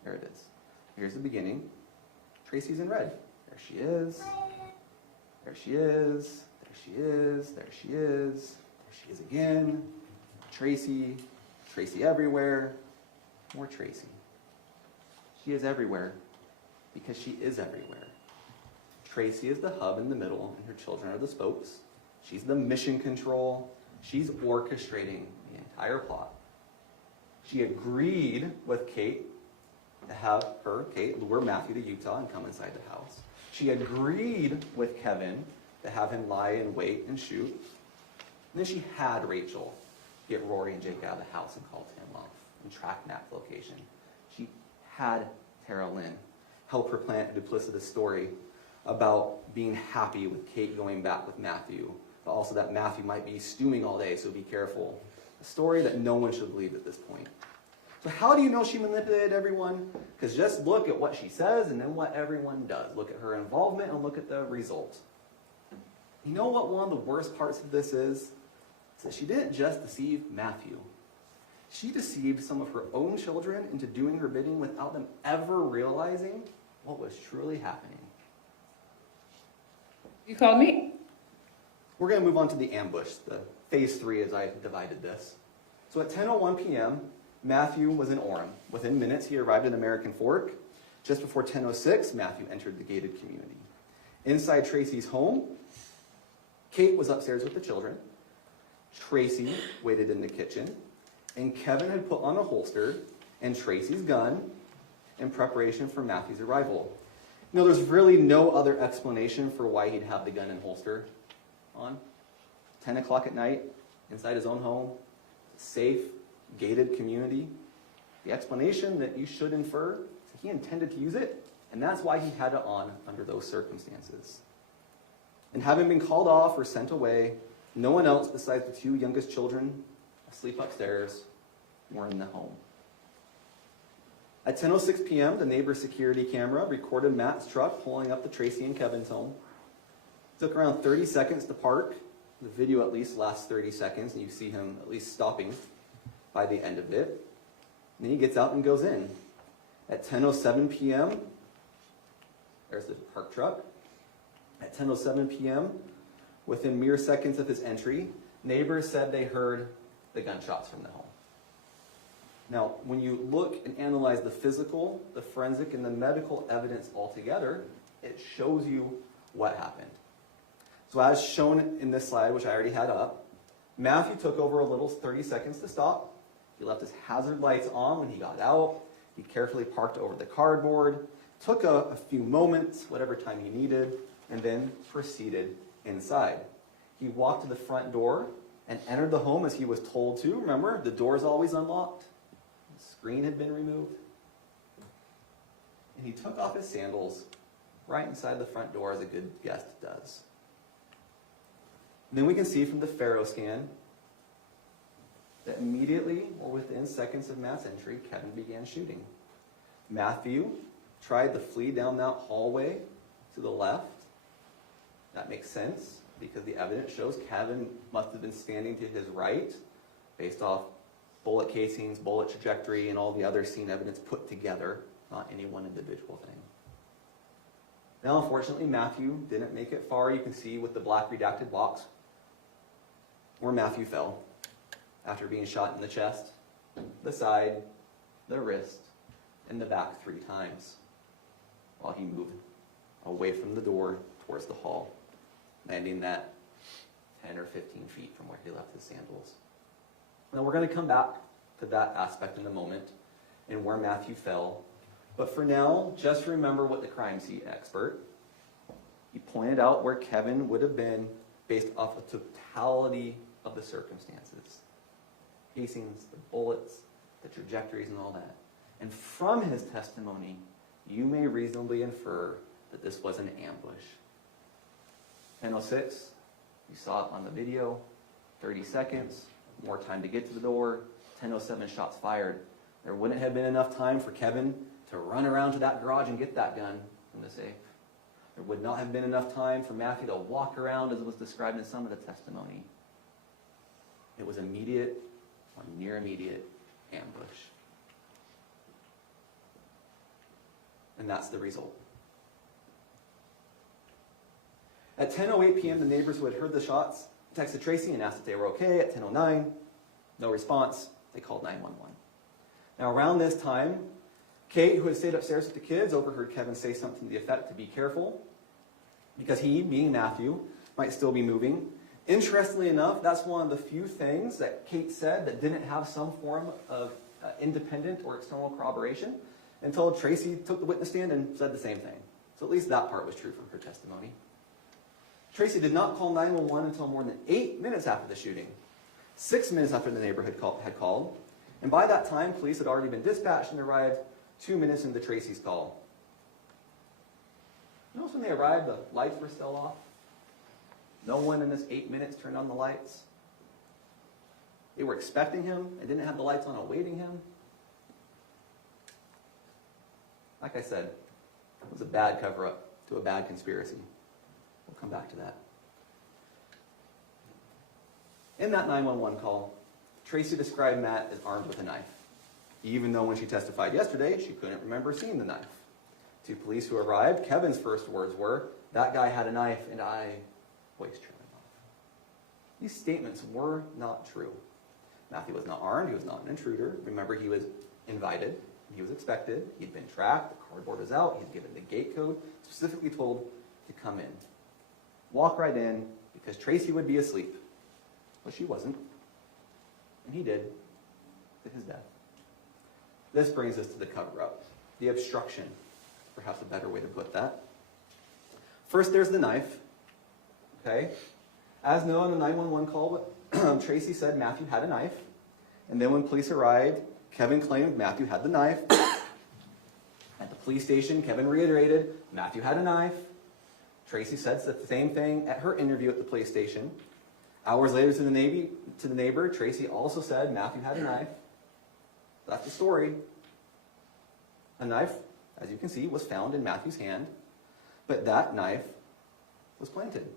There it is. Here's the beginning. Tracey's in red. There she is. There she is. There she is. There she is. There she is again. Tracey. Tracey everywhere. More Tracey. She is everywhere because she is everywhere. Tracey is the hub in the middle, and her children are the spokes. She's the mission control. She's orchestrating the entire plot. She agreed with Kate to have Kate, lure Matthew to Utah and come inside the house. She agreed with Kevin to have him lie in wait and shoot. And then she had Rachel get Rory and Jake out of the house and call Tim off and track Matt's location. She had Tara Lynn help her plant a duplicitous story about being happy with Kate going back with Matthew, but also that Matthew might be stewing all day, so be careful. A story that no one should believe at this point. So how do you know she manipulated everyone? Because just look at what she says and then what everyone does. Look at her involvement and look at the result. You know what one of the worst parts of this is? It's that she didn't just deceive Matthew. She deceived some of her own children into doing her bidding without them ever realizing what was truly happening. You called me. We're going to move on to the ambush, the phase 3 as I divided this. So at 10:01 p.m., Matthew was in Orem. Within minutes, he arrived at American Fork. Just before 10:06, Matthew entered the gated community. Inside Tracey's home, Kate was upstairs with the children. Tracey waited in the kitchen, and Kevin had put on a holster and Tracey's gun in preparation for Matthew's arrival. There's really no other explanation for why he'd have the gun and holster on. 10 o'clock at night, inside his own home, safe, gated community. The explanation that you should infer is that he intended to use it, and that's why he had it on under those circumstances. And having been called off or sent away, no one else besides the 2 youngest children asleep upstairs were in the home. At 10:06 p.m., the neighbor's security camera recorded Matt's truck pulling up to Tracey and Kevin's home. It took around 30 seconds to park. The video at least lasts 30 seconds, and you see him at least stopping by the end of it. And then he gets out and goes in. At 10:07 p.m., there's the parked truck. At 10:07 p.m., within mere seconds of his entry, neighbors said they heard the gunshots from the home. Now, when you look and analyze the physical, the forensic, and the medical evidence altogether, it shows you what happened. So as shown in this slide, which I already had up, Matthew took over a little 30 seconds to stop. He left his hazard lights on when he got out. He carefully parked over the cardboard, took a few moments, whatever time he needed, and then proceeded inside. He walked to the front door and entered the home as he was told to. Remember, the door's always unlocked. The screen had been removed. And he took off his sandals right inside the front door as a good guest does. And then we can see from the Faro scan that immediately, or within seconds of Matt's entry, Kevin began shooting. Matthew tried to flee down that hallway to the left. That makes sense because the evidence shows Kevin must have been standing to his right based off bullet casings, bullet trajectory, and all the other scene evidence put together, not any one individual thing. Now, unfortunately, Matthew didn't make it far. You can see with the black redacted box where Matthew fell after being shot in the chest, the side, the wrist, and the back 3 times while he moved away from the door towards the hall, landing that 10 or 15 feet from where he left his sandals. Now we're going to come back to that aspect in a moment and where Matthew fell. But for now, just remember what the crime scene expert, he pointed out where Kevin would have been based off the totality of the circumstances. Casings, the bullets, the trajectories, and all that. And from his testimony, you may reasonably infer that this was an ambush. 10:06, you saw it on the video, 30 seconds, more time to get to the door, 10:07 shots fired. There wouldn't have been enough time for Kevin to run around to that garage and get that gun from the safe. There would not have been enough time for Matthew to walk around as it was described in some of the testimony. It was immediate or near immediate ambush. And that's the result. At 10:08 p.m., the neighbors who had heard the shots texted Tracey and asked if they were okay. At 10:09, no response. They called 911. Now, around this time, Kate, who had stayed upstairs with the kids, overheard Kevin say something to the effect to be careful, because he, being Matthew, might still be moving. Interestingly enough, that's one of the few things that Kate said that didn't have some form of independent or external corroboration until Tracey took the witness stand and said the same thing. So at least that part was true from her testimony. Tracey did not call 911 until more than 8 minutes after the shooting, 6 minutes after the neighbor had called. And by that time, police had already been dispatched and arrived 2 minutes into Tracey's call. Notice when they arrived, the lights were still off. No one in this 8 minutes turned on the lights. They were expecting him and didn't have the lights on awaiting him. Like I said, it was a bad cover-up to a bad conspiracy. We'll come back to that. In that 911 call, Tracey described Matt as armed with a knife, even though when she testified yesterday, she couldn't remember seeing the knife. To police who arrived, Kevin's first words were, "That guy had a knife and I was trailing off." These statements were not true. Matthew was not armed. He was not an intruder. Remember, he was invited. He was expected. He'd been tracked. The cardboard was out. He'd given the gate code, specifically told to come in. Walk right in, because Tracey would be asleep. But she wasn't. And he did, to his death. This brings us to the cover-up, the obstruction, perhaps a better way to put that. First, there's the knife. Okay? As known in the 911 call, Tracey said Matthew had a knife. And then when police arrived, Kevin claimed Matthew had the knife. At the police station, Kevin reiterated Matthew had a knife. Tracey said the same thing at her interview at the police station. Hours later to the neighbor, Tracey also said Matthew had a knife. That's the story. A knife, as you can see, was found in Matthew's hand, but that knife was planted.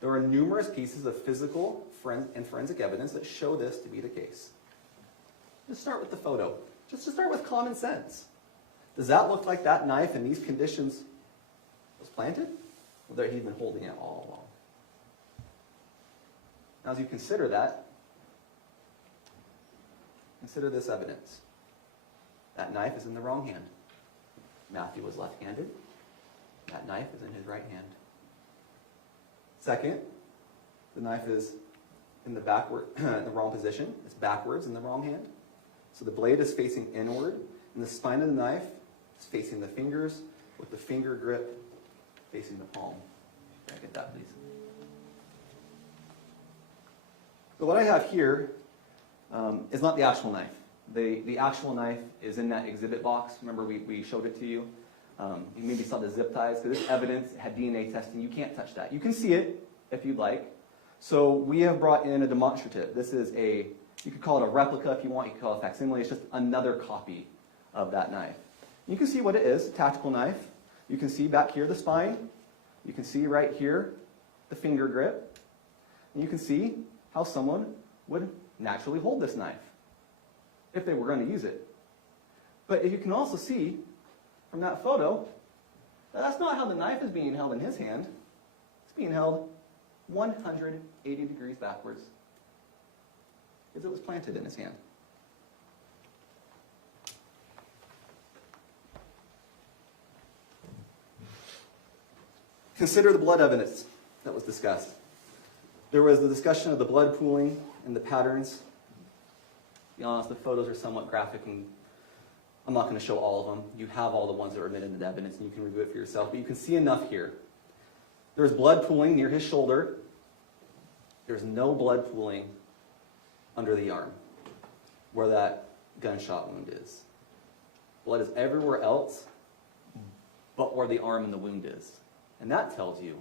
There are numerous pieces of physical and forensic evidence that show this to be the case. Let's start with the photo. Just to start with common sense. Does that look like that knife in these conditions was planted? Or that he'd been holding it all along? Now, as you consider that, consider this evidence. That knife is in the wrong hand. Matthew was left-handed. That knife is in his right hand. Second, the knife is in the wrong position. It's backwards in the wrong hand. So the blade is facing inward, and the spine of the knife is facing the fingers, with the finger grip facing the palm. Can I get that, please? So what I have here is not the actual knife. The actual knife is in that exhibit box. Remember, we showed it to you. You maybe saw the zip ties. So this evidence had DNA testing. You can't touch that. You can see it if you'd like. So we have brought in a demonstrative. This is you could call it a replica if you want. You could call it a facsimile. It's just another copy of that knife. You can see what it is, a tactical knife. You can see back here the spine. You can see right here the finger grip. And you can see how someone would naturally hold this knife if they were going to use it. But you can also see from that photo that that's not how the knife is being held in his hand. It's being held 180 degrees backwards, because it was planted in his hand. Consider the blood evidence that was discussed. There was the discussion of the blood pooling and the patterns. To be honest, the photos are somewhat graphic, and I'm not going to show all of them. You have all the ones that were admitted into evidence, and you can review it for yourself. But you can see enough here. There's blood pooling near his shoulder. There's no blood pooling under the arm, where that gunshot wound is. Blood is everywhere else, but where the arm and the wound is. And that tells you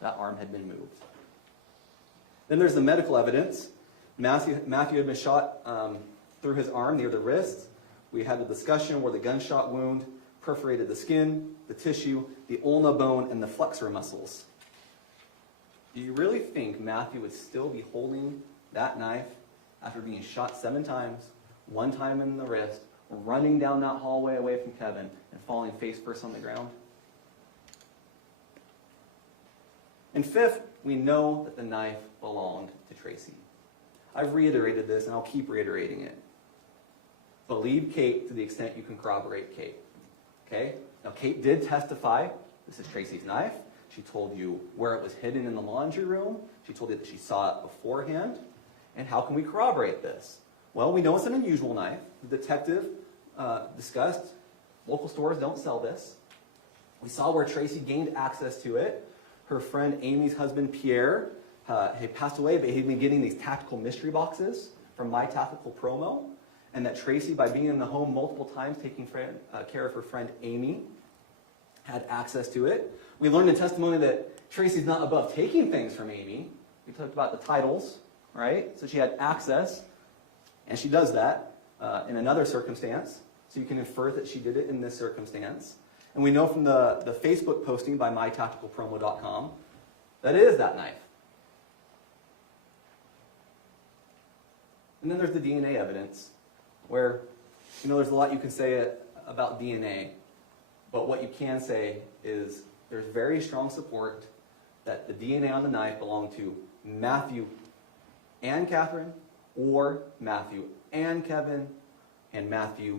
that arm had been moved. Then there's the medical evidence. Matthew had been shot through his arm near the wrist. We had the discussion where the gunshot wound perforated the skin, the tissue, the ulna bone, and the flexor muscles. Do you really think Matthew would still be holding that knife after being shot 7 times, 1 time in the wrist, running down that hallway away from Kevin, and falling face first on the ground? And fifth, we know that the knife belonged to Tracey. I've reiterated this, and I'll keep reiterating it. Believe Kate to the extent you can corroborate Kate. Okay? Now, Kate did testify. This is Tracey's knife. She told you where it was hidden in the laundry room. She told you that she saw it beforehand. And how can we corroborate this? Well, we know it's an unusual knife. The detective discussed local stores don't sell this. We saw where Tracey gained access to it. Her friend Amy's husband, Pierre, had passed away, but he'd been getting these tactical mystery boxes from My Tactical Promo. And that Tracey, by being in the home multiple times, taking care of her friend Amy, had access to it. We learned in testimony that Tracey's not above taking things from Amy. We talked about the titles, right? So she had access, and she does that in another circumstance. So you can infer that she did it in this circumstance. And we know from the Facebook posting by mytacticalpromo.com that it is that knife. And then there's the DNA evidence, where, there's a lot you can say about DNA, but what you can say is there's very strong support that the DNA on the knife belonged to Matthew and Kathryn, or Matthew and Kevin, and Matthew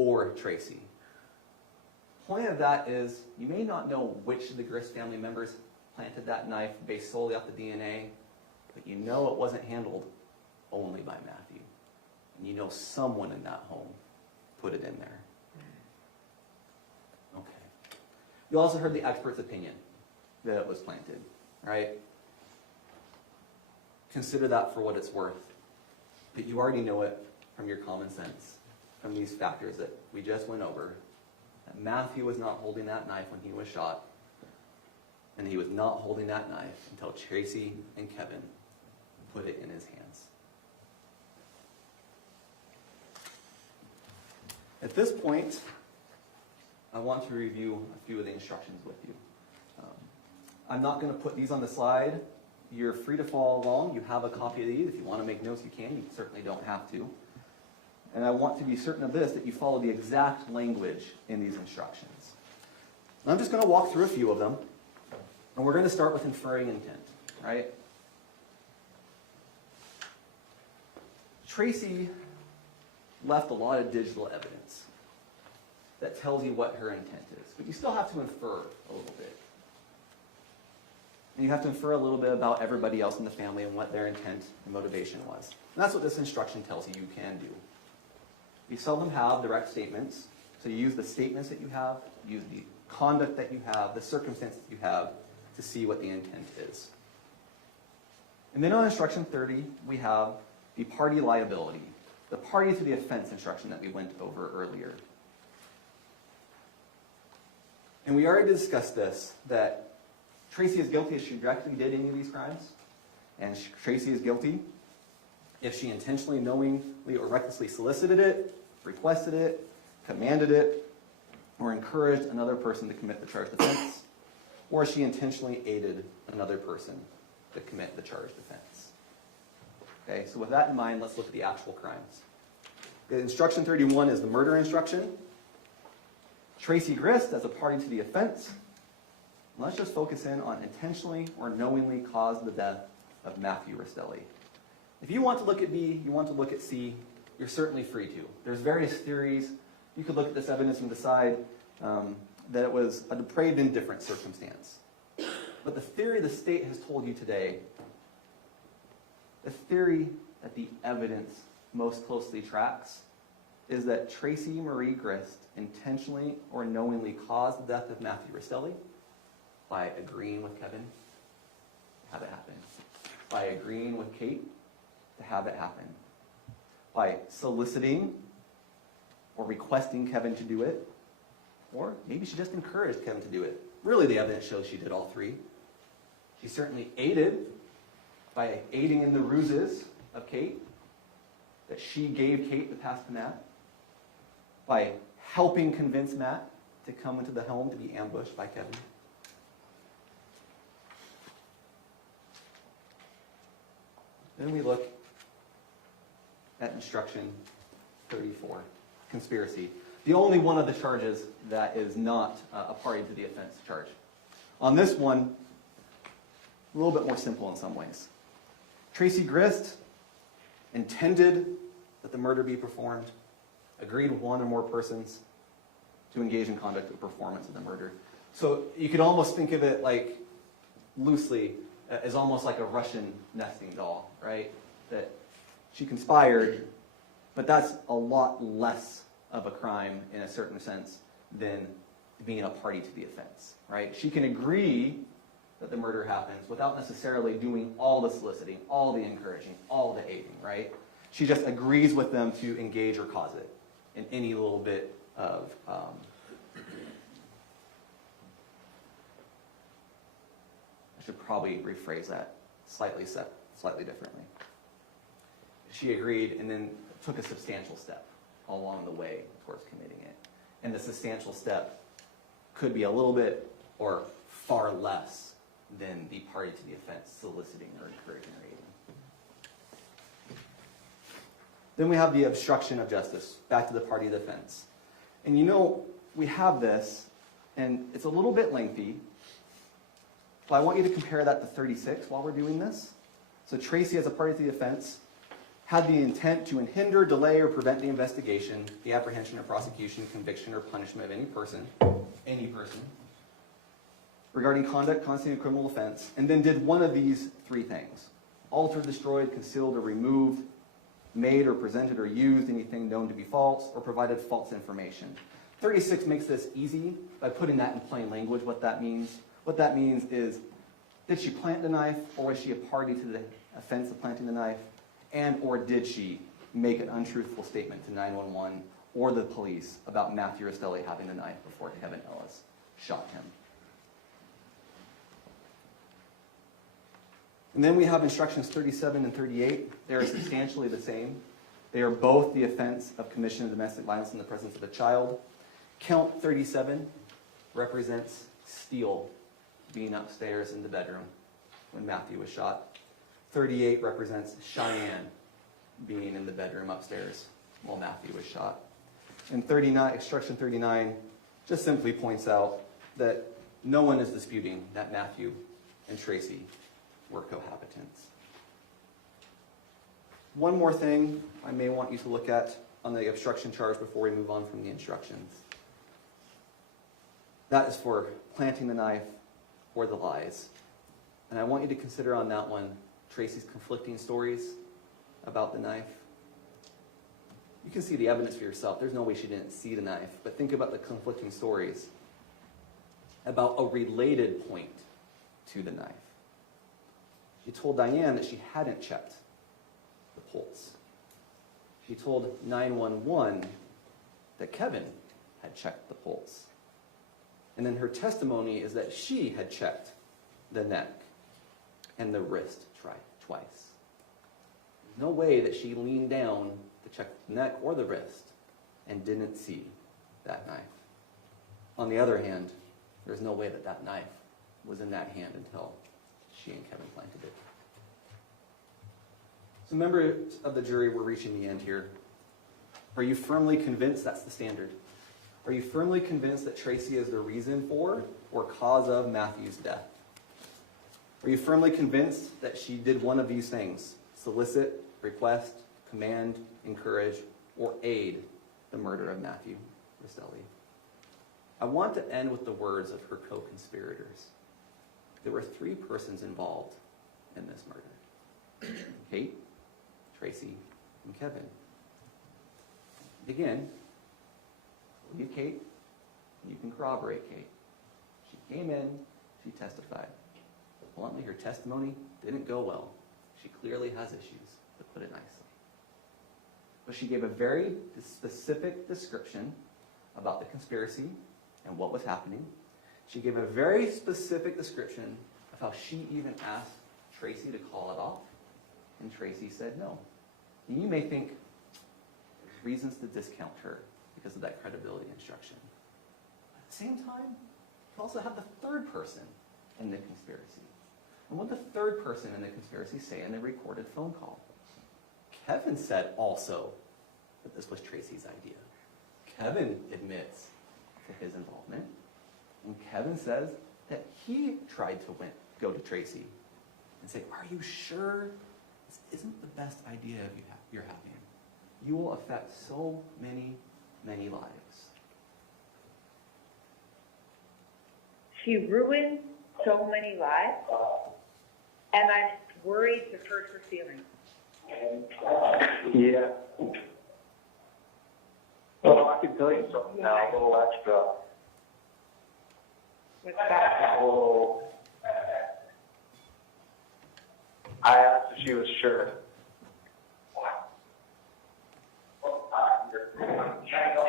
or Tracey. Point of that is, you may not know which of the Grist family members planted that knife based solely off the DNA, but you know it wasn't handled only by Matthew. And you know someone in that home put it in there. Okay. You also heard the expert's opinion that it was planted, right? Consider that for what it's worth. But you already know it from your common sense, from these factors that we just went over, that Matthew was not holding that knife when he was shot, and he was not holding that knife until Tracey and Kevin put it in his hands. At this point, I want to review a few of the instructions with you. I'm not going to put these on the slide. You're free to follow along. You have a copy of these. If you want to make notes, you can. You certainly don't have to. And I want to be certain of this, that you follow the exact language in these instructions. And I'm just going to walk through a few of them. And we're going to start with inferring intent, right? Tracey left a lot of digital evidence that tells you what her intent is. But you still have to infer a little bit. And you have to infer a little bit about everybody else in the family and what their intent and motivation was. And that's what this instruction tells you can do. You seldom have direct statements, so you use the statements that you have, use the conduct that you have, the circumstances you have to see what the intent is. And then on instruction 30, we have the party liability, the party to the offense instruction that we went over earlier. And we already discussed this, that Tracey is guilty if she directly did any of these crimes, and Tracey is guilty if she intentionally, knowingly, or recklessly solicited it, requested it, commanded it, or encouraged another person to commit the charged offense, or she intentionally aided another person to commit the charged offense. Okay, so with that in mind, let's look at the actual crimes. The instruction 31 is the murder instruction. Tracey Grist as a party to the offense. Let's just focus in on intentionally or knowingly caused the death of Matthew Restelli. If you want to look at B, you want to look at C, you're certainly free to. There's various theories. You could look at this evidence and decide that it was a depraved indifference circumstance. But the theory the state has told you today, the theory that the evidence most closely tracks, is that Tracey Marie Grist intentionally or knowingly caused the death of Matthew Restelli by agreeing with Kevin to have it happen, by agreeing with Kate to have it happen, by soliciting or requesting Kevin to do it, or maybe she just encouraged Kevin to do it. Really, the evidence shows she did all three. She certainly aided by aiding in the ruses of Kate, that she gave Kate the pass to Matt, by helping convince Matt to come into the home to be ambushed by Kevin. Then we look at instruction 34, conspiracy. The only one of the charges that is not a party to the offense charge. On this one, a little bit more simple in some ways. Tracey Grist intended that the murder be performed, agreed with one or more persons to engage in conduct of performance of the murder. So you could almost think of it like, loosely, as almost like a Russian nesting doll, right? That she conspired, but that's a lot less of a crime in a certain sense than being a party to the offense, right? She can agree that the murder happens without necessarily doing all the soliciting, all the encouraging, all the aiding, right? She just agrees with them to engage or cause it in any little bit of I should probably rephrase that slightly differently. She agreed and then took a substantial step along the way towards committing it. And the substantial step could be a little bit or far less than the party to the offense soliciting or encouraging or aiding. Then we have the obstruction of justice, back to the party of the offense. And you know, we have this, and it's a little bit lengthy, but I want you to compare that to 36 while we're doing this. So Tracey, as a party to the offense, had the intent to hinder, delay, or prevent the investigation, the apprehension or prosecution, conviction, or punishment of any person, regarding conduct constituting a criminal offense, and then did one of these three things: altered, destroyed, concealed, or removed, made or presented or used anything known to be false, or provided false information. 36 makes this easy by putting that in plain language, what that means. What that means is, did she plant the knife, or was she a party to the offense of planting the knife? And or did she make an untruthful statement to 911 or the police about Matthew Restelli having the knife before Kevin Ellis shot him? And then we have instructions 37 and 38. They are substantially the same. They are both the offense of commission of domestic violence in the presence of a child. Count 37 represents Steele being upstairs in the bedroom when Matthew was shot. 38 represents Cheyenne being in the bedroom upstairs while Matthew was shot. And 39, instruction 39 just simply points out that no one is disputing that Matthew and Tracey were cohabitants. One more thing I may want you to look at on the obstruction charge before we move on from the instructions. That is for planting the knife or the lies. And I want you to consider on that one Tracey's conflicting stories about the knife. You can see the evidence for yourself. There's no way she didn't see the knife. But think about the conflicting stories about a related point to the knife. She told Diane that she hadn't checked the pulse. She told 911 that Kevin had checked the pulse. And then her testimony is that she had checked the neck and the wrist twice. There's no way that she leaned down to check the neck or the wrist and didn't see that knife. On the other hand, there's no way that that knife was in that hand until she and Kevin planted it. So members of the jury, we're reaching the end here. Are you firmly convinced that's the standard? Are you firmly convinced that Tracey is the reason for or cause of Matthew's death? Are you firmly convinced that she did one of these things: solicit, request, command, encourage, or aid the murder of Matthew Restelli? I want to end with the words of her co-conspirators. There were three persons involved in this murder: Kate, Tracey, and Kevin. Again, you, Kate, you can corroborate Kate. She came in, she testified. Bluntly, her testimony didn't go well. She clearly has issues, to put it nicely. But she gave a very specific description about the conspiracy and what was happening. She gave a very specific description of how she even asked Tracey to call it off, and Tracey said no. And you may think there's reasons to discount her because of that credibility instruction. At the same time, you also have the third person in the conspiracy. And what did the third person in the conspiracy say in the recorded phone call? Kevin said also that this was Tracey's idea. Kevin admits to his involvement. And Kevin says that he tried to go to Tracey and say, "Are you sure this isn't the best idea you're having? You will affect so many, many lives." She ruined so many lives, and I'm worried to hurt her feelings. Yeah. Well, I can tell you something now, a little extra. What's that? Oh, I asked if she was sure.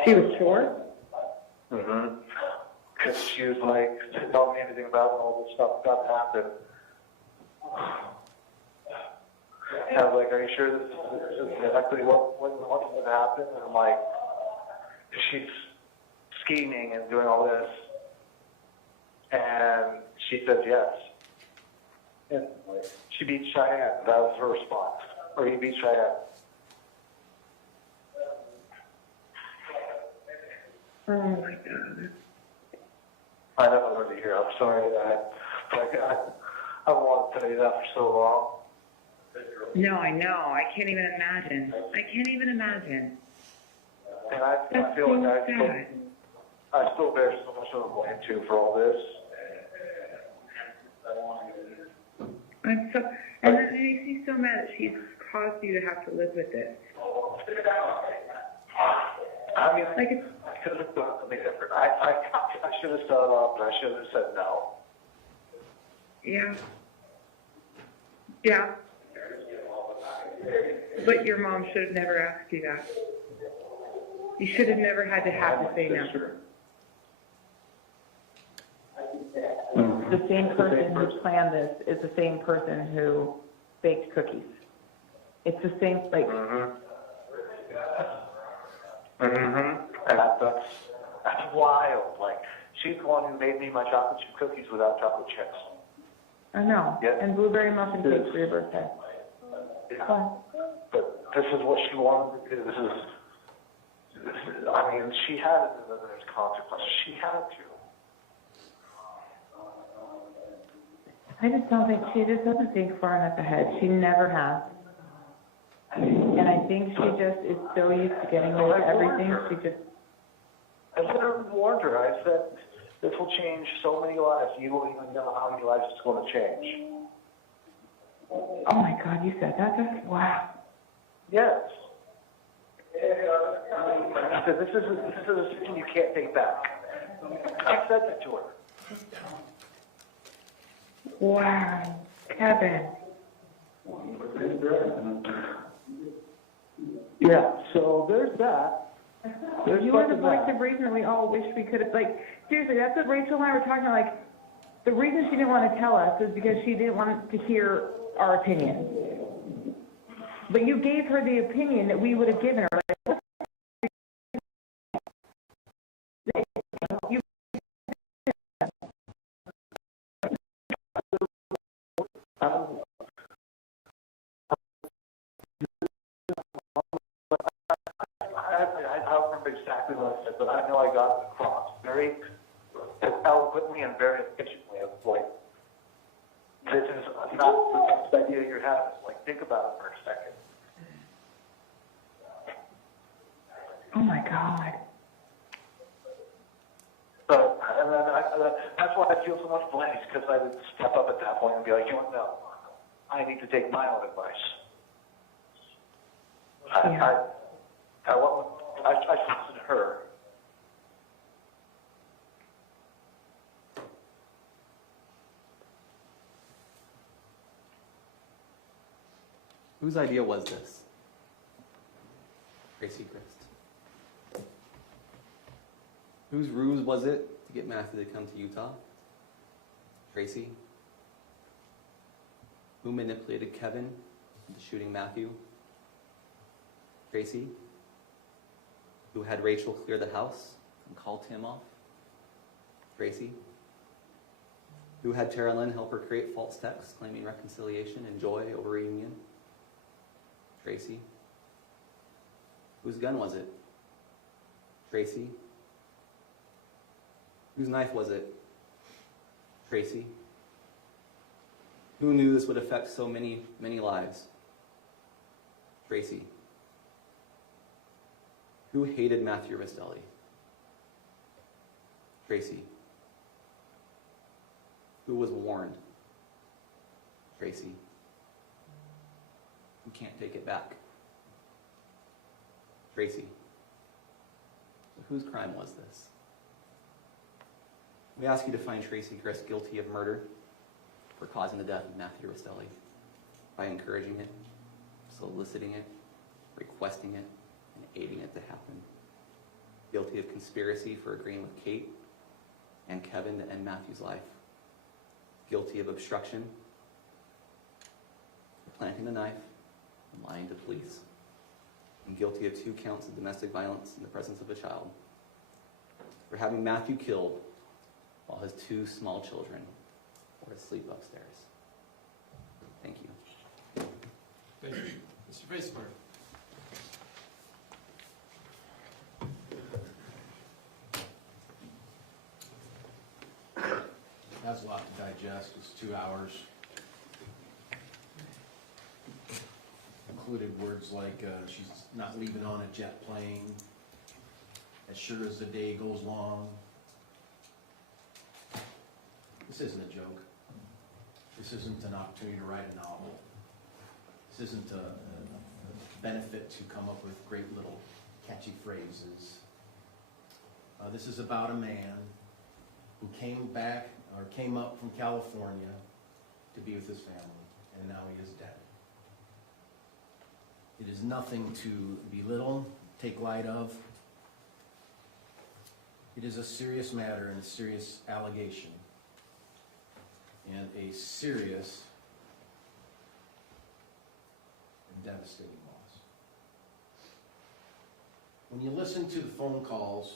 She was sure? Mm-hmm. Because she was like, she didn't tell me anything about all this stuff that happened. And I was like, "Are you sure this is exactly what's going to happen?" And I'm like, she's scheming and doing all this. And she said yes. And she beat Cheyenne. That was her response. Or he beat Cheyenne. Oh my God. I never wanted to hear. I'm sorry that I wanted to tell you that for so long. No, I know. I can't even imagine. I can't even imagine. And I That's feel so like sad. I still bear so much of the blame too for all this. I'm so, and that makes me so mad that she's caused you to have to live with this. I mean, Like, it's, I could have done something different. I should have stood up and I should have said no. yeah. Yeah. But your mom should have never asked you that. You should have never had to have to say no. The same person who planned this is the same person who baked cookies. It's the same, like, And that's wild. Like, she's the one who made me my chocolate chip cookies without chocolate chips. I know, Yeah. and blueberry muffin cake for your birthday. Yeah. But this is what she wanted to do. This is I mean, she had it, and then there's consequences. She had to. I just don't think, she just doesn't think far enough ahead. She never has. And I think she just is so used to getting away with everything, she just, I literally warned her. I said, this will change so many lives. You won't even know how many lives it's going to change. oh my God, you said that? That's, wow. Yes. I said, this is a decision you can't take back. I said that to her. Wow, Kevin. Yeah, so there's that. You are the voice of reason that we all wish we could have, like, seriously, that's what Rachel and I were talking about, like, the reason she didn't want to tell us is because she didn't want to hear our opinion. But you gave her the opinion that we would have given her. Like, you, I don't remember exactly what I said, but I know I got it across very eloquently and very efficiently. Of like, this is not the best idea you're having. Like, think about it for a second. oh my God. But and then that's why I feel so much blame, because I would step up at that point and be like, you know what, no, I need to take my own advice. Yeah. I trusted her. Whose idea was this? Tracey Grist. Whose ruse was it to get Matthew to come to Utah? Tracey. Who manipulated Kevin into shooting Matthew? Tracey. Who had Rachel clear the house and called Tim off? Tracey. Who had Tara Lynn help her create false texts claiming reconciliation and joy over reunion? Tracey. Whose gun was it? Tracey. Whose knife was it? Tracey. Who knew this would affect so many, many lives? Tracey. Who hated Matthew Restelli? Tracey. Who was warned? Tracey. Who can't take it back? Tracey. So whose crime was this? We ask you to find Tracey Grist guilty of murder for causing the death of Matthew Restelli by encouraging it, soliciting it, requesting it, and aiding it to happen. Guilty of conspiracy for agreeing with Kate and Kevin to end Matthew's life. Guilty of obstruction, planting the knife, and lying to police. And guilty of 2 counts of domestic violence in the presence of a child. For having Matthew killed while his 2 small children were asleep upstairs. Thank you. Thank you. Mr. Faceberg. That's a lot to digest. It's 2 hours. included words like she's not leaving on a jet plane, as sure as the day goes long. This isn't a joke. This isn't an opportunity to write a novel. This isn't a benefit to come up with great little catchy phrases. This is about a man who came up from California to be with his family, and now he is dead. It is nothing to belittle, take light of. It is a serious matter and a serious allegation, and a serious and devastating loss. When you listen to the phone calls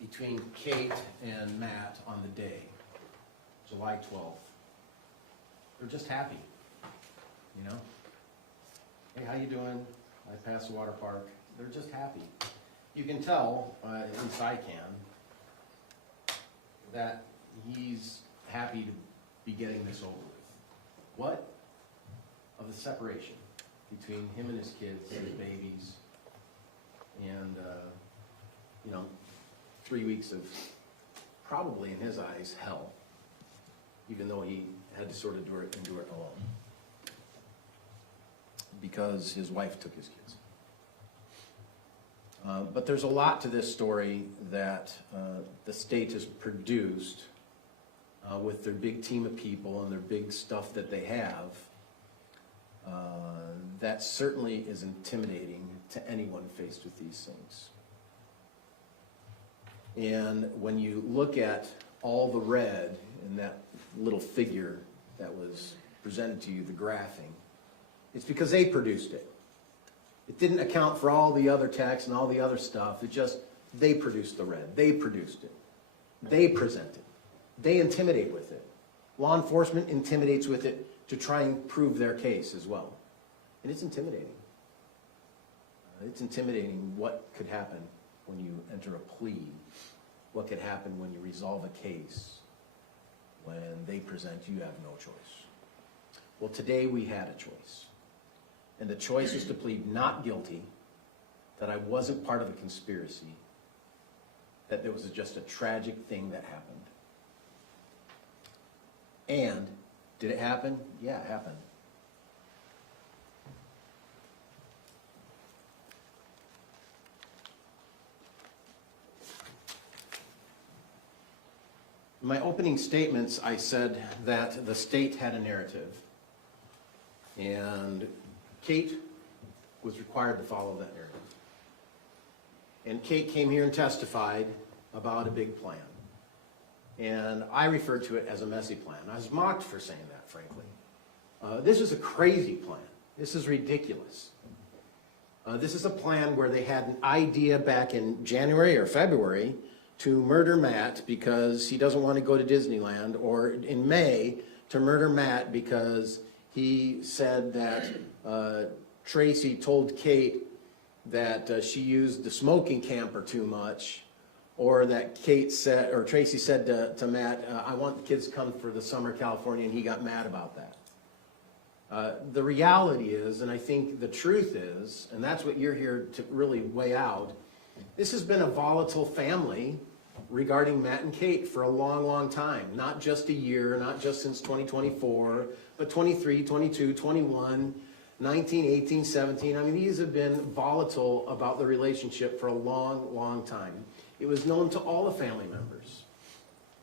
between Kate and Matt on the day, July 12th, they're just happy, you know? Hey, how you doing? I passed the water park. They're just happy. You can tell, at least I can, that he's happy to be getting this over with. What? Of the separation between him and his kids, his babies, and, 3 weeks of probably, in his eyes, hell, even though he had to sort of endure it alone, because his wife took his kids. But there's a lot to this story that the state has produced with their big team of people and their big stuff that they have. That certainly is intimidating to anyone faced with these things. And when you look at all the red in that little figure that was presented to you, the graphing, it's because they produced it. It didn't account for all the other text and all the other stuff. It just, they produced the red. They produced it. They present it. They intimidate with it. Law enforcement intimidates with it to try and prove their case as well. And it's intimidating. It's intimidating what could happen when you enter a plea, what could happen when you resolve a case, when they present you have no choice. Well, today we had a choice. And the choice was to plead not guilty, that I wasn't part of a conspiracy, that there was just a tragic thing that happened. And did it happen? Yeah, it happened. In my opening statements, I said that the state had a narrative, and Kate was required to follow that narrative. And Kate came here and testified about a big plan. And I referred to it as a messy plan. I was mocked for saying that, frankly. This is a crazy plan. This is ridiculous. This is a plan where they had an idea back in January or February to murder Matt because he doesn't want to go to Disneyland, or in May to murder Matt because he said that Tracey told Kate that she used the smoking camper too much, or that Tracey said to Matt, I want the kids to come for the summer California, and he got mad about that. The reality is, and I think the truth is, and that's what you're here to really weigh out, this has been a volatile family regarding Matt and Kate for a long, long time. Not just a year, not just since 2024, but 23, 22, 21, 19, 18, 17. I mean, these have been volatile about the relationship for a long, long time. It was known to all the family members,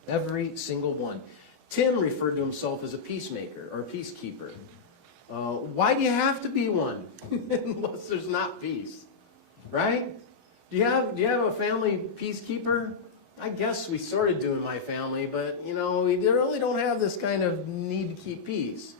every single one. Tim referred to himself as a peacemaker or a peacekeeper. Why do you have to be one unless there's not peace, right? Do you have a family peacekeeper? I guess we sort of do in my family, but we really don't have this kind of need to keep peace.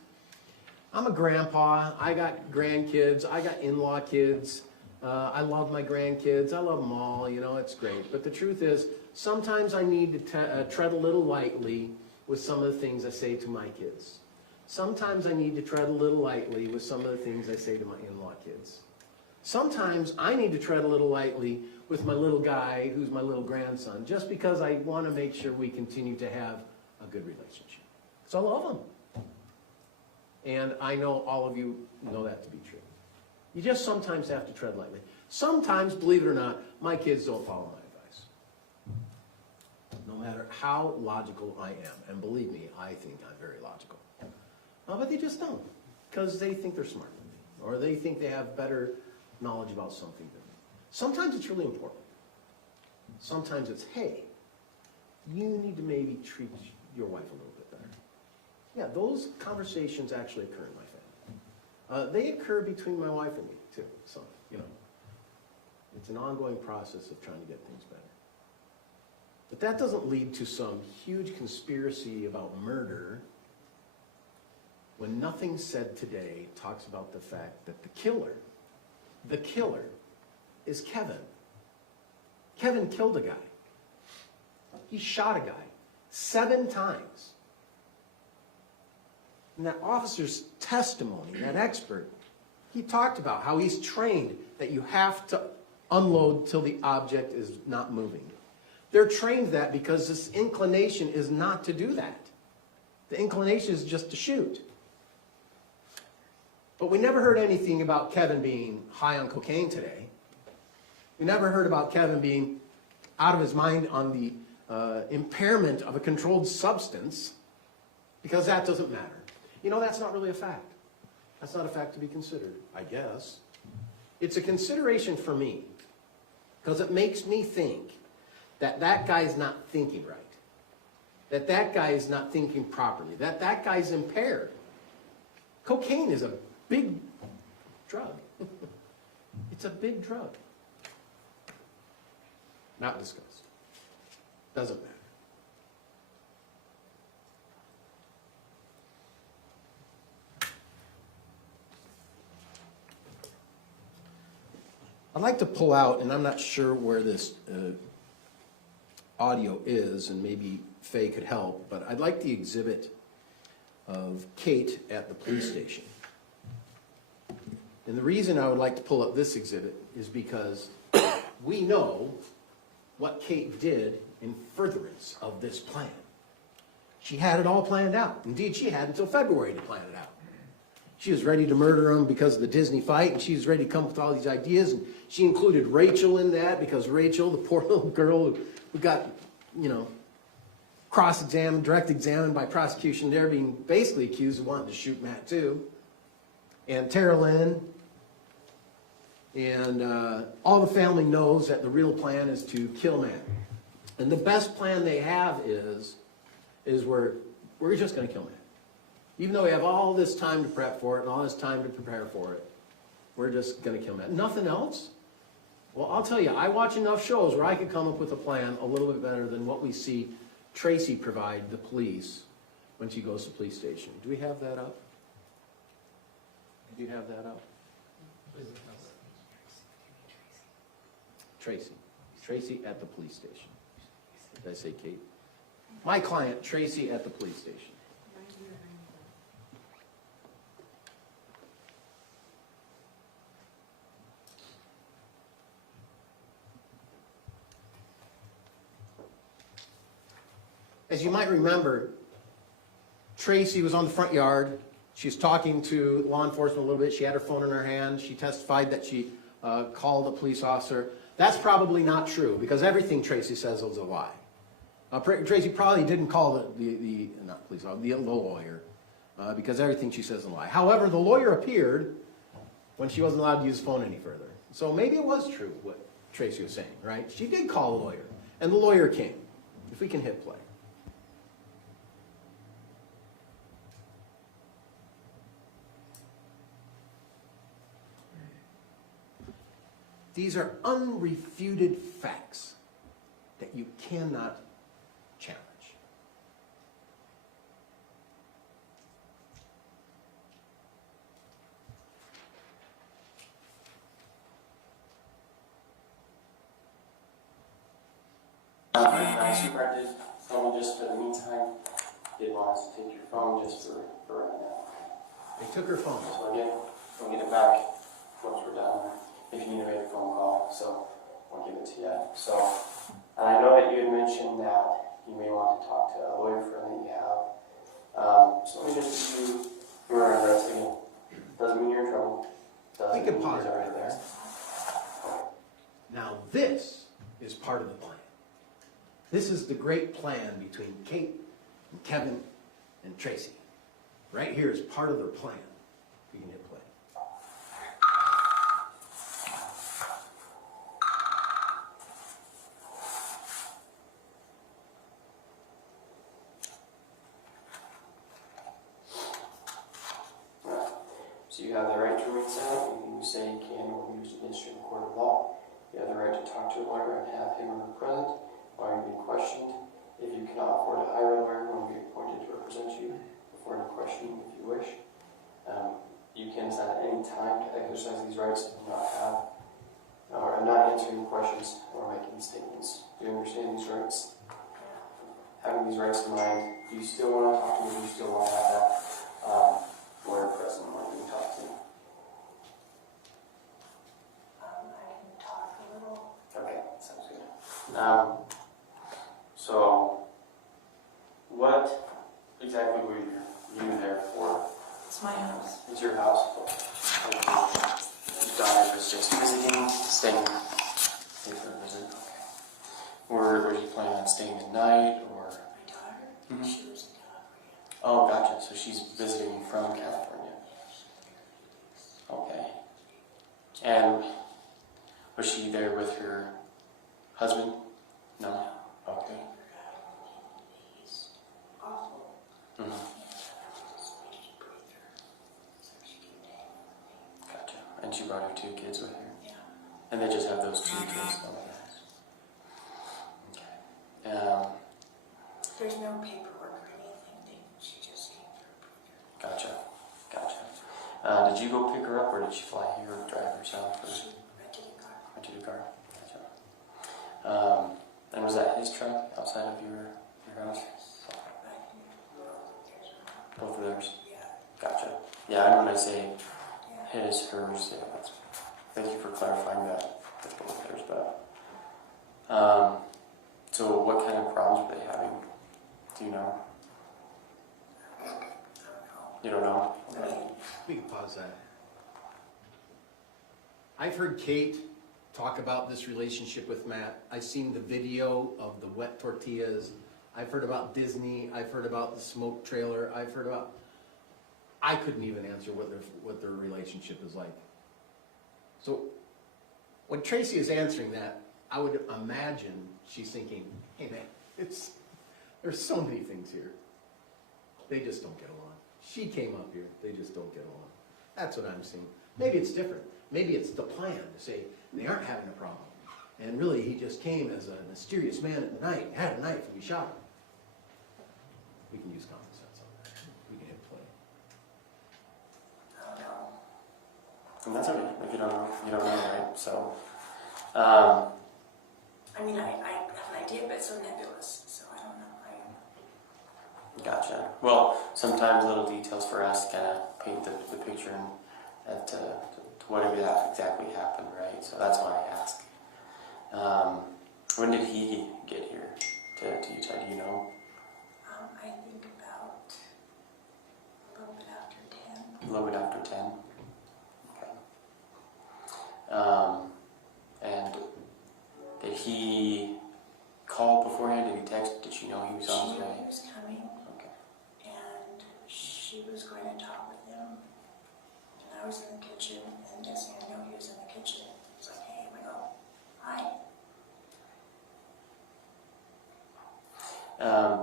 I'm a grandpa. I got grandkids. I got in-law kids. I love my grandkids. I love them all. It's great. But the truth is, sometimes I need to tread a little lightly with some of the things I say to my kids. Sometimes I need to tread a little lightly with some of the things I say to my in-law kids. Sometimes I need to tread a little lightly with my little guy who's my little grandson, just because I want to make sure we continue to have a good relationship. Because I love them. And I know all of you know that to be true. You just sometimes have to tread lightly. Sometimes, believe it or not, my kids don't follow my advice. No matter how logical I am, and believe me, I think I'm very logical. But they just don't, because they think they're smarter than me, or they think they have better knowledge about something than me. Sometimes it's really important. Sometimes it's, hey, you need to maybe treat your wife a little bit better. Yeah, those conversations actually occur in my family. They occur between my wife and me, too. So, you know, it's an ongoing process of trying to get things better. But that doesn't lead to some huge conspiracy about murder when nothing said today talks about the fact that the killer is Kevin. Kevin killed a guy. He shot a guy 7 times. And that officer's testimony, that expert, he talked about how he's trained that you have to unload till the object is not moving. They're trained that because this inclination is not to do that. The inclination is just to shoot. But we never heard anything about Kevin being high on cocaine today. We never heard about Kevin being out of his mind on the impairment of a controlled substance, because that doesn't matter. You know, that's not really a fact. That's not a fact to be considered, I guess. It's a consideration for me, because it makes me think that that guy's not thinking right, that that guy is not thinking properly, that that guy's impaired. Cocaine is a big drug. It's a big drug. Not discussed. Doesn't matter. I'd like to pull out, and I'm not sure where this audio is, and maybe Faye could help, but I'd like the exhibit of Kate at the police station. And the reason I would like to pull up this exhibit is because we know what Kate did in furtherance of this plan. She had it all planned out. Indeed, she had until February to plan it out. She was ready to murder him because of the Disney fight, and she was ready to come up with all these ideas, and she included Rachel in that because Rachel, the poor little girl who got, you know, cross-examined, direct-examined by prosecution there, being basically accused of wanting to shoot Matt too, and Tara Lynn, and all the family knows that the real plan is to kill Matt. And the best plan they have is we're just going to kill Matt. Even though we have all this time to prep for it and all this time to prepare for it, we're just going to kill Matt. Nothing else? Well, I'll tell you, I watch enough shows where I could come up with a plan a little bit better than what we see Tracey provide the police when she goes to the police station. Do we have that up? Do you have that up? Tracey at the police station. Did I say Kate? My client, Tracey at the police station. As you might remember, Tracey was on the front yard. She was talking to law enforcement a little bit. She had her phone in her hand. She testified that she called a police officer. That's probably not true, because everything Tracey says is a lie. Tracey probably didn't call the lawyer, because everything she says is a lie. However, the lawyer appeared when she wasn't allowed to use the phone any further. So maybe it was true what Tracey was saying, right? She did call a lawyer, and the lawyer came. If we can hit play. These are unrefuted facts that you cannot challenge. My supervisor did phone just for the meantime. Didn't want us to take your phone just for right now. They took her phone. So we'll get it back once we're done. If you need to make a phone call, so we'll give it to you. So, and I know that you had mentioned that you may want to talk to a lawyer friend that you have. So let me just give you your address again. Doesn't mean you're in trouble. Doesn't We can mean pause it you're right there. Now this is part of the plan. This is the great plan between Kate and Kevin and Tracey. Right here is part of their plan. You can hit play. So you have the right to remain silent. You can say you can or will be used against you in a court of law. You have the right to talk to a lawyer and have him or her present while you're being questioned. If you cannot afford to hire a lawyer, one will be appointed to represent you before any questioning if you wish. You can decide at any time to exercise these rights and not have, or not answering questions or making statements. Do you understand these rights? Having these rights in mind, do you still want to talk to me? Do you still want to have that lawyer present when you talk to me? I can talk a little. Okay, sounds good. So, what exactly were you there for? It's my house. It's your house? Your daughter was just visiting, staying for a visit? Okay. Were you planning on staying the night, or? My daughter? Mhm. She lives in California. Oh, gotcha. So she's visiting from California. Okay. And was she there with her husband? No? Okay. He's awful. Mhm. So Gotcha. And she brought her 2 kids with her? Yeah. And they just have those 2 kids? Oh, nice. Okay. There's no paperwork or anything. She just came for a Gotcha. Gotcha. Did you go pick her up, or did she fly here or drive herself? Or? She rented a car. Rented a car. Gotcha. And was that his truck outside of your house? Both of theirs? Yeah. Gotcha. Yeah, I know when I say his, hers, yeah, that's, thank you for clarifying that. It's both theirs, but, so what kind of problems were they having? Do you know? You don't know? Okay. We can pause that. I've heard Kate talk about this relationship with Matt. I've seen the video of the wet tortillas. I've heard about Disney. I've heard about the smoke trailer. I've heard about... I couldn't even answer what their relationship is like. So when Tracey is answering that, I would imagine she's thinking, hey man, there's so many things here. They just don't get along. She came up here, they just don't get along. That's what I'm seeing. Maybe it's different. Maybe it's the plan to say they aren't having a problem. And really he just came as a mysterious man at the night, had a knife, and we shot him. We can use common sense on that. We can hit play. I don't know. And that's okay. If you don't know, right? So, I mean, I have an idea, but it's so nebulous, so I don't know. gotcha. Well, sometimes little details for us kind of paint the picture and to whatever that exactly happened, right? So that's why I ask. When did he get here to Utah? Do you know? I think about a little bit after 10. A little bit after 10. Okay. And did he call beforehand? Did he text? Did she know he was on his She knew way? he was coming, Okay. and she was going to talk with him. And I was in the kitchen, and next thing I know, he was in the kitchen. He was like, hey, I go, hi.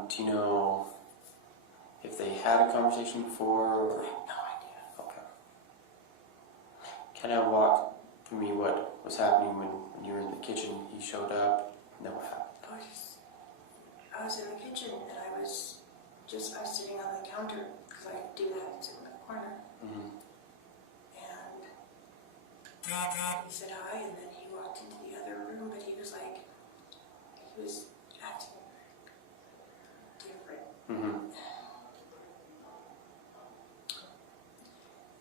Do you know if they had a conversation before? Or? I have no idea. Okay. Kind of walk through me what was happening when you were in the kitchen. He showed up, and then what happened? I was in the kitchen, and I was sitting on the counter, because I do that, sit in the corner. Mm-hmm. And he said hi, and then he walked into the other room, but he was acting different. Mm-hmm.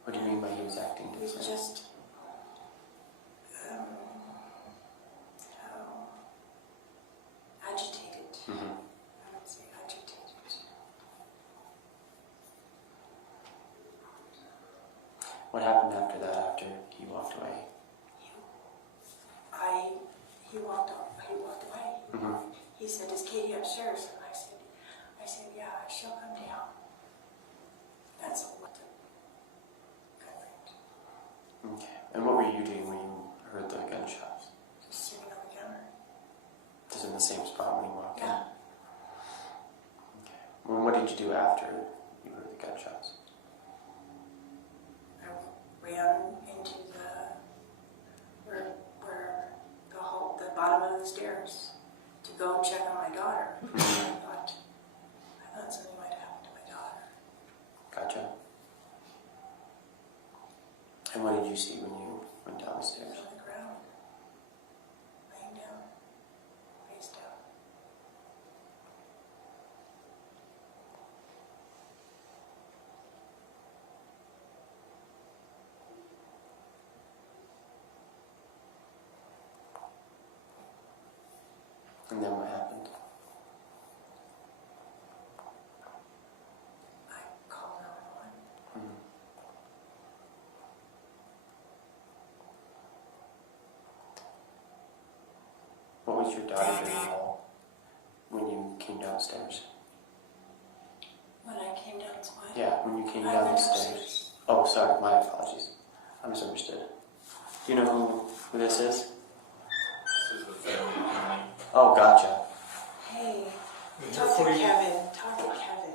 What do you mean by he was acting He was different? just, agitated. Mm-hmm. I don't What happened after that, after he walked away? He walked away. Mm-hmm. He said, "Is Katie upstairs?" And I said, "Yeah, she'll come down." That's what the gunman. Okay. And what were you doing when you heard the gunshots? Just sitting on the counter. Just in the same spot when you walked Yeah. in? Okay. Well, what did you do after you heard the gunshots? I ran into the bottom of the stairs to go check on my daughter. I thought something might happen to my daughter. Gotcha. And what did you see when you went down the She was stairs? on the ground, laying down, face down. And then what happened? I called 911. Mm-hmm. What was your daughter doing all when you came downstairs? When I came down, it's my... Yeah, when you came I down the went stairs. upstairs. Oh, sorry, my apologies. I misunderstood. Do you know who this is? This is the family. Oh, gotcha. Hey, Is talk it to for you? Kevin. Talk to Kevin.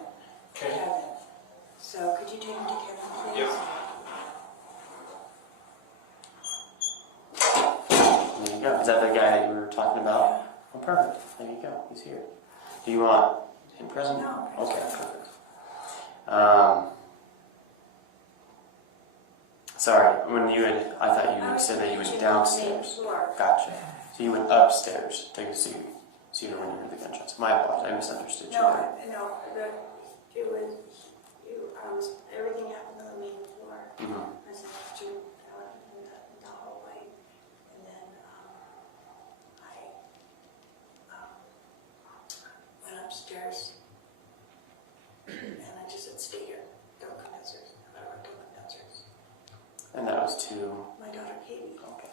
Okay. Kevin. So, could you take him to Kevin, please? Yes. There you go. Is that the guy that you were talking about? Oh, perfect. There you go. He's here. Do you want him present? No. Okay, perfect. Sorry, I thought you said that you went downstairs. Gotcha. So you went upstairs to see her when you heard the gunshots. My apologies, I misunderstood you there. Everything happened on the main floor. Mm-hmm. I said, I went in the hallway, and then I went upstairs, and I just said, "Stay here, don't come downstairs." And I went downstairs. And that was to... My daughter Katie, Okay.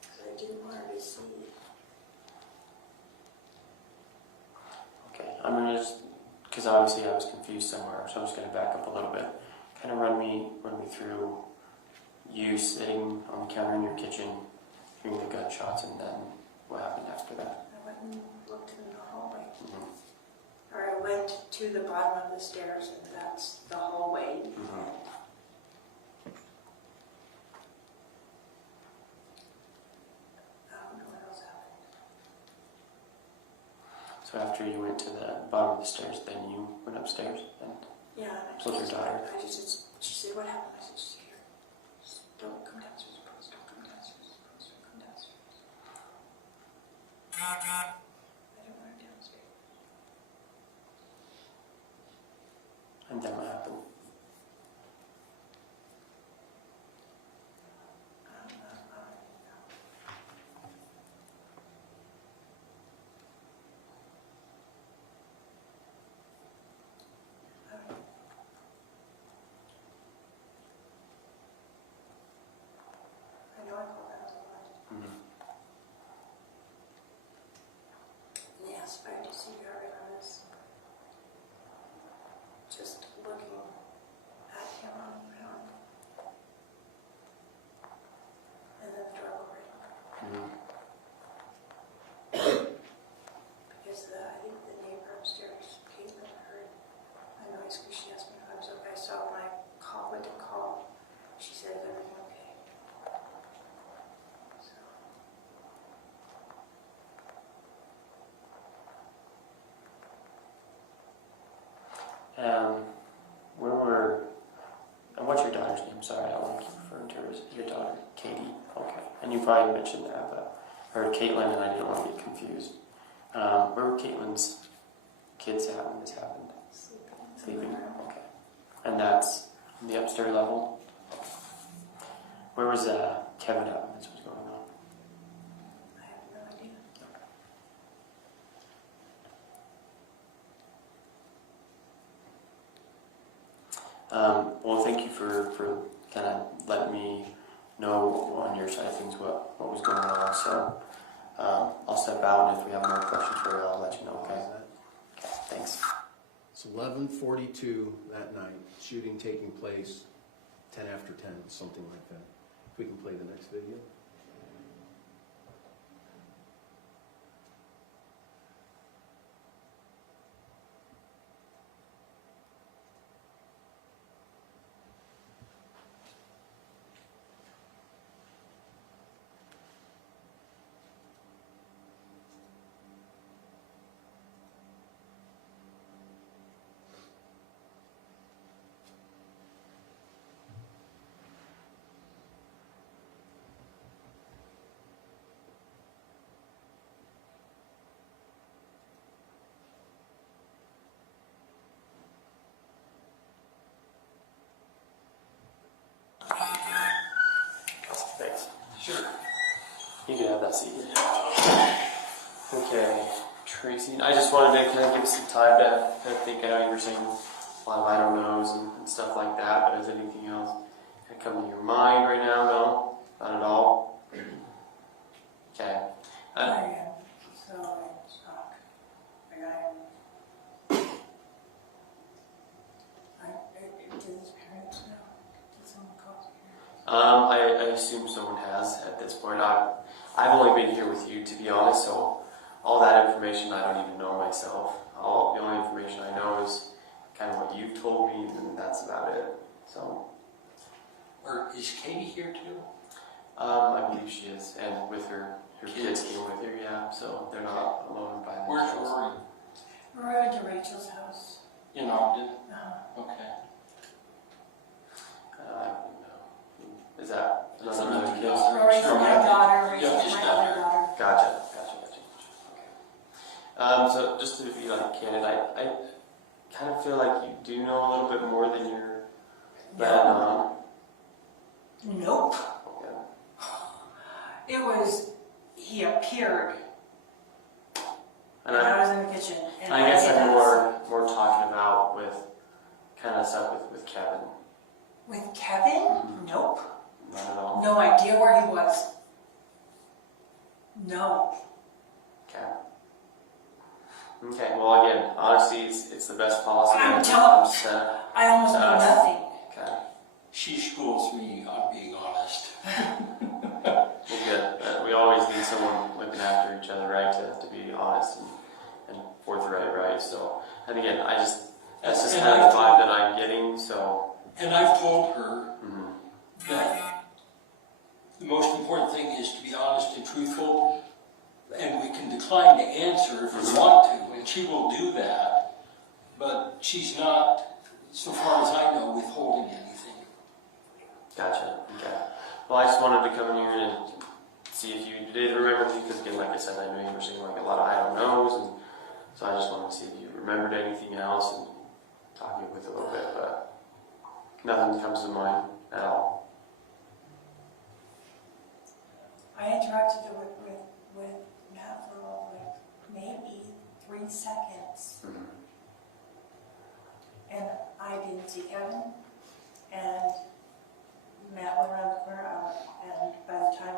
because I didn't want her to see. Okay, I'm going to just... Because obviously I was confused somewhere, so I'm just going to back up a little bit. Kind of run me through you sitting on the counter in your kitchen, hearing the gunshots, and then what happened after that. I went and looked in the hallway. Mm-hmm. Or I went to the bottom of the stairs, and that's the hallway. Mm-hmm. I don't know what else happened. So after you went to the bottom of the stairs, then you went upstairs? And Yeah, and I So was your daughter? she said, "What happened?" I said, "Just here. Just don't come downstairs, please. Don't come downstairs. Please don't come downstairs." I didn't want her downstairs. and then what happened? I know I called that a lot. Mm-hmm. And they asked if I had CPR on this. Just looking at him on the ground. And then the door opened. Mm-hmm. Because I think the neighbor upstairs, Caitlin, heard a noise because she asked me if I was okay. So when I went to call, she said, "Is everything okay?" So, What's your daughter's name? Sorry, I don't want to keep referring to her as your daughter, Katie. Okay. And you probably mentioned that, but I heard Caitlin and I didn't want to get confused. Where were Caitlin's kids at when this happened? Sleeping? Okay. And that's on the upstairs level? Where was Kevin at when this was going on? I have no idea. Well, thank you for kind of let me know on your side of things what was going on. So I'll step out, and if we have more questions for you, I'll let you know, okay? Okay, thanks. It's 11:42 that night, shooting taking place 10 after 10, something like that. If we can play the next video. Thanks. Sure. You can have that seat. Okay, Tracy, I just wanted to kind of give us some time to kind of think. I know you were saying a lot of I don't knows and stuff like that, but is anything else kind of come to your mind right now? No? Not at all? Okay. I am so in shock. Like did his parents know? Did someone call his parents? I assume someone has at this point. I've only been here with you, to be honest, so all that information I don't even know myself. The only information I know is kind of what you've told me, and that's about it. So. Or is Katie here too? I believe she is, and with her kids came with her, yeah, so they're not alone by Where's themselves. Rory? Rory went to Rachel's house. In Ogden? Uh-huh. Okay. I don't know. Is that That's another another kid? kid. Rory's my daughter, Rachel's Yeah, just my down other there. daughter. Gotcha. So just to be like candid, I kind of feel like you do know a little bit more than you're letting on. Nope. Okay. It was, he appeared, And and I I was in the kitchen. And I guess did I'm that. more talking about with kind of stuff with Kevin. With Kevin? Nope. Not at all. No idea where he was. No. Okay. Okay, well again, honestly, it's the best policy. I'm when it telling- comes to- I almost to know us. nothing. Okay, She schools me on being honest. well good. We always need someone looking after each other, right, to be honest and forthright, right? So, and again, that's just And kind of the I've vibe that I'm getting, so. And I've told her Mhm. that the most important thing is to be honest and truthful, and we can decline to answer if we want to, and she will do that, but she's not, so far as I know, withholding anything. Gotcha, okay. Well, I just wanted to come in here and see if you did remember me, because again, like I said, I know you were saying like a lot of I don't knows, and so I just wanted to see if you remembered anything else and talk you with a little bit, but nothing comes to mind at all. I interacted with Matt for like maybe 3 seconds. Mhm. And I didn't see Kevin. And Matt went around the corner, and by the time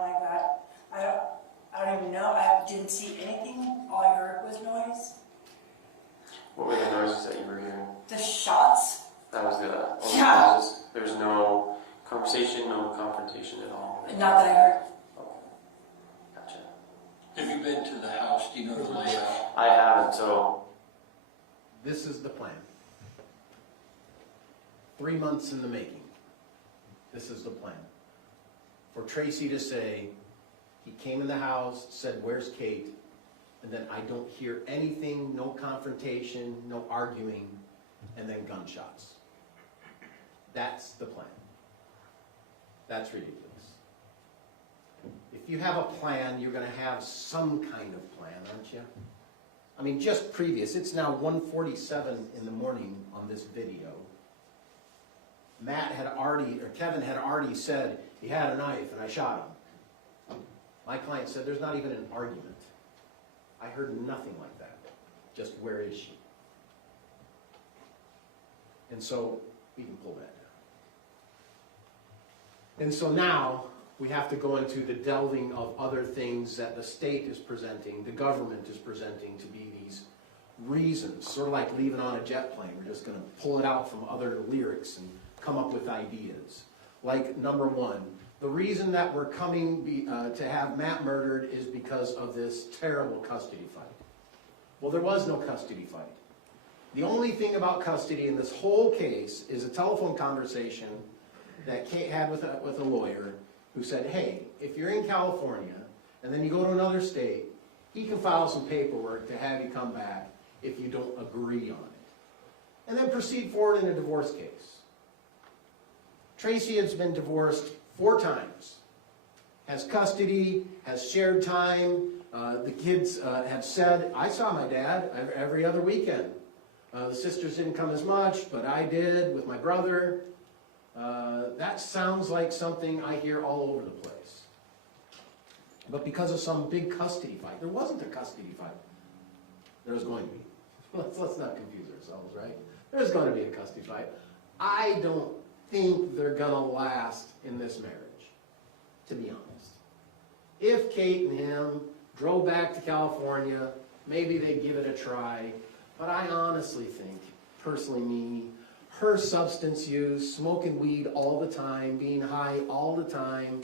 I don't even know, I didn't see anything. All I heard was noise. What were the noises that you were hearing? The shots. That was the only Yeah. noises? There's no conversation, no confrontation at all? Not that I heard. Okay. Gotcha. Have you been to the house? Do you know the layout? I haven't, so This is the plan. 3 months in the making. This is the plan. For Tracy to say, he came in the house, said, "Where's Kate?" And then I don't hear anything, no confrontation, no arguing, and then gunshots. That's the plan. That's ridiculous. If you have a plan, you're gonna have some kind of plan, aren't you? I mean, just previous, it's now 1:47 in the morning on this video. Kevin had already said he had a knife and I shot him. My client said there's not even an argument. I heard nothing like that. Just where is she? And so we can pull that And so now we have to go into the delving of other things that the state is presenting, the government is presenting to be these reasons, sort of like leaving on a jet plane. We're just going to pull it out from other lyrics and come up with ideas. Like number one, the reason that we're coming to have Matt murdered is because of this terrible custody fight. Well, there was no custody fight. The only thing about custody in this whole case is a telephone conversation that Kate had with a lawyer who said, hey, if you're in California and then you go to another state, he can file some paperwork to have you come back if you don't agree on it. And then proceed forward in a divorce case. Tracey has been divorced 4 times, has custody, has shared time. The kids have said, I saw my dad every other weekend. The sisters didn't come as much, but I did with my brother. That sounds like something I hear all over the place. But because of some big custody fight, there wasn't a custody fight. There was going to be. Let's not confuse ourselves, right? There's going to be a custody fight. I don't think they're going to last in this marriage, to be honest. If Kate and him drove back to California, maybe they'd give it a try. But I honestly think, personally me, her substance use, smoking weed all the time, being high all the time,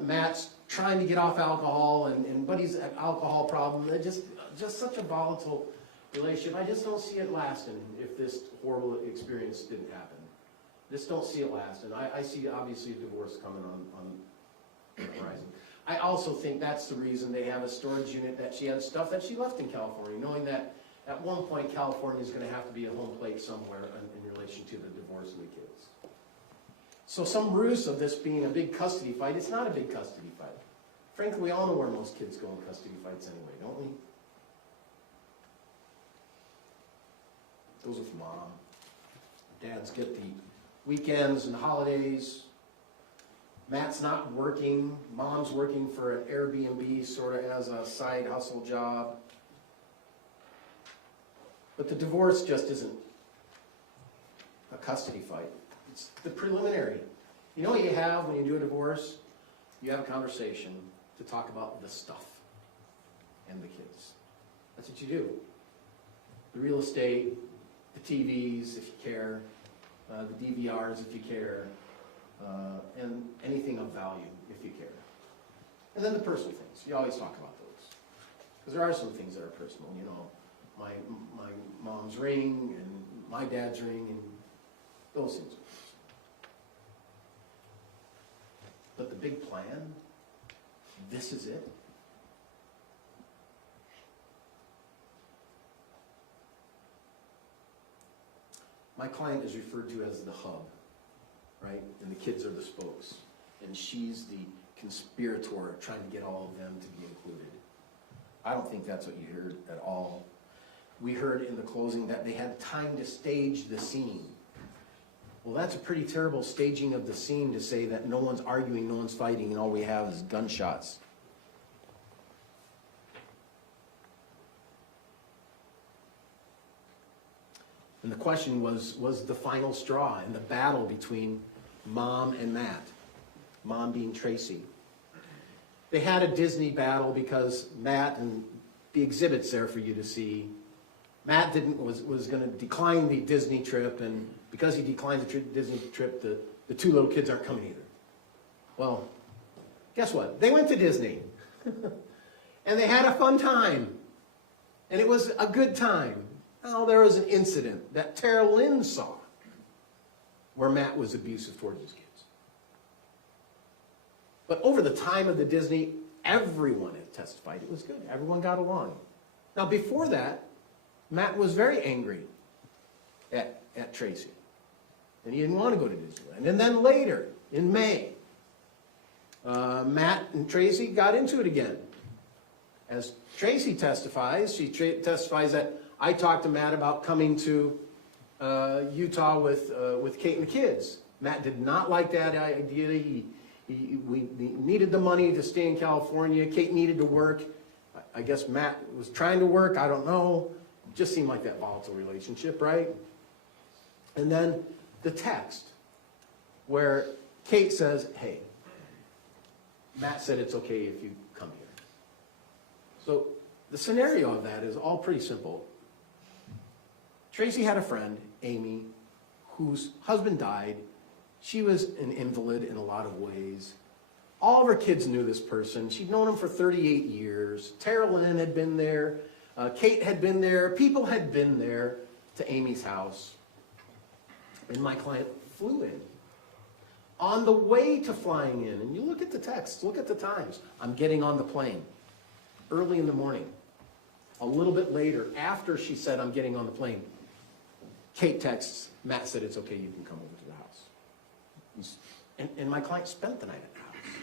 Matt's trying to get off alcohol and Buddy's alcohol problem, they're just such a volatile relationship. I just don't see it lasting if this horrible experience didn't happen. Just don't see it lasting. I see obviously a divorce coming on the horizon. I also think that's the reason they have a storage unit, that she had stuff that she left in California, knowing that at one point California is going to have to be a home plate somewhere in relation to the divorce of the kids. So some ruse of this being a big custody fight, it's not a big custody fight. Frankly, we all know where most kids go in custody fights anyway, don't we? Goes with mom. Dads get the weekends and holidays. Matt's not working. Mom's working for an Airbnb sort of as a side hustle job. But the divorce just isn't a custody fight. It's the preliminary. You know what you have when you do a divorce? You have a conversation to talk about the stuff and the kids. That's what you do. The real estate, the TVs if you care, the DVRs if you care, and anything of value if you care. And then the personal things. You always talk about those. Because there are some things that are personal, you know. My mom's ring and my dad's ring and those things. But the big plan, this is it. My client is referred to as the hub, right? And the kids are the spokes. And she's the conspirator trying to get all of them to be included. I don't think that's what you heard at all. We heard in the closing that they had time to stage the scene. Well, that's a pretty terrible staging of the scene to say that no one's arguing, no one's fighting, and all we have is gunshots. And the question was the final straw in the battle between Mom and Matt. Mom being Tracey. They had a Disney battle because Matt, and the exhibit's there for you to see, Matt was going to decline the Disney trip, and because he declined the Disney trip, the 2 little kids aren't coming either. Well, guess what? They went to Disney. And they had a fun time. And it was a good time. Now, there was an incident that Tara Lynn saw where Matt was abusive towards his kids. But over the time of the Disney, everyone had testified it was good. Everyone got along. Now, before that, Matt was very angry at Tracey. And he didn't want to go to Disneyland. And then later, in May, Matt and Tracey got into it again. As Tracey testifies, she testifies that I talked to Matt about coming to Utah with Kate and the kids. Matt did not like that idea. We needed the money to stay in California. Kate needed to work. I guess Matt was trying to work. I don't know. It just seemed like that volatile relationship, right? And then the text where Kate says, hey, Matt said it's okay if you come here. So the scenario of that is all pretty simple. Tracey had a friend, Amy, whose husband died. She was an invalid in a lot of ways. All of her kids knew this person. She'd known him for 38 years. Tara Lynn had been there. Kate had been there. People had been there to Amy's house. And my client flew in. On the way to flying in, and you look at the text, look at the times. I'm getting on the plane early in the morning. A little bit later, after she said I'm getting on the plane, Kate texts, Matt said it's okay, you can come over to the house. And my client spent the night at the house.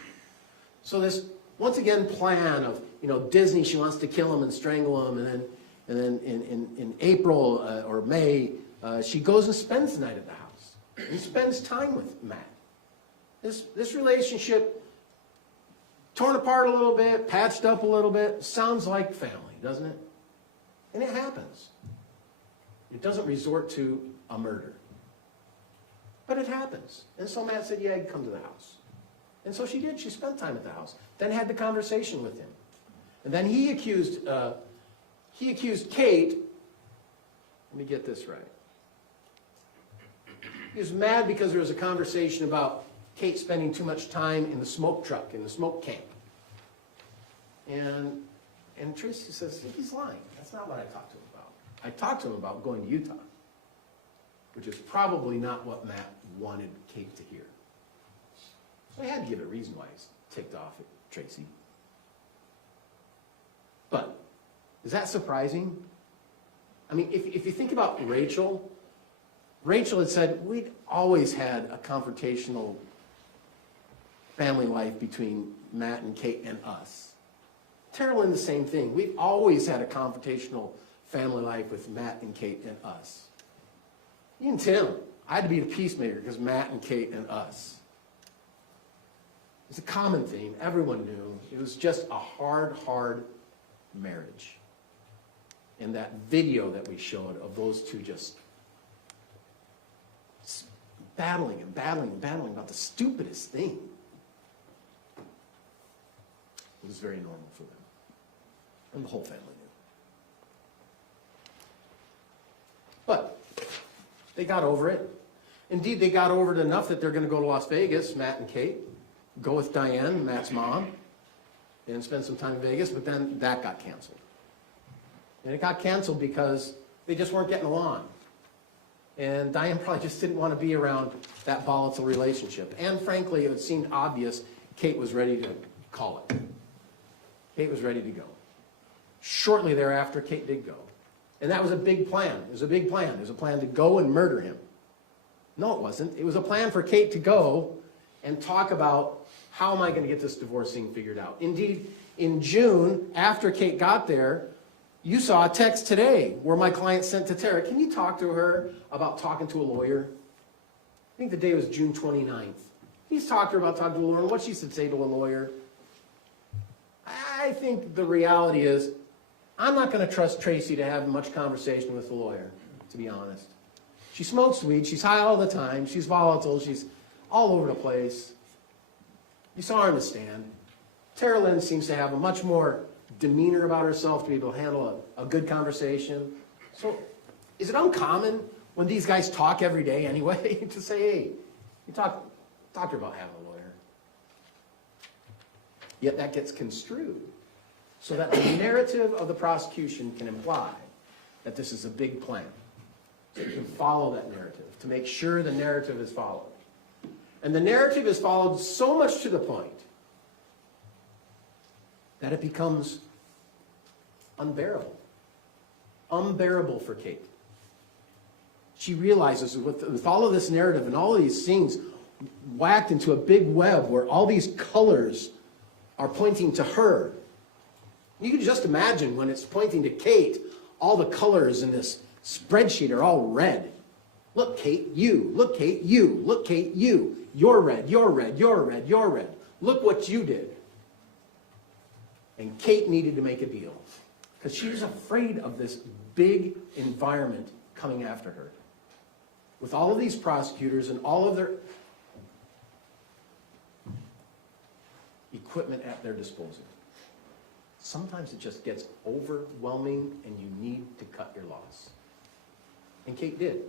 So this, once again, plan of, Disney, she wants to kill him and strangle him, and then in April or May, she goes and spends the night at the house and spends time with Matt. This relationship, torn apart a little bit, patched up a little bit, sounds like family, doesn't it? And it happens. It doesn't resort to a murder. But it happens. And so Matt said, yeah, come to the house. And so she did. She spent time at the house. Then had the conversation with him. And then he accused Kate. Let me get this right. He was mad because there was a conversation about Kate spending too much time in the smoke truck, in the smoke camp. And Tracey says, he's lying. That's not what I talked to him about. I talked to him about going to Utah, which is probably not what Matt wanted Kate to hear. So I had to give a reason why he's ticked off at Tracey. But is that surprising? I mean, if you think about Rachel had said, we'd always had a confrontational family life between Matt and Kate and us. Tara Lynn, the same thing. We've always had a confrontational family life with Matt and Kate and us. Even Tim, I had to be the peacemaker because Matt and Kate and us. It's a common theme. Everyone knew. It was just a hard marriage. And that video that we showed of those two just battling about the stupidest thing. It was very normal for them. And the whole family knew. But they got over it. Indeed, they got over it enough that they're going to go to Las Vegas, Matt and Kate, go with Diane, Matt's mom, and spend some time in Vegas, but then that got canceled. And it got canceled because they just weren't getting along. And Diane probably just didn't want to be around that volatile relationship. And frankly, it seemed obvious Kate was ready to call it. Kate was ready to go. Shortly thereafter, Kate did go. And that was a big plan. It was a big plan. It was a plan to go and murder him. No, it wasn't. It was a plan for Kate to go and talk about, how am I going to get this divorce thing figured out? Indeed, in June, after Kate got there, you saw a text today where my client sent to Tara, can you talk to her about talking to a lawyer? I think the day was June 29th. He's talked to her about talking to a lawyer, and what she should say to a lawyer. I think the reality is, I'm not going to trust Tracey to have much conversation with a lawyer, to be honest. She smokes weed, she's high all the time, she's volatile, she's all over the place. You saw her in the stand. Tara Lynn seems to have a much more demeanor about herself to be able to handle a good conversation. So is it uncommon when these guys talk every day anyway to say, hey, you talk to her about having a lawyer? Yet that gets construed so that the narrative of the prosecution can imply that this is a big plan. So you can follow that narrative to make sure the narrative is followed. And the narrative is followed so much to the point that it becomes unbearable. Unbearable for Kate. She realizes with all of this narrative and all of these things whacked into a big web where all these colors are pointing to her. You can just imagine when it's pointing to Kate, all the colors in this spreadsheet are all red. Look, Kate, you. Look, Kate, you. Look, Kate, you. You're red, you're red, you're red, you're red. Look what you did. And Kate needed to make a deal because she was afraid of this big environment coming after her. With all of these prosecutors and all of their... equipment at their disposal. Sometimes it just gets overwhelming and you need to cut your loss. And Kate did.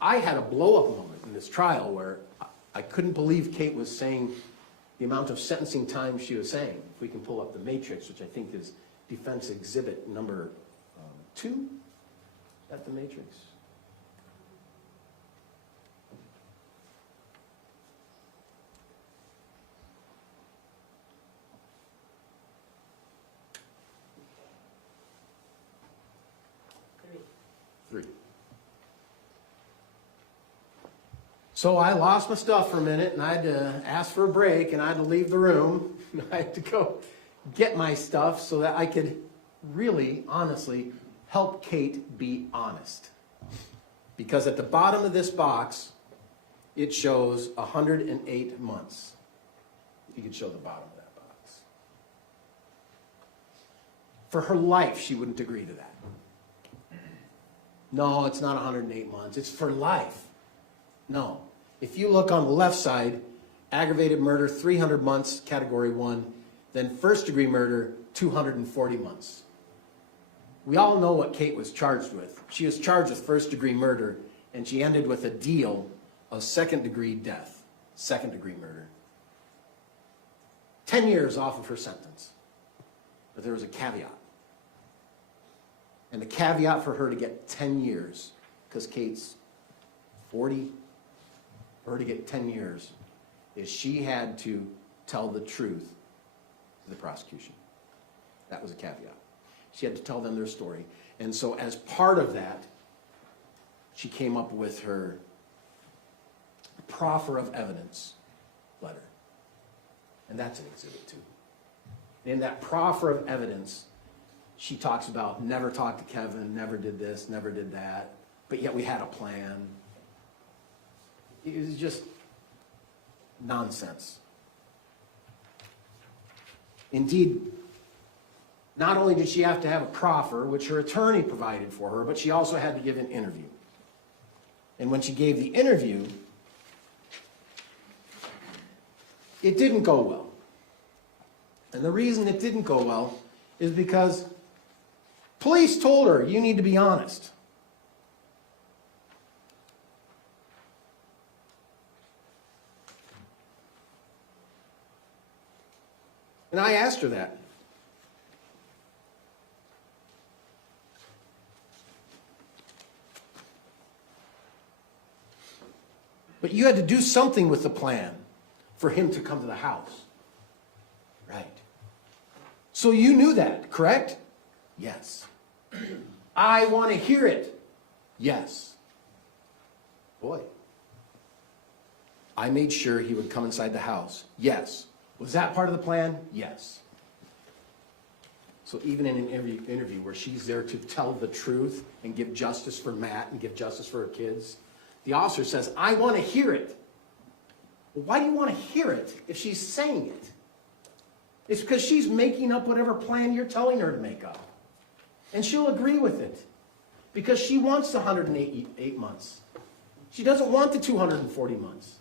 I had a blow-up moment in this trial where I couldn't believe Kate was saying the amount of sentencing time she was saying. If we can pull up the matrix, which I think is defense exhibit number 2, at the matrix. Three. So I lost my stuff for a minute, and I had to ask for a break, and I had to leave the room. And I had to go get my stuff so that I could really, honestly, help Kate be honest. Because at the bottom of this box, it shows 108 months. If you could show the bottom of that box. For her life, she wouldn't agree to that. No, it's not 108 months. It's for life. No. If you look on the left side, aggravated murder, 300 months, category 1. Then first-degree murder, 240 months. We all know what Kate was charged with. She was charged with first-degree murder, and she ended with a deal of second-degree death, second-degree murder. 10 years off of her sentence. But there was a caveat. And the caveat for her to get 10 years, because Kate's 40, for her to get 10 years, is she had to tell the truth to the prosecution. That was a caveat. She had to tell them their story. And so as part of that, she came up with her proffer of evidence letter. And that's an exhibit too. In that proffer of evidence, she talks about never talked to Kevin, never did this, never did that, but yet we had a plan. It was just nonsense. Indeed, not only did she have to have a proffer, which her attorney provided for her, but she also had to give an interview. And when she gave the interview, it didn't go well. And the reason it didn't go well is because police told her, you need to be honest. And I asked her that. But you had to do something with the plan for him to come to the house. Right. So you knew that, correct? Yes. I want to hear it. Yes. Boy. I made sure he would come inside the house. Yes. Was that part of the plan? Yes. So even in an interview where she's there to tell the truth and give justice for Matt and give justice for her kids, the officer says, I want to hear it. Well, why do you want to hear it if she's saying it? It's because she's making up whatever plan you're telling her to make up. And she'll agree with it. Because she wants the 108 months. She doesn't want the 240 months.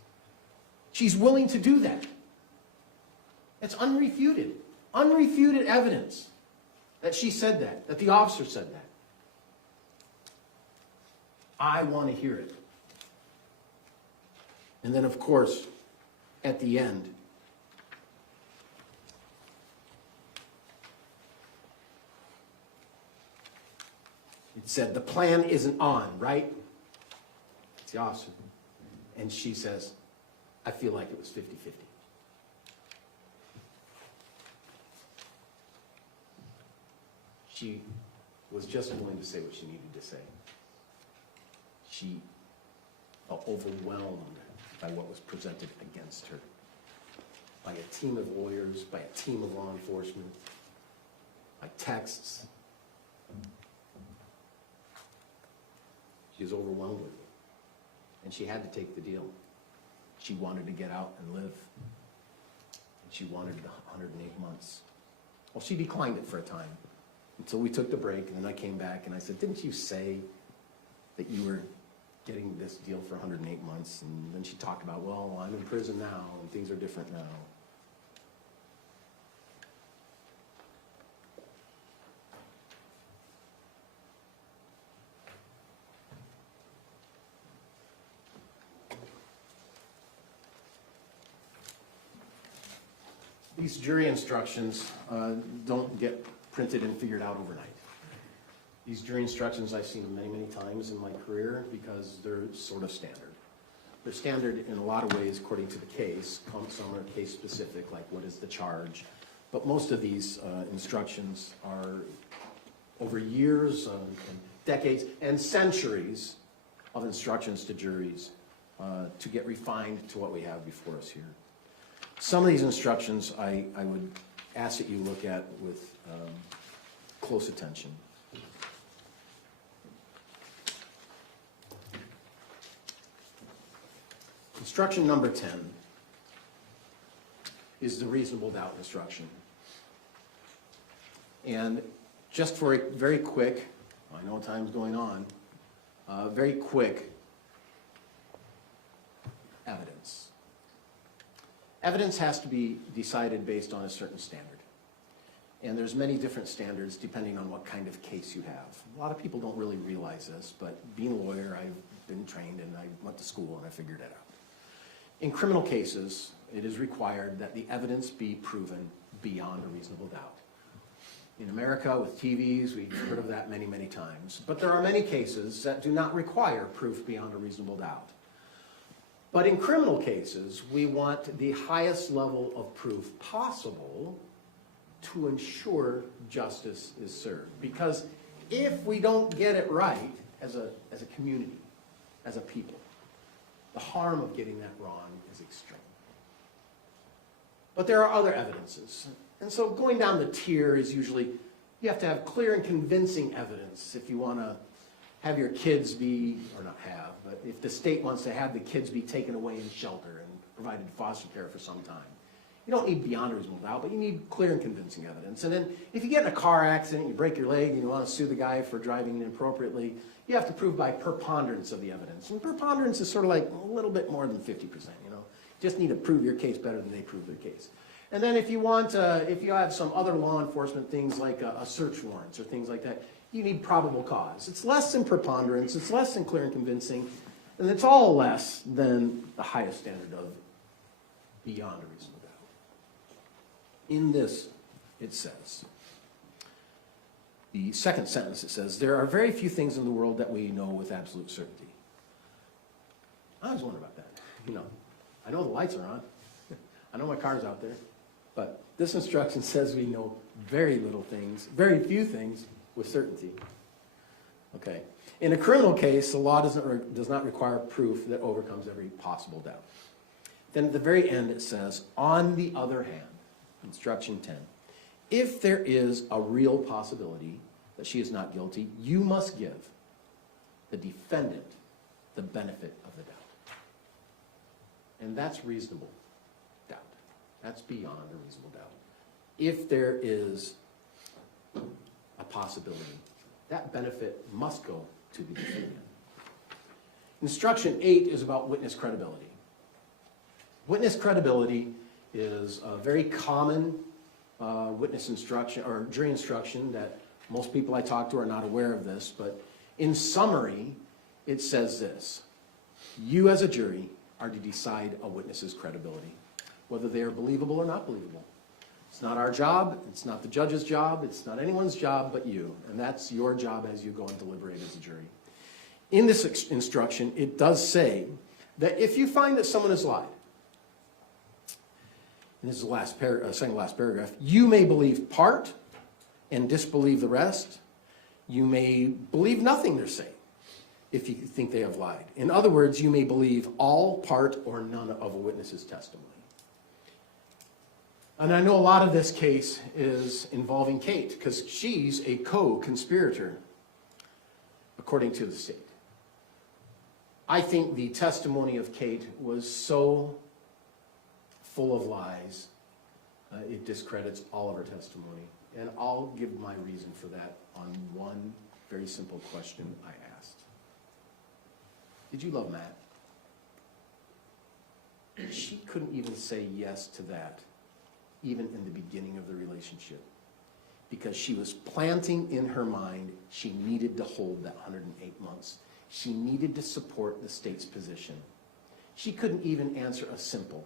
She's willing to do that. It's unrefuted. Unrefuted evidence that she said that the officer said that. I want to hear it. And then, of course, at the end, it said, the plan isn't on, right? It's the officer. And she says, I feel like it was 50-50. She was just willing to say what she needed to say. She felt overwhelmed by what was presented against her. By a team of lawyers, by a team of law enforcement, by texts. She was overwhelmed with it. And she had to take the deal. She wanted to get out and live. And she wanted 108 months. Well, she declined it for a time. Until we took the break, and then I came back and I said, didn't you say that you were getting this deal for 108 months? And then she talked about, well, I'm in prison now, and things are different now. These jury instructions don't get printed and figured out overnight. These jury instructions I've seen many, many times in my career because they're sort of standard. They're standard in a lot of ways according to the case. Some are case specific, like what is the charge. But most of these instructions are over years and decades and centuries of instructions to juries to get refined to what we have before us here. Some of these instructions I would ask that you look at with close attention. Instruction number 10 is the reasonable doubt instruction. And just for a very quick, I know time's going on, very quick evidence. Evidence has to be decided based on a certain standard. And there's many different standards depending on what kind of case you have. A lot of people don't really realize this, but being a lawyer, I've been trained and I went to school and I figured it out. In criminal cases, it is required that the evidence be proven beyond a reasonable doubt. In America, with TVs, we've heard of that many, many times. But there are many cases that do not require proof beyond a reasonable doubt. But in criminal cases, we want the highest level of proof possible to ensure justice is served. Because if we don't get it right as a community, as a people, the harm of getting that wrong is extreme. But there are other evidences. And so going down the tier is usually, you have to have clear and convincing evidence if you want to have your kids be, or not have, but if the state wants to have the kids be taken away in shelter and provided foster care for some time. You don't need beyond a reasonable doubt, but you need clear and convincing evidence. And then if you get in a car accident, you break your leg, and you want to sue the guy for driving inappropriately, you have to prove by preponderance of the evidence. And preponderance is sort of like a little bit more than 50%, you know. Just need to prove your case better than they prove their case. And then if you want, if you have some other law enforcement things like a search warrants or things like that, you need probable cause. It's less than preponderance, it's less than clear and convincing, and it's all less than the highest standard of beyond a reasonable doubt. In this, it says, the second sentence, it says, there are very few things in the world that we know with absolute certainty. I always wonder about that. You know, I know the lights are on. I know my car's out there. But this instruction says we know very little things, very few things with certainty. Okay. In a criminal case, the law does not require proof that overcomes every possible doubt. Then at the very end it says, on the other hand, instruction 10, if there is a real possibility that she is not guilty, you must give the defendant the benefit of the doubt. And that's reasonable doubt. That's beyond a reasonable doubt. If there is a possibility, that benefit must go to the defendant. Instruction 8 is about witness credibility. Witness credibility is a very common witness instruction or jury instruction that most people I talk to are not aware of this, but in summary, it says this: you as a jury are to decide a witness's credibility, whether they are believable or not believable. It's not our job, it's not the judge's job, it's not anyone's job but you, and that's your job as you go and deliberate as a jury. In this instruction, it does say that if you find that someone has lied, and this is the second last paragraph, you may believe part and disbelieve the rest. You may believe nothing they're saying if you think they have lied. In other words, you may believe all, part, or none of a witness's testimony. And I know a lot of this case is involving Kate, because she's a co-conspirator, according to the state. I think the testimony of Kate was so full of lies, it discredits all of her testimony. And I'll give my reason for that on one very simple question I asked. Did you love Matt? She couldn't even say yes to that, even in the beginning of the relationship, because she was planting in her mind she needed to hold that 108 months. She needed to support the state's position. She couldn't even answer a simple,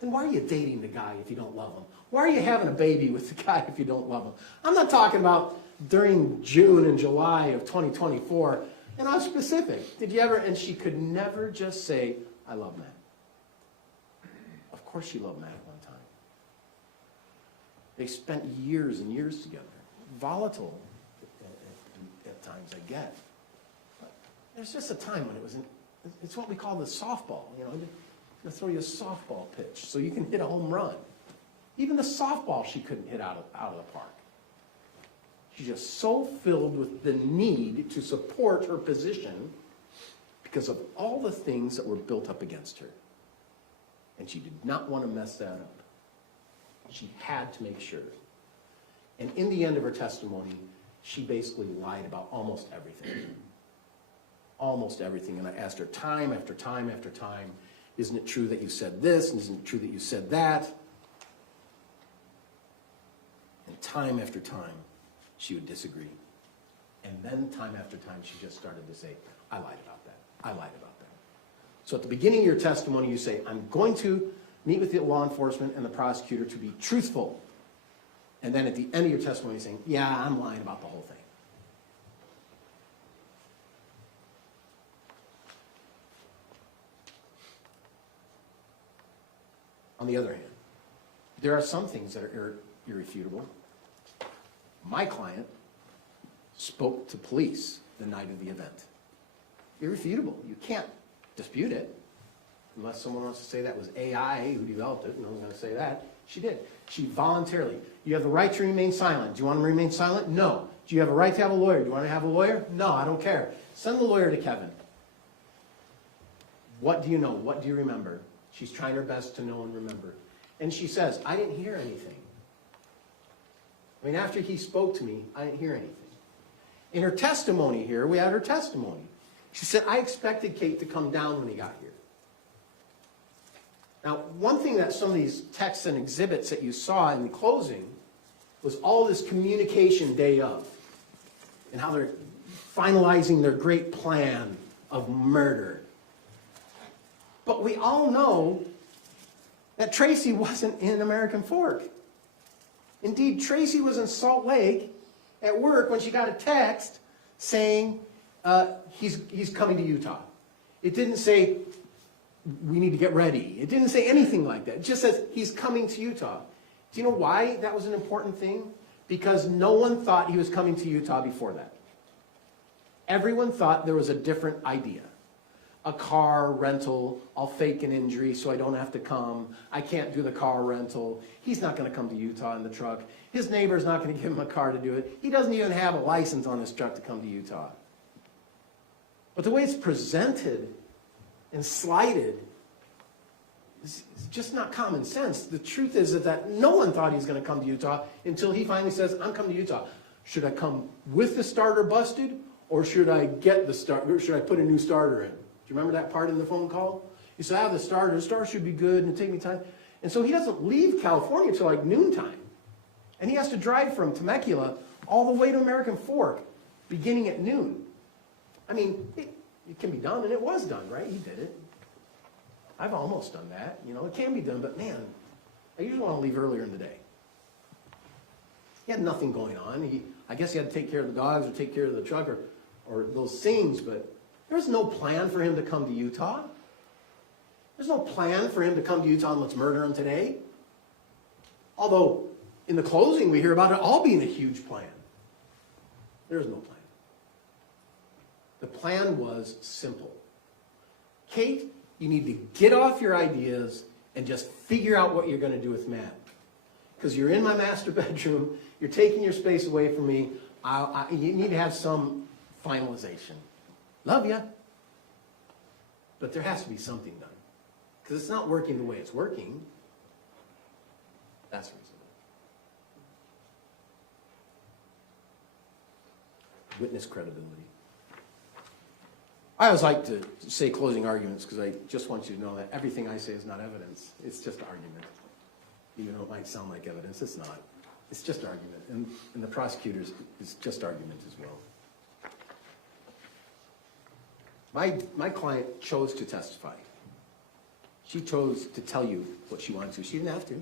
then why are you dating the guy if you don't love him? Why are you having a baby with the guy if you don't love him? I'm not talking about during June and July of 2024, and I'm specific. Did you ever, and she could never just say, I love Matt. Of course she loved Matt at one time. They spent years and years together. Volatile at times, I get. But there's just a time when it was, it's what we call the softball, you know. They'll throw you a softball pitch so you can hit a home run. Even the softball she couldn't hit out of the park. She's just so filled with the need to support her position because of all the things that were built up against her. And she did not want to mess that up. She had to make sure. And in the end of her testimony, she basically lied about almost everything. Almost everything. And I asked her time after time after time, isn't it true that you said this? And isn't it true that you said that? And time after time, she would disagree. And then time after time, she just started to say, I lied about that. I lied about that. So at the beginning of your testimony, you say, I'm going to meet with the law enforcement and the prosecutor to be truthful. And then at the end of your testimony, you're saying, yeah, I'm lying about the whole thing. On the other hand, there are some things that are irrefutable. My client spoke to police the night of the event. Irrefutable. You can't dispute it. Unless someone wants to say that was AI who developed it. No one's going to say that. She did. She voluntarily. You have the right to remain silent. Do you want to remain silent? No. Do you have a right to have a lawyer? Do you want to have a lawyer? No, I don't care. Send the lawyer to Kevin. What do you know? What do you remember? She's trying her best to know and remember. And she says, I didn't hear anything. I mean, after he spoke to me, I didn't hear anything. In her testimony here, we had her testimony. She said, I expected Kate to come down when he got here. Now, one thing that some of these texts and exhibits that you saw in the closing was all this communication day of, and how they're finalizing their great plan of murder. But we all know that Tracey wasn't in American Fork. Indeed, Tracey was in Salt Lake at work when she got a text saying he's coming to Utah. It didn't say, we need to get ready. It didn't say anything like that. It just says, he's coming to Utah. Do you know why that was an important thing? Because no one thought he was coming to Utah before that. Everyone thought there was a different idea. A car rental, I'll fake an injury so I don't have to come. I can't do the car rental. He's not going to come to Utah in the truck. His neighbor's not going to give him a car to do it. He doesn't even have a license on his truck to come to Utah. But the way it's presented and slighted is just not common sense. The truth is that no one thought he was going to come to Utah until he finally says, I'm coming to Utah. Should I come with the starter busted, or should I get the starter? Should I put a new starter in? Do you remember that part in the phone call? He said, I have the starter. The starter should be good and take me time. And so he doesn't leave California until like noontime. And he has to drive from Temecula all the way to American Fork, beginning at noon. I mean, it can be done, and it was done, right? He did it. I've almost done that. You know, it can be done, but man, I usually want to leave earlier in the day. He had nothing going on. I guess he had to take care of the dogs or take care of the truck or those things, but there was no plan for him to come to Utah. There's no plan for him to come to Utah and let's murder him today. Although, in the closing, we hear about it all being a huge plan. There's no plan. The plan was simple. Kate, you need to get off your ideas and just figure out what you're going to do with Matt. Because you're in my master bedroom, you're taking your space away from me, you need to have some finalization. Love ya. But there has to be something done. Because it's not working the way it's working. That's reasonable. Witness credibility. I always like to say closing arguments because I just want you to know that everything I say is not evidence. It's just argument. Even though it might sound like evidence, it's not. It's just argument. And the prosecutors, it's just argument as well. My client chose to testify. She chose to tell you what she wanted to. She didn't have to.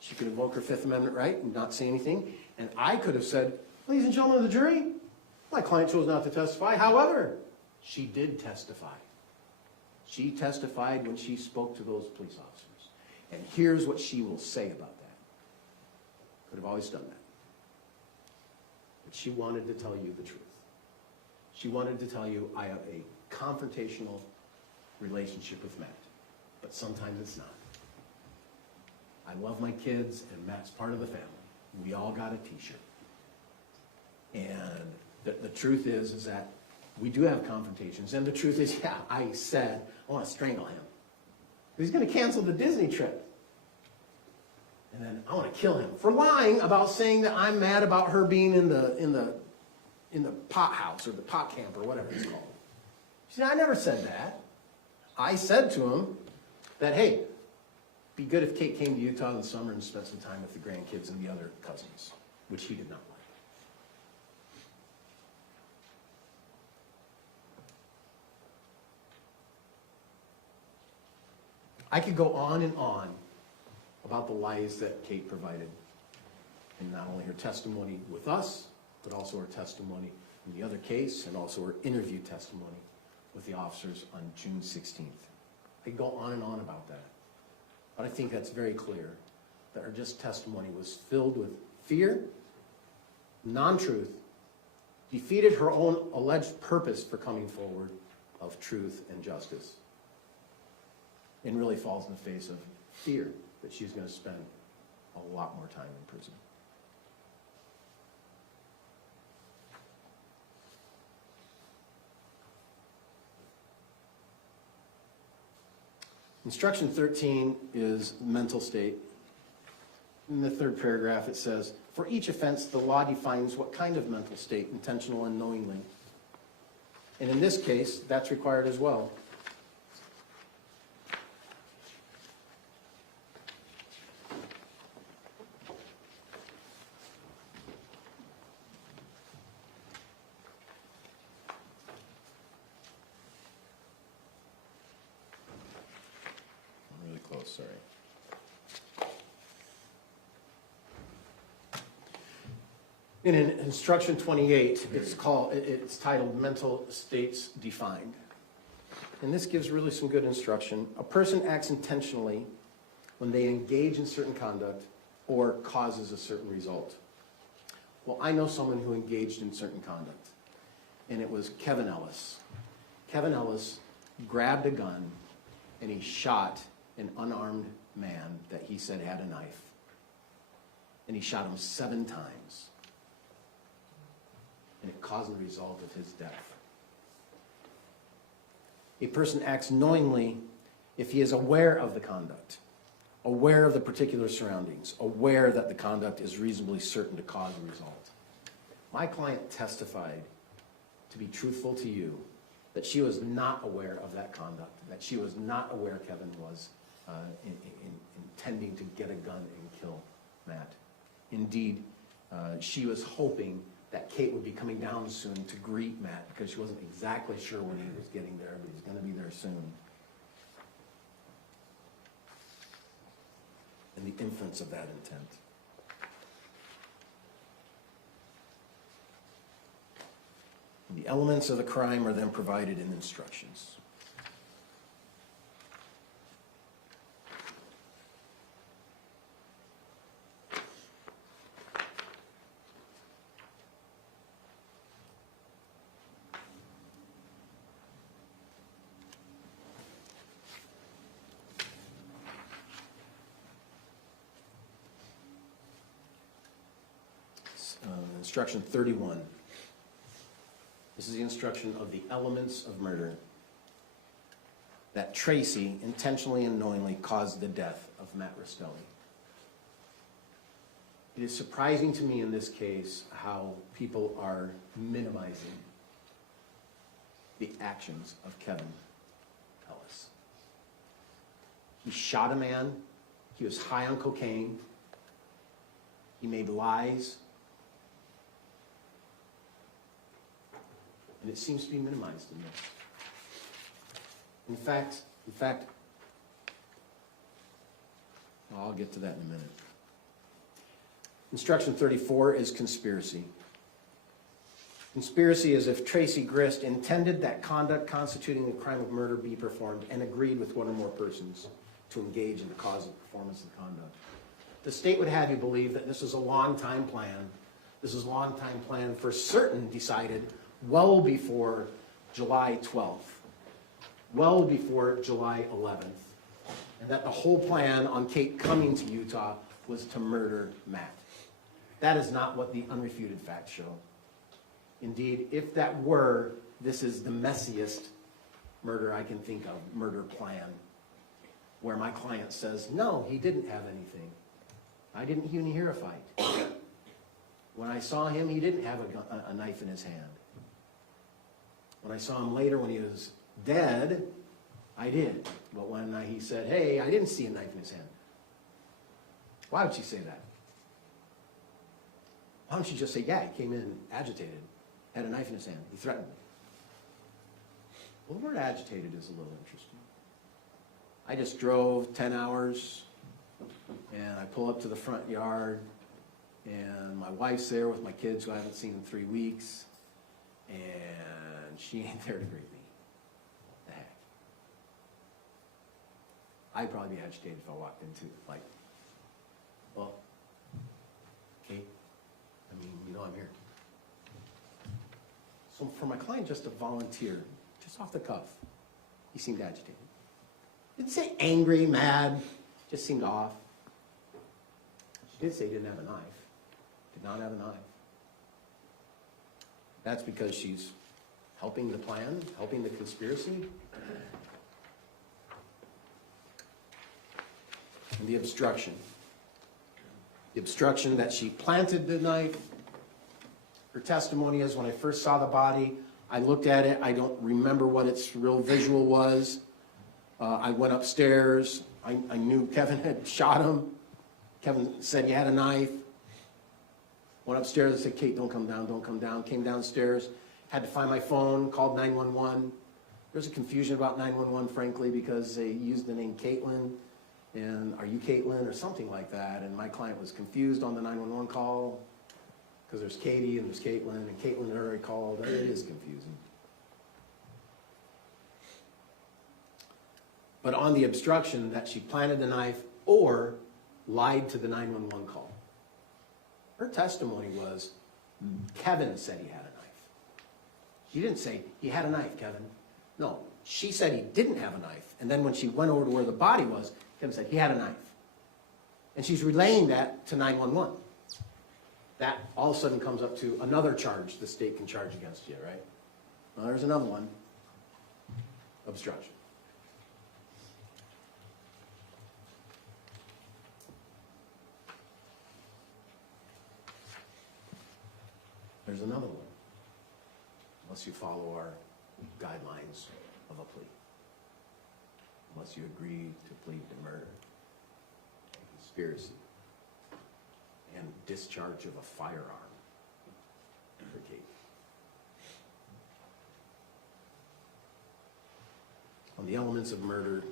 She could invoke her Fifth Amendment right and not say anything. And I could have said, ladies and gentlemen of the jury, my client chose not to testify. However, she did testify. She testified when she spoke to those police officers. And here's what she will say about that. Could have always done that. But she wanted to tell you the truth. She wanted to tell you, I have a confrontational relationship with Matt, but sometimes it's not. I love my kids, and Matt's part of the family. We all got a t-shirt. And the truth is that we do have confrontations, and the truth is, yeah, I said, I want to strangle him. He's going to cancel the Disney trip. And then I want to kill him for lying about saying that I'm mad about her being in the pot house or the pot camp or whatever it's called. She said, I never said that. I said to him that, hey, it'd be good if Kate came to Utah in the summer and spent some time with the grandkids and the other cousins, which he did not like. I could go on and on about the lies that Kate provided in not only her testimony with us, but also her testimony in the other case, and also her interview testimony with the officers on June 16th. I could go on and on about that. But I think that's very clear, that her just testimony was filled with fear, non-truth, defeated her own alleged purpose for coming forward of truth and justice, and really falls in the face of fear that she's going to spend a lot more time in prison. Instruction 13 is mental state. In the third paragraph it says, for each offense the law defines what kind of mental state, intentional and knowingly. And in this case, that's required as well. Sorry. In Instruction 28, it's titled Mental States Defined. And this gives really some good instruction. A person acts intentionally when they engage in certain conduct or causes a certain result. Well, I know someone who engaged in certain conduct, and it was Kevin Ellis. Kevin Ellis grabbed a gun and he shot an unarmed man that he said had a knife. And he shot him 7 times. And it caused the result of his death. A person acts knowingly if he is aware of the conduct, aware of the particular surroundings, aware that the conduct is reasonably certain to cause a result. My client testified, to be truthful to you, that she was not aware of that conduct, that she was not aware Kevin was intending to get a gun and kill Matt. Indeed, she was hoping that Kate would be coming down soon to greet Matt because she wasn't exactly sure when he was getting there, but he's going to be there soon. And the inference of that intent. And the elements of the crime are then provided in instructions. Instruction 31. This is the instruction of the elements of murder. That Tracey intentionally and knowingly caused the death of Matt Restelli. It is surprising to me in this case how people are minimizing the actions of Kevin Ellis. He shot a man. He was high on cocaine. He made lies. And it seems to be minimized in this. In fact, I'll get to that in a minute. Instruction 34 is conspiracy. Conspiracy is if Tracey Grist intended that conduct constituting the crime of murder be performed and agreed with one or more persons to engage in the cause of performance of the conduct. The state would have you believe that this is a long-time plan. This is a long-time plan for certain decided well before July 12th, well before July 11th, and that the whole plan on Kate coming to Utah was to murder Matt. That is not what the unrefuted facts show. Indeed, if that were, this is the messiest murder I can think of, murder plan, where my client says, no, he didn't have anything. I didn't even hear a fight. When I saw him, he didn't have a knife in his hand. When I saw him later when he was dead, I did. But when he said, hey, I didn't see a knife in his hand. Why would she say that? Why don't you just say, yeah, he came in agitated, had a knife in his hand, he threatened me. Well, the word agitated is a little interesting. I just drove 10 hours, and I pull up to the front yard, and my wife's there with my kids who I haven't seen in 3 weeks, and she ain't there to greet me. The heck. I'd probably be agitated if I walked into it, like, well, Kate, I mean, you know I'm here. So for my client just to volunteer, just off the cuff, he seemed agitated. Didn't say angry, mad, just seemed off. She did say he didn't have a knife. Did not have a knife. That's because she's helping the plan, helping the conspiracy. And the obstruction. The obstruction that she planted the knife. Her testimony is when I first saw the body, I looked at it, I don't remember what its real visual was. I went upstairs, I knew Kevin had shot him. Kevin said he had a knife. Went upstairs, I said, Kate, don't come down, don't come down. Came downstairs, had to find my phone, called 911. There's a confusion about 911, frankly, because they used the name Caitlin, and are you Caitlin, or something like that, and my client was confused on the 911 call, because there's Katie and there's Caitlin, and Caitlin had already called. It is confusing. But on the obstruction that she planted the knife or lied to the 911 call. Her testimony was, Kevin said he had a knife. She didn't say, he had a knife, Kevin. No, she said he didn't have a knife. And then when she went over to where the body was, Kevin said he had a knife. And she's relaying that to 911. That all of a sudden comes up to another charge the state can charge against you, right? Well, there's another one. Obstruction. There's another one. Unless you follow our guidelines of a plea. Unless you agree to plead to murder, conspiracy, and discharge of a firearm. On the elements of murder,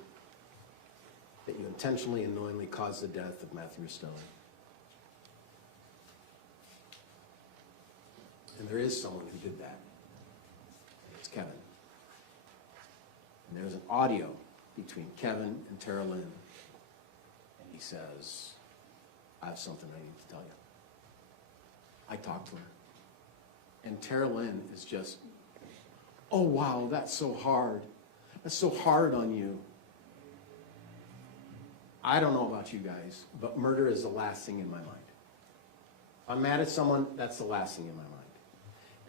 that you intentionally and knowingly caused the death of Matthew Restelli. And there is someone who did that. It's Kevin. And there's an audio between Kevin and Tara Lynn. And he says, I have something I need to tell you. I talked to her. And Tara Lynn is just, oh wow, that's so hard. That's so hard on you. I don't know about you guys, but murder is the last thing in my mind. If I'm mad at someone, that's the last thing in my mind.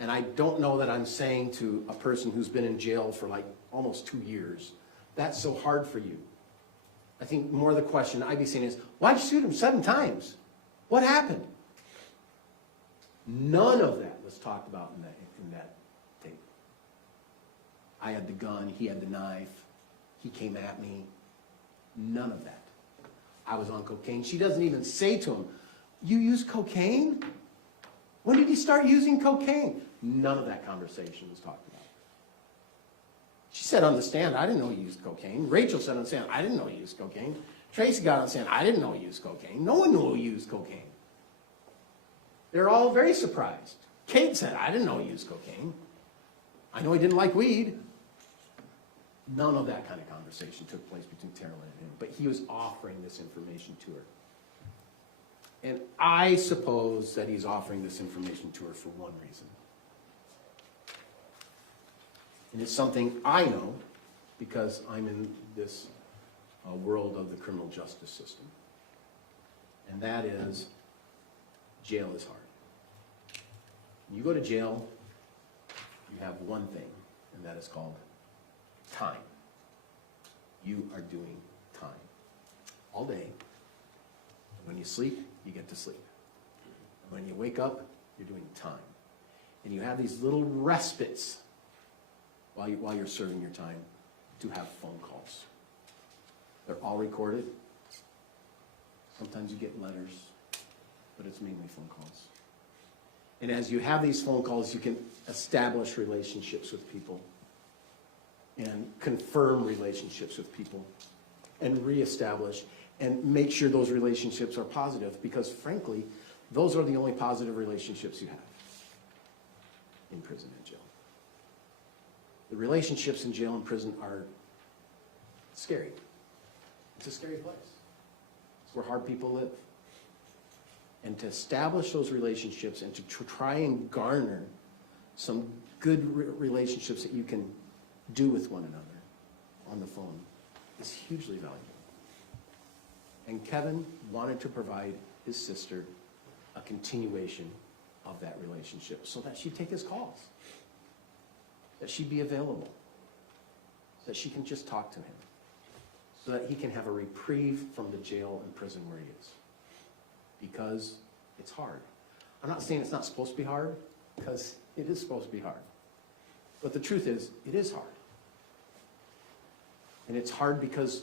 And I don't know that I'm saying to a person who's been in jail for like almost 2 years, that's so hard for you. I think more the question I'd be saying is, why'd you shoot him 7 times? What happened? None of that was talked about in that tape. I had the gun, he had the knife, he came at me. None of that. I was on cocaine. She doesn't even say to him, you use cocaine? When did you start using cocaine? None of that conversation was talked about. She said on the stand, I didn't know he used cocaine. Rachel said on the stand, I didn't know he used cocaine. Tracey got on saying, I didn't know he used cocaine. No one knew he used cocaine. They're all very surprised. Kate said, I didn't know he used cocaine. I know he didn't like weed. None of that kind of conversation took place between Terrell and him, but he was offering this information to her. And I suppose that he's offering this information to her for one reason. And it's something I know because I'm in this world of the criminal justice system. And that is, jail is hard. When you go to jail, you have one thing, and that is called time. You are doing time all day. When you sleep, you get to sleep. When you wake up, you're doing time. And you have these little respites while you're serving your time to have phone calls. They're all recorded. Sometimes you get letters, but it's mainly phone calls. And as you have these phone calls, you can establish relationships with people and confirm relationships with people and reestablish and make sure those relationships are positive, because frankly, those are the only positive relationships you have in prison and jail. The relationships in jail and prison are scary. It's a scary place. It's where hard people live. And to establish those relationships and to try and garner some good relationships that you can do with one another on the phone is hugely valuable. And Kevin wanted to provide his sister a continuation of that relationship so that she'd take his calls, that she'd be available, that she can just talk to him, so that he can have a reprieve from the jail and prison where he is. Because it's hard. I'm not saying it's not supposed to be hard, because it is supposed to be hard. But the truth is, it is hard. And it's hard because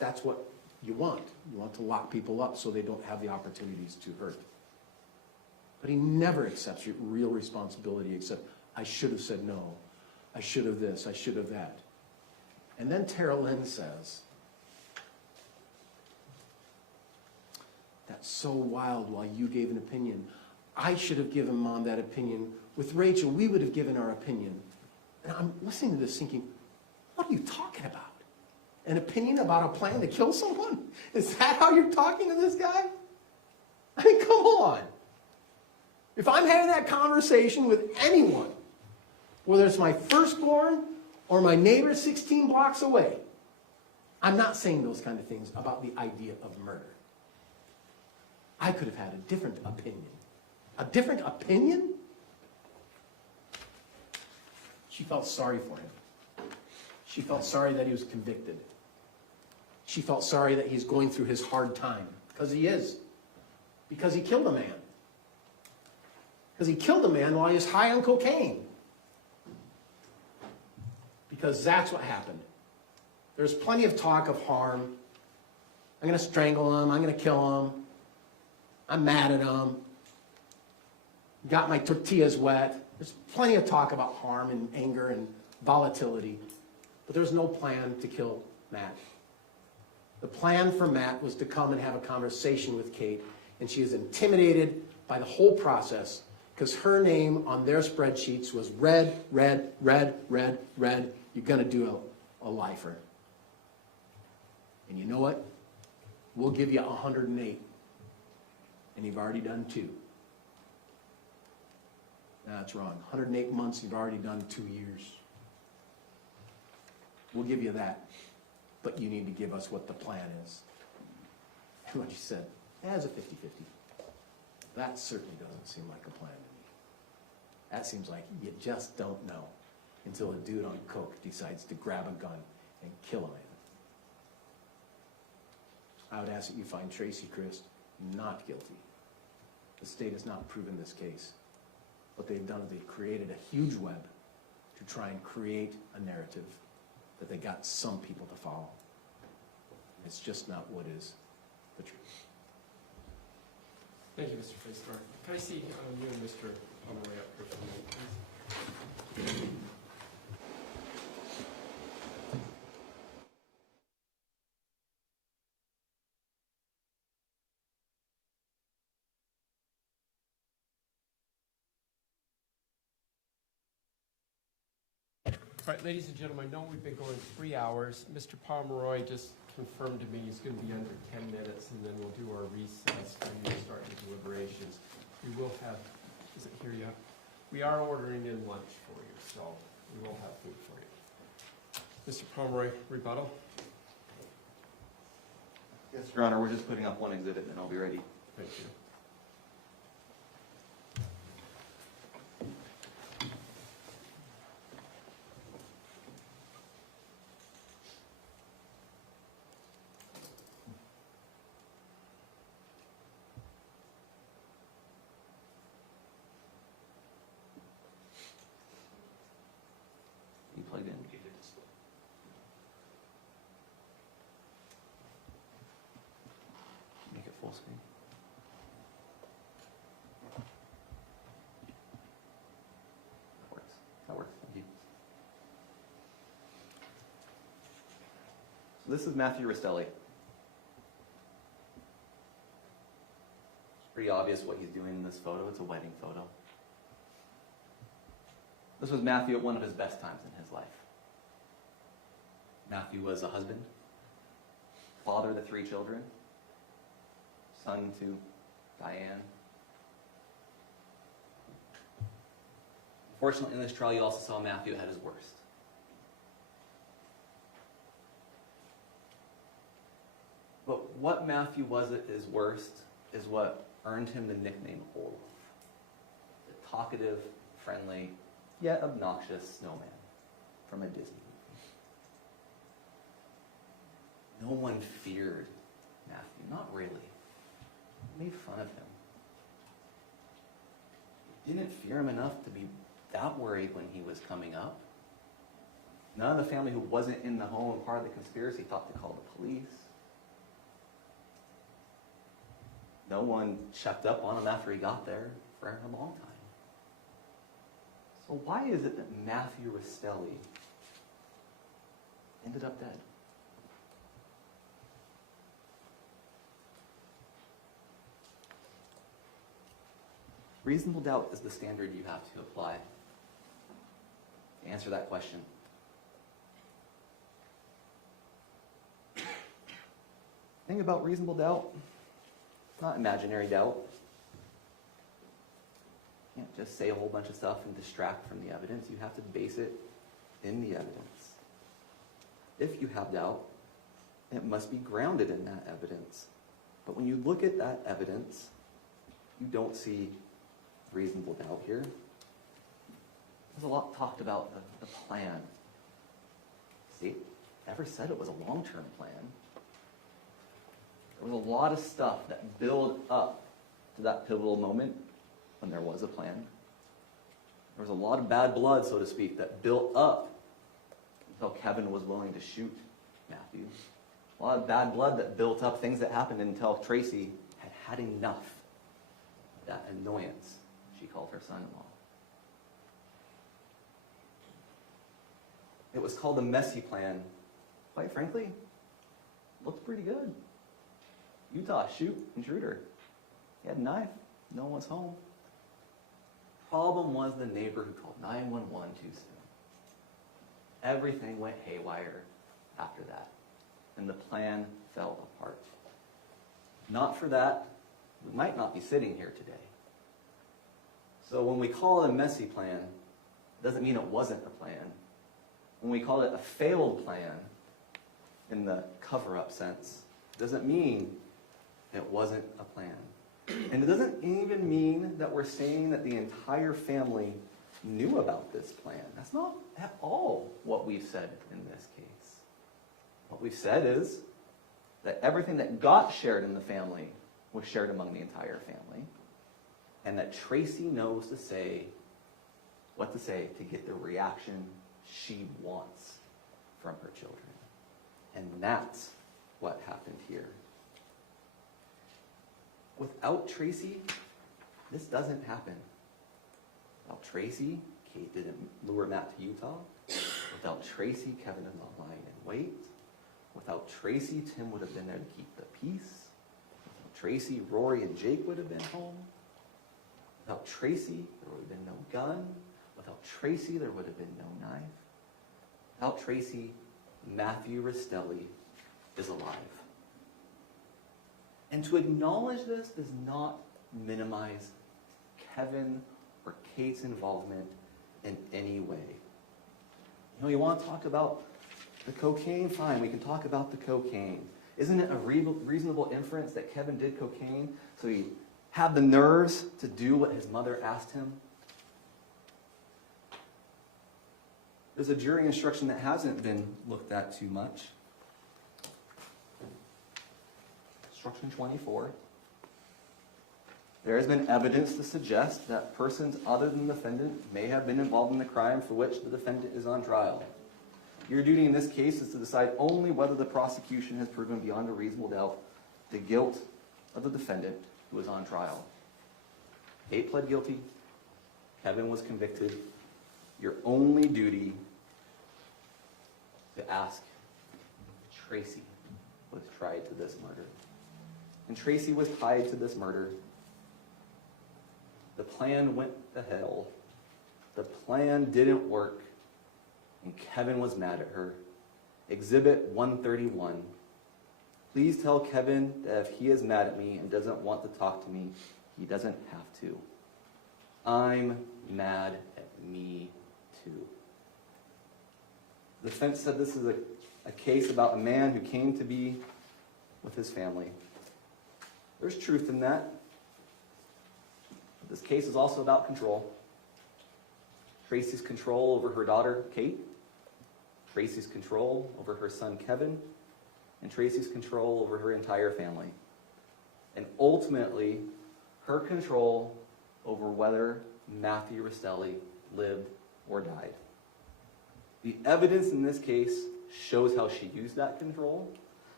that's what you want. You want to lock people up so they don't have the opportunities to hurt. But he never accepts real responsibility except, I should have said no. I should have this. I should have that. And then Tara Lynn says, that's so wild while you gave an opinion. I should have given Mom that opinion. With Rachel, we would have given our opinion. And I'm listening to this thinking, what are you talking about? An opinion about a plan to kill someone? Is that how you're talking to this guy? I mean, come on. If I'm having that conversation with anyone, whether it's my firstborn or my neighbor 16 blocks away, I'm not saying those kind of things about the idea of murder. I could have had a different opinion. A different opinion? She felt sorry for him. She felt sorry that he was convicted. She felt sorry that he's going through his hard time. Because he is. Because he killed a man. Because he killed a man while he was high on cocaine. Because that's what happened. There's plenty of talk of harm. I'm going to strangle him. I'm going to kill him. I'm mad at him. Got my tortillas wet. There's plenty of talk about harm and anger and volatility. But there's no plan to kill Matt. The plan for Matt was to come and have a conversation with Kate, and she is intimidated by the whole process because her name on their spreadsheets was red, red, red, red, red. You're going to do a lifer. And you know what? We'll give you 108. And you've already done 2. That's wrong. 108 months, you've already done 2 years. We'll give you that. But you need to give us what the plan is. And what you said, as a 50-50. That certainly doesn't seem like a plan to me. That seems like you just don't know until a dude on coke decides to grab a gun and kill a man. I would ask that you find Tracey Grist not guilty. The state has not proven this case. What they've done is they've created a huge web to try and create a narrative that they got some people to follow. It's just not what is the truth. Thank you, Mr. Faistar. Can I see you and Mr. Pomeroy up here for a minute, please? All right, ladies and gentlemen, I know we've been going 3 hours. Mr. Pomeroy just confirmed to me he's going to be under 10 minutes, and then we'll do our recess and we'll start the deliberations. We will have, is it here yet? We are ordering in lunch for you, so we will have food for you. Mr. Pomeroy, rebuttal? Yes, Your Honor, we're just putting up one exhibit and I'll be ready. Thank you. You plugged in? Make it full screen. That works. That works. Thank you. So this is Matthew Restelli. It's pretty obvious what he's doing in this photo. It's a wedding photo. This was Matthew at one of his best times in his life. Matthew was a husband, father to 3 children, son to Diane. Unfortunately, in this trial, you also saw Matthew at his worst. But what Matthew was at his worst is what earned him the nickname Olaf. The talkative, friendly, yet obnoxious snowman from a Disney movie. No one feared Matthew, not really. Made fun of him. Didn't fear him enough to be that worried when he was coming up. None of the family who wasn't in the home and part of the conspiracy thought to call the police. No one checked up on him after he got there for a long time. So why is it that Matthew Restelli ended up dead? Reasonable doubt is the standard you have to apply to answer that question. The thing about reasonable doubt, not imaginary doubt. You can't just say a whole bunch of stuff and distract from the evidence. You have to base it in the evidence. If you have doubt, it must be grounded in that evidence. But when you look at that evidence, you don't see reasonable doubt here. There's a lot talked about the plan. See, never said it was a long-term plan. There was a lot of stuff that built up to that pivotal moment when there was a plan. There was a lot of bad blood, so to speak, that built up until Kevin was willing to shoot Matthew. A lot of bad blood that built up, things that happened until Tracey had had enough of that annoyance she called her son-in-law. It was called a messy plan. Quite frankly, looked pretty good. Utah, shoot, intruder. He had a knife. No one was home. Problem was the neighbor who called 911 too soon. Everything went haywire after that, and the plan fell apart. Not for that, we might not be sitting here today. So when we call it a messy plan, it doesn't mean it wasn't a plan. When we call it a failed plan, in the cover-up sense, it doesn't mean it wasn't a plan. And it doesn't even mean that we're saying that the entire family knew about this plan. That's not at all what we've said in this case. What we've said is that everything that got shared in the family was shared among the entire family, and that Tracey knows what to say to get the reaction she wants from her children. And that's what happened here. Without Tracey, this doesn't happen. Without Tracey, Kate didn't lure Matt to Utah. Without Tracey, Kevin did not lie in wait. Without Tracey, Tim would have been there to keep the peace. Without Tracey, Rory and Jake would have been home. Without Tracey, there would have been no gun. Without Tracey, there would have been no knife. without Tracey, Matthew Restelli is alive. And to acknowledge this does not minimize Kevin or Kate's involvement in any way. You know, you want to talk about the cocaine? Fine, we can talk about the cocaine. Isn't it a reasonable inference that Kevin did cocaine so he had the nerves to do what his mother asked him? There's a jury instruction that hasn't been looked at too much. Instruction 24. There has been evidence to suggest that persons other than the defendant may have been involved in the crime for which the defendant is on trial. Your duty in this case is to decide only whether the prosecution has proven beyond a reasonable doubt the guilt of the defendant who is on trial. Kate pled guilty. Kevin was convicted. Your only duty to ask if Tracey was tried to this murder. And Tracey was tied to this murder. The plan went to hell. The plan didn't work. And Kevin was mad at her. Exhibit 131. Please tell Kevin that if he is mad at me and doesn't want to talk to me, he doesn't have to. I'm mad at me too. The defense said this is a case about a man who came to be with his family. There's truth in that. This case is also about control. Tracey's control over her daughter, Kate. Tracey's control over her son, Kevin. And Tracey's control over her entire family. And ultimately, her control over whether Matthew Restelli lived or died. The evidence in this case shows how she used that control.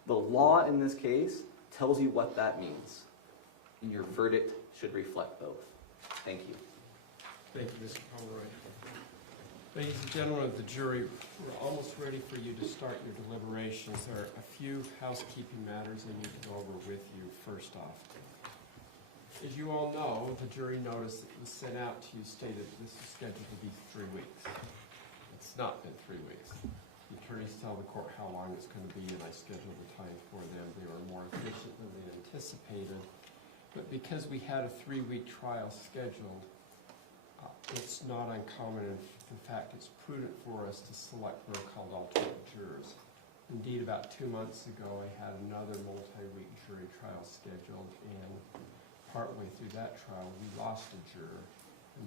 The law in this case tells you what that means. And your verdict should reflect both. Thank you. Thank you, Mr. Pomeroy. Ladies and gentlemen of the jury, we're almost ready for you to start your deliberations. There are a few housekeeping matters I need to go over with you first off. As you all know, the jury notice that was sent out to you stated this is scheduled to be 3 weeks. It's not been 3 weeks. The attorneys tell the court how long it's going to be, and I scheduled the time for them. They were more efficient than they anticipated. But because we had a 3-week trial scheduled, it's not uncommon. In fact, it's prudent for us to select what are called alternate jurors. Indeed, about 2 months ago, I had another multi-week jury trial scheduled, and partway through that trial, we lost a juror.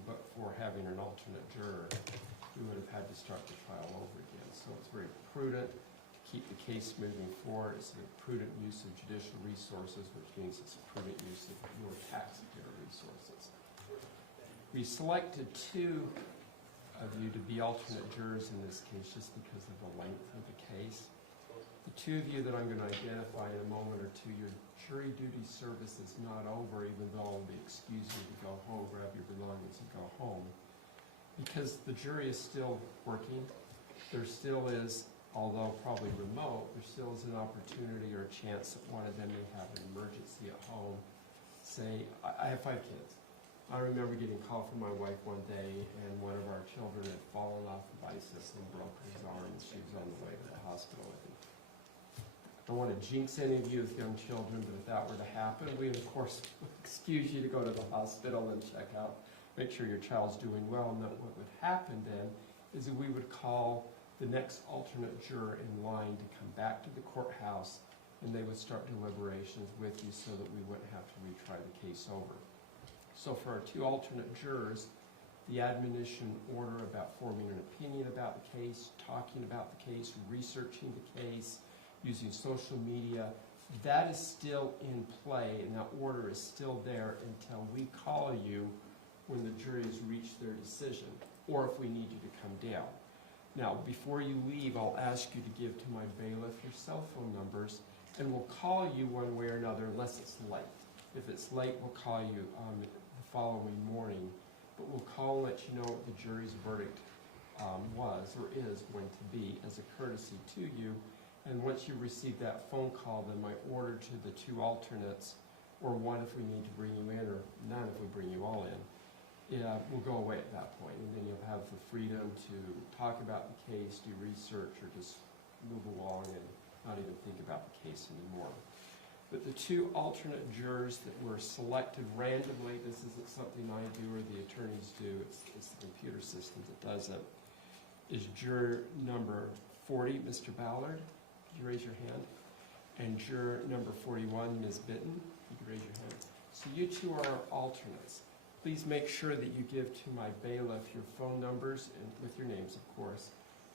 But for having an alternate juror, we would have had to start the trial over again. So it's very prudent to keep the case moving forward. It's a prudent use of judicial resources, which means it's a prudent use of your taxpayer resources. We selected 2 of you to be alternate jurors in this case just because of the length of the case. The 2 of you that I'm going to identify in a moment or two, your jury duty service is not over, even though I'll be excusing you to go home, grab your belongings and go home. Because the jury is still working, there still is, although probably remote, there still is an opportunity or a chance that one of them may have an emergency at home. Say, I have 5 kids. I remember getting a call from my wife one day, and one of our children had fallen off the bicycle and broken his arm, and she was on the way to the hospital with him. I don't want to jinx any of you with young children, but if that were to happen, we would, of course, excuse you to go to the hospital and check out, make sure your child's doing well. And that what would happen then is that we would call the next alternate juror in line to come back to the courthouse, and they would start deliberations with you so that we wouldn't have to retry the case over. So for our 2 alternate jurors, the admonition order about forming an opinion about the case, talking about the case, researching the case, using social media, that is still in play, and that order is still there until we call you when the jury has reached their decision, or if we need you to come down. Now, before you leave, I'll ask you to give to my bailiff your cell phone numbers, and we'll call you one way or another unless it's late. If it's late, we'll call you the following morning, but we'll call and let you know what the jury's verdict was or is going to be as a courtesy to you. And once you receive that phone call, then my order to the 2 alternates, or 1 if we need to bring you in, or none if we bring you all in, will go away at that point, and then you'll have the freedom to talk about the case, do research, or just move along and not even think about the case anymore. But the two alternate jurors that were selected randomly, this isn't something I do or the attorneys do, it's the computer system that does it, is juror number 40, Mr. Ballard. Could you raise your hand? And juror number 41, Ms. Bitten. Could you raise your hand? So you two are our alternates. Please make sure that you give to my bailiff your phone numbers and with your names, of course.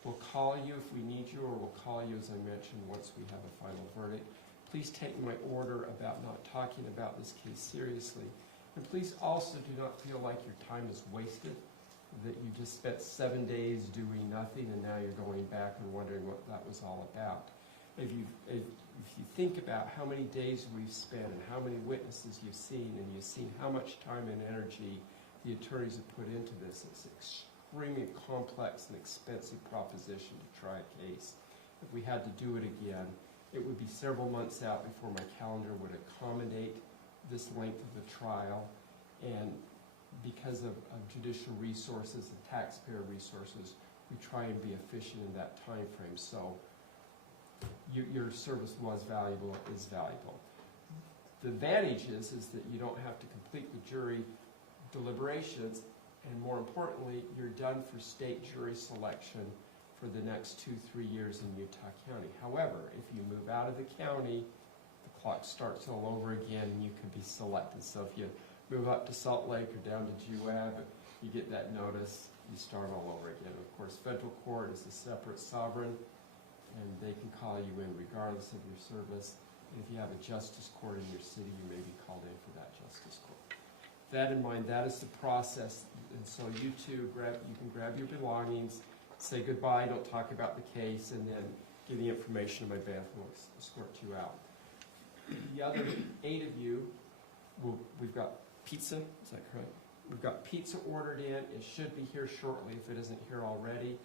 We'll call you if we need you, or we'll call you, as I mentioned, once we have a final verdict. Please take my order about not talking about this case seriously. And please also do not feel like your time is wasted, that you just spent 7 days doing nothing and now you're going back and wondering what that was all about. If you think about how many days we've spent and how many witnesses you've seen, and you've seen how much time and energy the attorneys have put into this, it's an extremely complex and expensive proposition to try a case. If we had to do it again, it would be several months out before my calendar would accommodate this length of the trial, and because of judicial resources and taxpayer resources, we try and be efficient in that time frame. So your service was valuable, is valuable. The advantage is that you don't have to complete the jury deliberations, and more importantly, you're done for state jury selection for the next 2-3 years in Utah County. However, if you move out of the county, the clock starts all over again and you can be selected. So if you move up to Salt Lake or down to GWAB, you get that notice, you start all over again. Of course, federal court is a separate sovereign, and they can call you in regardless of your service. And if you have a justice court in your city, you may be called in for that justice court. That in mind, that is the process. And so you two, you can grab your belongings, say goodbye, don't talk about the case, and then give the information to my bailiff and we'll escort you out. The other 8 of you, we've got pizza, is that correct? We've got pizza ordered in. It should be here shortly if it isn't here already.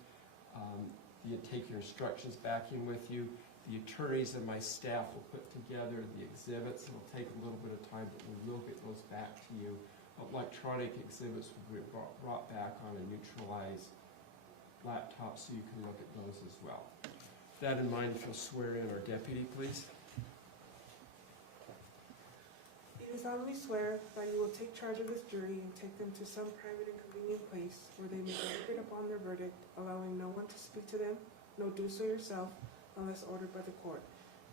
You take your instructions back in with you. The attorneys and my staff will put together the exhibits. It'll take a little bit of time, but we will get those back to you. Electronic exhibits will be brought back on a neutralized laptop so you can look at those as well. With that in mind, if you'll swear in our deputy, please. You solemnly swear that you will take charge of this jury and take them to some private and convenient place where they may deliberate upon their verdict, allowing no one to speak to them, nor do so yourself, unless ordered by the court,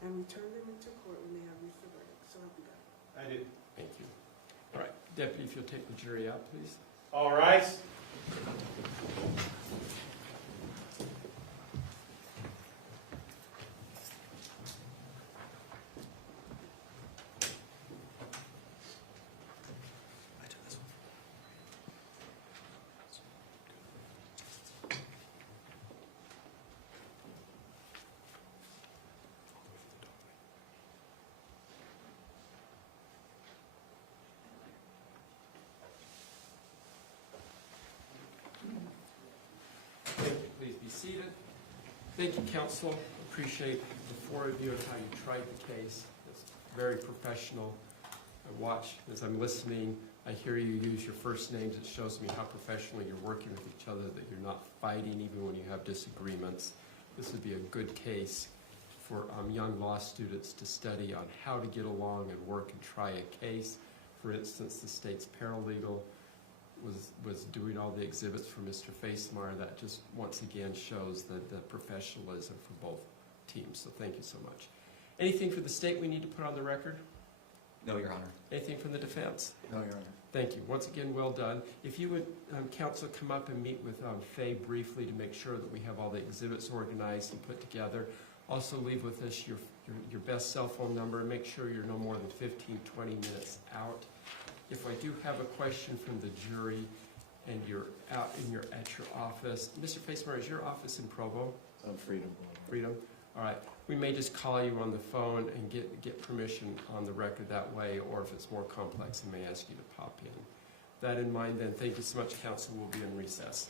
and return them into court when they have reached the verdict. So help you God. I do. Thank you. All right, deputy, if you'll take the jury out, please. All right. Please be seated. Thank you, counsel. Appreciate the 4 of you and how you tried the case. It's very professional. I watch as I'm listening. I hear you use your first names. It shows me how professionally you're working with each other, that you're not fighting even when you have disagreements. This would be a good case for young law students to study on how to get along and work and try a case. For instance, the state's paralegal was doing all the exhibits for Mr. Facemeyer. That just once again shows the professionalism for both teams. So thank you so much. Anything for the state we need to put on the record? No, Your Honor. Anything from the defense? No, Your Honor. Thank you. Once again, well done. If you would, counsel, come up and meet with Faye briefly to make sure that we have all the exhibits organized and put together. Also leave with us your best cell phone number. Make sure you're no more than 15-20 minutes out. If I do have a question from the jury and you're out at your office, Mr. Facemeyer, is your office in Provo? Freedom. Freedom? All right. We may just call you on the phone and get permission on the record that way, or if it's more complex, I may ask you to pop in. That in mind, then, thank you so much, counsel. We'll be in recess.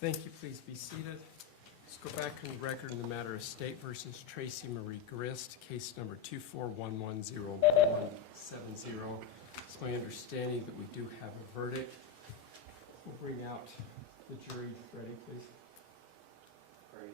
Thank you. Please be seated. Let's go back on the record in the matter of State versus Tracey Marie Grist, case number 241101170. It's my understanding that we do have a verdict. We'll bring out the jury. Ready, please? Ready.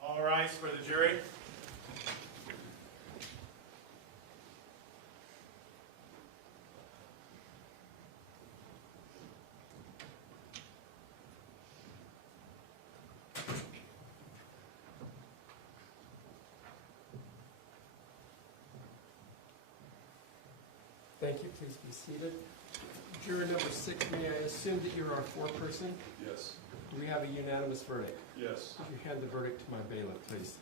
All rise for the jury. Thank you. Please be seated. Juror number 6, may I assume that you're our foreperson? Yes. Do we have a unanimous verdict? Yes. Would you hand the verdict to my bailiff, please?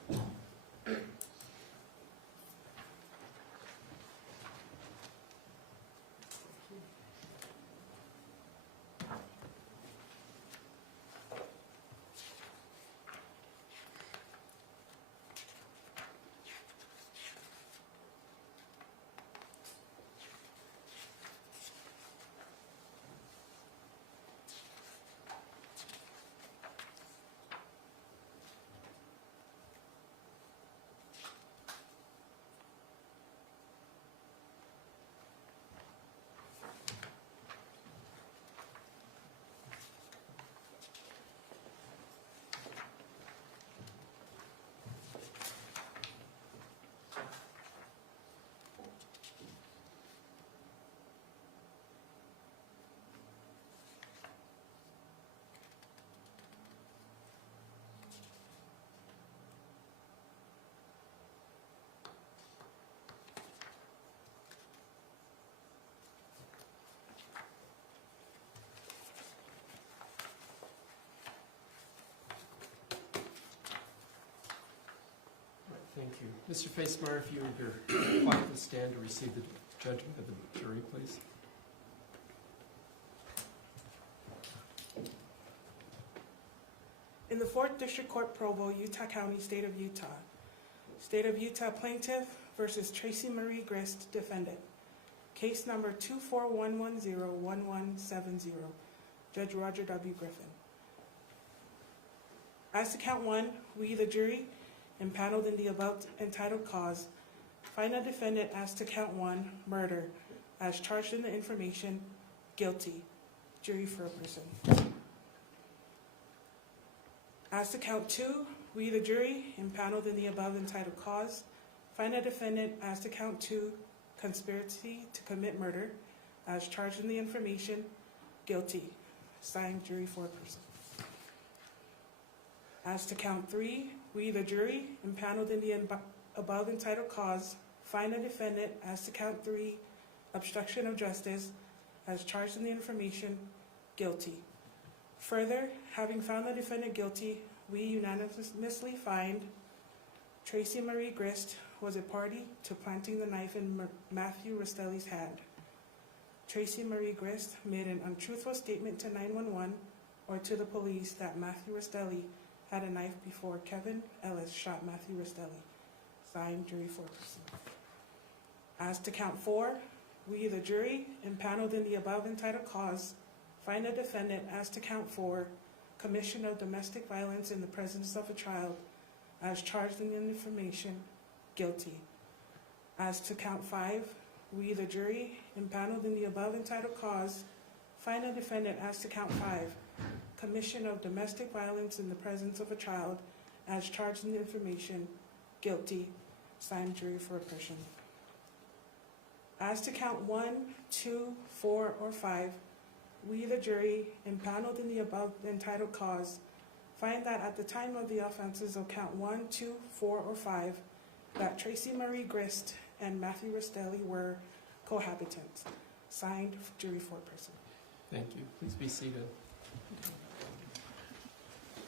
Thank you. Mr. Facemeyer, if you would quietly stand to receive the judgment of the jury, please. In the 4th District Court, Provo, Utah County, State of Utah. State of Utah Plaintiff versus Tracey Marie Grist, Defendant. Case number 241101170. Judge Roger W. Griffin. As to count 1, we, the jury, impaneled in the above entitled cause, find a defendant as to count 1, murder, as charged in the information, guilty. Jury Foreperson. As to count 2, we, the jury, impaneled in the above entitled cause, find a defendant as to count 2, conspiracy to commit murder, as charged in the information, guilty. Signed, Jury Foreperson. As to count 3, we, the jury, impaneled in the above entitled cause, find a defendant as to count 3, obstruction of justice, as charged in the information, guilty. Further, having found the defendant guilty, we unanimously find Tracey Marie Grist was a party to planting the knife in Matthew Restelli's hand. Tracey Marie Grist made an untruthful statement to 911 or to the police that Matthew Restelli had a knife before Kevin Ellis shot Matthew Restelli. Signed, Jury Foreperson. As to count 4, we, the jury, impaneled in the above entitled cause, find a defendant as to count 4, commission of domestic violence in the presence of a child, as charged in the information, guilty. As to count 5, we, the jury, impaneled in the above entitled cause, find a defendant as to count 5, commission of domestic violence in the presence of a child, as charged in the information, guilty. Signed, Jury Foreperson. As to count 1, 2, 4, or 5, we, the jury, impaneled in the above entitled cause, find that at the time of the offenses of count 1, 2, 4, or 5, that Tracey Marie Grist and Matthew Restelli were cohabitants. Signed, Jury Foreperson. Thank you. Please be seated.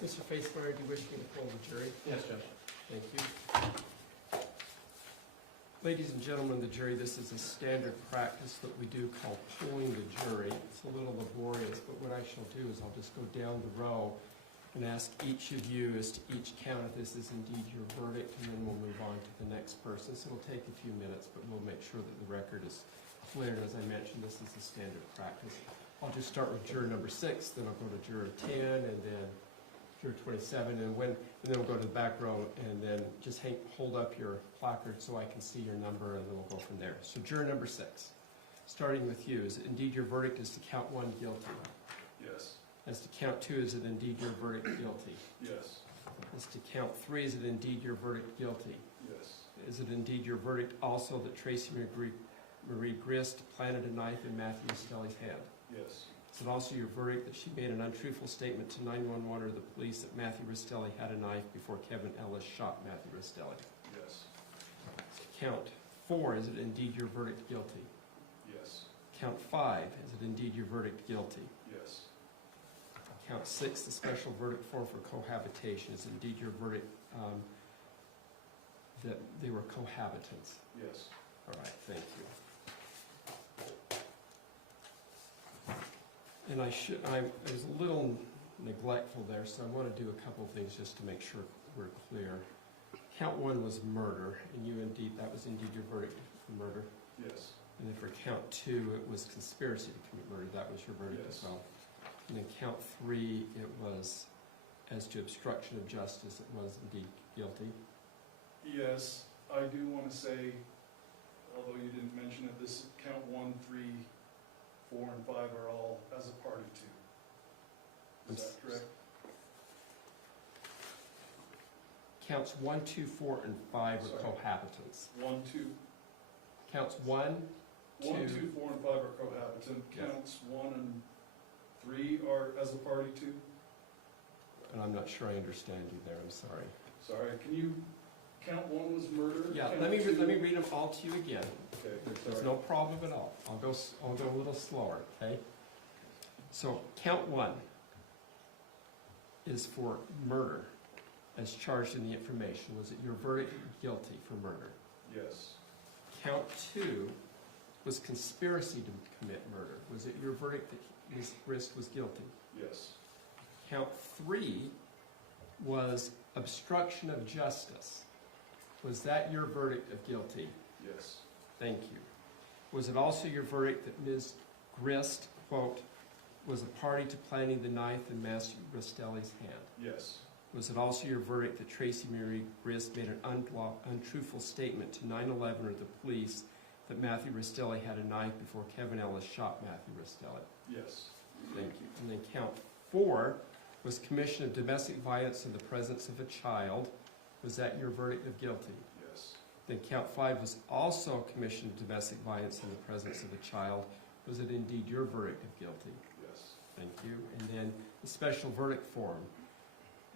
Mr. Faithfire, do you wish me to poll the jury? Yes, Judge. Thank you. Ladies and gentlemen of the jury, this is a standard practice that we do called polling the jury. It's a little laborious, but what I shall do is I'll just go down the row and ask each of you as to each count if this is indeed your verdict, and then we'll move on to the next person. So it'll take a few minutes, but we'll make sure that the record is clear. As I mentioned, this is a standard practice. I'll just start with juror number 6, then I'll go to juror 10, and then juror 27, and then we'll go to the back row, and then just hold up your placard so I can see your number, and then we'll go from there. So juror number 6, starting with you, is it indeed your verdict is to count 1 guilty? Yes. As to count 2, is it indeed your verdict guilty? Yes. As to count 3, is it indeed your verdict guilty? Yes. Is it indeed your verdict also that Tracey Marie Grist planted a knife in Matthew Restelli's hand? Yes. Is it also your verdict that she made an untruthful statement to 911 or the police that Matthew Restelli had a knife before Kevin Ellis shot Matthew Restelli? Yes. Count 4, is it indeed your verdict guilty? Yes. Count 5, is it indeed your verdict guilty? Yes. Count 6, the special verdict form for cohabitation, is it indeed your verdict that they were cohabitants? Yes. All right, thank you. And I was a little neglectful there, so I want to do a couple of things just to make sure we're clear. Count 1 was murder, and that was indeed your verdict for murder. Yes. And then for count 2, it was conspiracy to commit murder. That was your verdict Yes. as well. And then count 3, it was, as to obstruction of justice, it was indeed guilty. Yes. I do want to say, although you didn't mention it, this count 1, 3, 4, and 5 are all as a party to. Is that correct? Counts 1, 2, 4, and 5 are Sorry. cohabitants. 1, 2. Counts 1, 2, 1, 2, 4, and 5 are cohabitant. Yeah. Counts 1 and 3 are as a party to. and I'm not sure I understand you there, I'm sorry. Sorry, can you, count 1 was murder? Yeah, count let me 2 read them all to you again. Okay, There's sorry. no problem at all. I'll go a little slower, okay? So count 1 is for murder as charged in the information. Was it your verdict guilty for murder? Yes. Count 2 was conspiracy to commit murder. Was it your verdict that Ms. Grist was guilty? Yes. Count 3 was obstruction of justice. Was that your verdict of guilty? Yes. Thank you. Was it also your verdict that Ms. Grist, quote, was a party to planting the knife in Matthew Restelli's hand? Yes. Was it also your verdict that Tracey Marie Grist made an untruthful statement to 911 or the police that Matthew Restelli had a knife before Kevin Ellis shot Matthew Restelli? Yes. Thank you. And then count 4 was commission of domestic violence in the presence of a child. Was that your verdict of guilty? Yes. Then count 5 was also commission of domestic violence in the presence of a child. Was it indeed your verdict of guilty? Yes. Thank you. And then the special verdict form.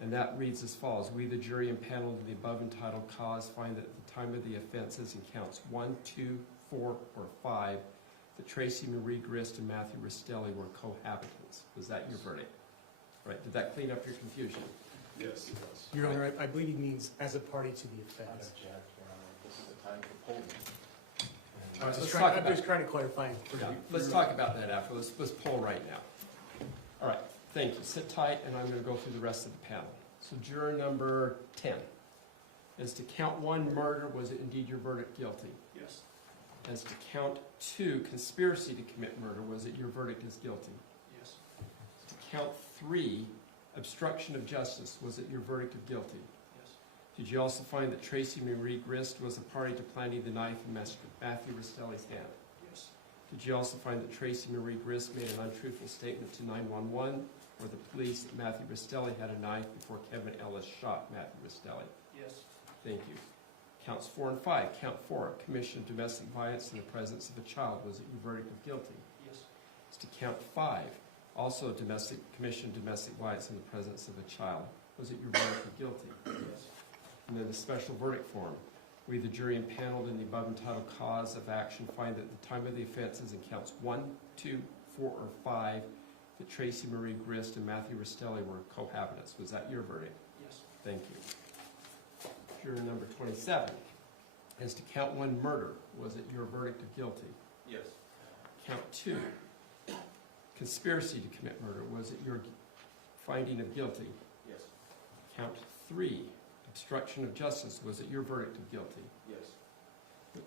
And that reads as follows. We, the jury impaneled in the above entitled cause, find that at the time of the offenses in counts 1, 2, 4, or 5, that Tracey Marie Grist and Matthew Restelli were cohabitants. Was that your verdict? Right. Did that clean up your confusion? Yes, it does. Your Honor, I believe he means as a party to the offense. This is the time for polling. Let's I'm talk just trying to clarify. Yeah, let's talk about that after. Let's poll right now. All right, thank you. Sit tight, and I'm going to go through the rest of the panel. So juror number 10. As to count 1, murder, was it indeed your verdict guilty? Yes. As to count 2, conspiracy to commit murder, was it your verdict as guilty? Yes. As to count 3, obstruction of justice, was it your verdict of guilty? Yes. Did you also find that Tracey Marie Grist was a party to planting the knife in Matthew Restelli's hand? Yes. Did you also find that Tracey Marie Grist made an untruthful statement to 911 or the police that Matthew Restelli had a knife before Kevin Ellis shot Matthew Restelli? Yes. Thank you. Counts 4 and 5. Count 4, commission of domestic violence in the presence of a child. Was it your verdict of guilty? Yes. As to count 5, also commission of domestic violence in the presence of a child. Was it your verdict of guilty? Yes. And then the special verdict form. We, the jury impaneled in the above entitled cause of action, find that at the time of the offenses in counts 1, 2, 4, or 5, that Tracey Marie Grist and Matthew Restelli were cohabitants. Was that your verdict? Yes. Thank you. Juror number 27. As to count 1 murder, was it your verdict of guilty? Yes. Count 2, conspiracy to commit murder, was it your finding of guilty? Yes. Count 3, obstruction of justice, was it your verdict of guilty? Yes.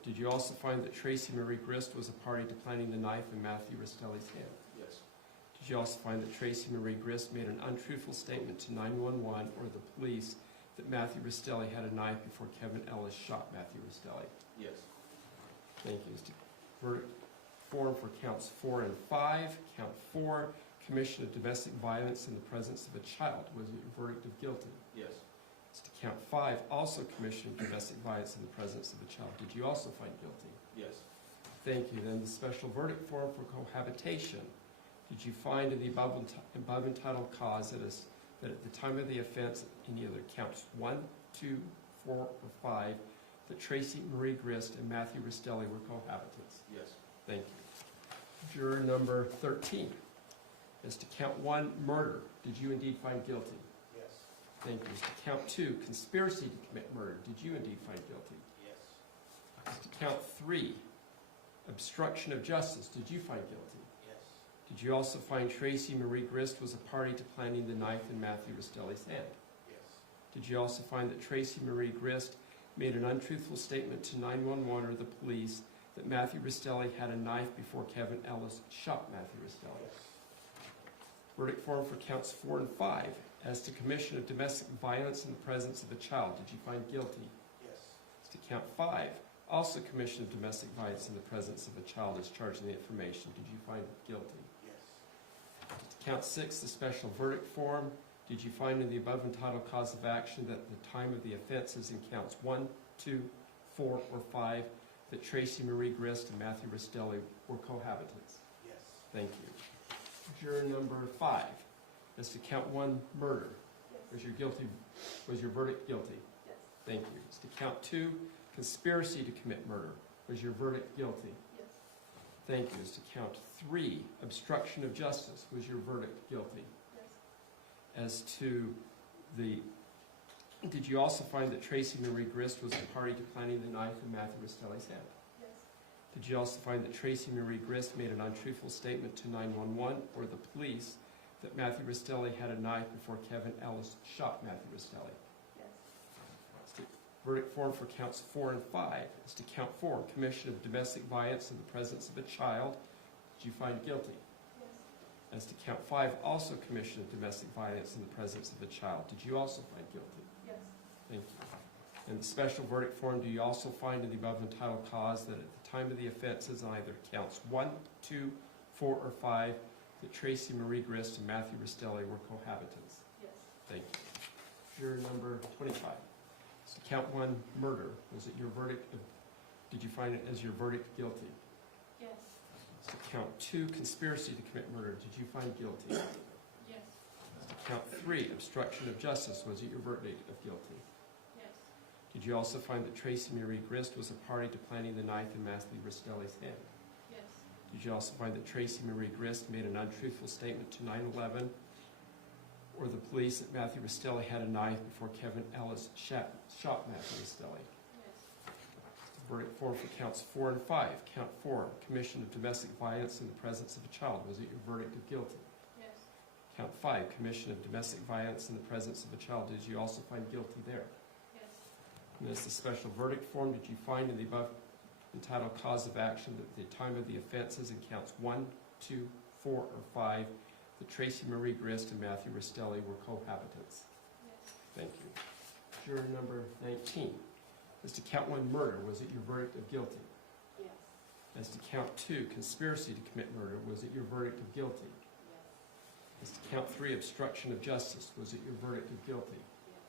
Did you also find that Tracey Marie Grist was a party to planting the knife in Matthew Restelli's hand? Yes. Did you also find that Tracey Marie Grist made an untruthful statement to 911 or the police that Matthew Restelli had a knife before Kevin Ellis shot Matthew Restelli? Yes. Thank you. Mr. Verdict form for counts 4 and 5. Count 4, commission of domestic violence in the presence of a child. Was it your verdict of guilty? Yes. As to count 5, also commission of domestic violence in the presence of a child. Did you also find guilty? Yes. Thank you. Then the special verdict form for cohabitation. Did you find in the above entitled cause that at the time of the offense, in either counts 1, 2, 4, or 5, that Tracey Marie Grist and Matthew Restelli were cohabitants? Yes. Thank you. Juror number 13. As to count 1, murder, did you indeed find guilty? Yes. Thank you. As to count 2, conspiracy to commit murder, did you indeed find guilty? Yes. As to count 3, obstruction of justice, did you find guilty? Yes. Did you also find Tracey Marie Grist was a party to planting the knife in Matthew Restelli's hand? Yes. Did you also find that Tracey Marie Grist made an untruthful statement to 911 or the police that Matthew Restelli had a knife before Kevin Ellis shot Matthew Restelli? Yes. Verdict form for counts 4 and 5. As to commission of domestic violence in the presence of a child, did you find guilty? Yes. As to count 5, also commission of domestic violence in the presence of a child is charging the information. Did you find guilty? Yes. As to count 6, the special verdict form. Did you find in the above entitled cause of action that at the time of the offenses in counts 1, 2, 4, or 5, that Tracey Marie Grist and Matthew Restelli were cohabitants? Yes. Thank you. Juror number 5. As to count 1, murder. Was your verdict guilty? Yes. Thank you. As to count 2, conspiracy to commit murder. Was your verdict guilty? Yes. Thank you. As to count 3, obstruction of justice. Was your verdict guilty? Yes. As to the, did you also find that Tracey Marie Grist was a party to planting the knife in Matthew Restelli's hand? Yes. Did you also find that Tracey Marie Grist made an untruthful statement to 911 or the police that Matthew Restelli had a knife before Kevin Ellis shot Matthew Restelli? Yes. As to verdict form for counts 4 and 5. As to count 4, commission of domestic violence in the presence of a child. Did you find guilty? Yes. As to count 5, also commission of domestic violence in the presence of a child. Did you also find guilty? Yes. Thank you. And the special verdict form, do you also find in the above entitled cause that at the time of the offenses on either counts 1, 2, 4, or 5, that Tracey Marie Grist and Matthew Restelli were cohabitants? Yes. Thank you. Juror number 25. So count 1, murder. Was it your verdict? Did you find it as your verdict guilty? Yes. So count 2, conspiracy to commit murder. Did you find guilty? Yes. So count 3, obstruction of justice. Was it your verdict of guilty? Yes. Did you also find that Tracey Marie Grist was a party to planting the knife in Matthew Restelli's hand? Yes. Did you also find that Tracey Marie Grist made an untruthful statement to 911 or the police that Matthew Restelli had a knife before Kevin Ellis shot Matthew Restelli? Yes. Verdict form for counts 4 and 5. Count 4, commission of domestic violence in the presence of a child. Was it your verdict of guilty? Yes. Count 5, commission of domestic violence in the presence of a child. Did you also find guilty there? Yes. And as the special verdict form, did you find in the above entitled cause of action that at the time of the offenses in counts 1, 2, 4, or 5, that Tracey Marie Grist and Matthew Restelli were cohabitants? Yes. Thank you. Juror number 19. As to count 1, murder, was it your verdict of guilty? Yes. As to count 2, conspiracy to commit murder, was it your verdict of guilty? Yes. As to count 3, obstruction of justice, was it your verdict of guilty? Yes.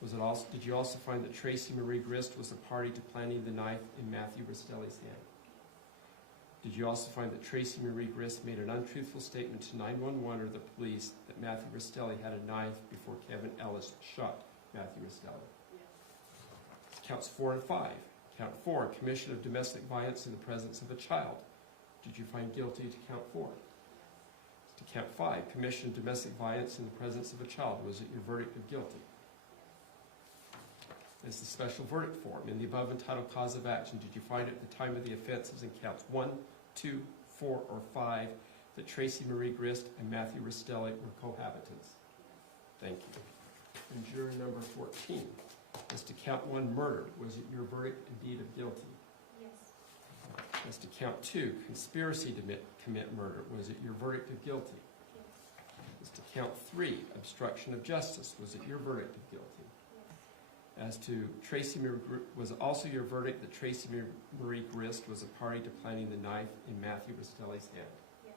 Was it also, did you also find that Tracey Marie Grist was a party to planting the knife in Matthew Restelli's hand? Did you also find that Tracey Marie Grist made an untruthful statement to 911 or the police that Matthew Restelli had a knife before Kevin Ellis shot Matthew Restelli? Yes. Counts 4 and 5. Count 4, commission of domestic violence in the presence of a child. Did you find guilty to count 4? Yes. To count 5, commission of domestic violence in the presence of a child. Was it your verdict of guilty? As the special verdict form, in the above entitled cause of action, did you find at the time of the offenses in counts 1, 2, 4, or 5 that Tracey Marie Grist and Matthew Restelli were cohabitants? Thank you. And juror number 14, as to count 1, murder, was it your verdict indeed of guilty? Yes. As to count 2, conspiracy to commit murder, was it your verdict of guilty? Yes. As to count 3, obstruction of justice, was it your verdict of guilty? As to Tracey Marie, was it also your verdict that Tracey Marie Grist was a party to planting the knife in Matthew Restelli's head? Yes.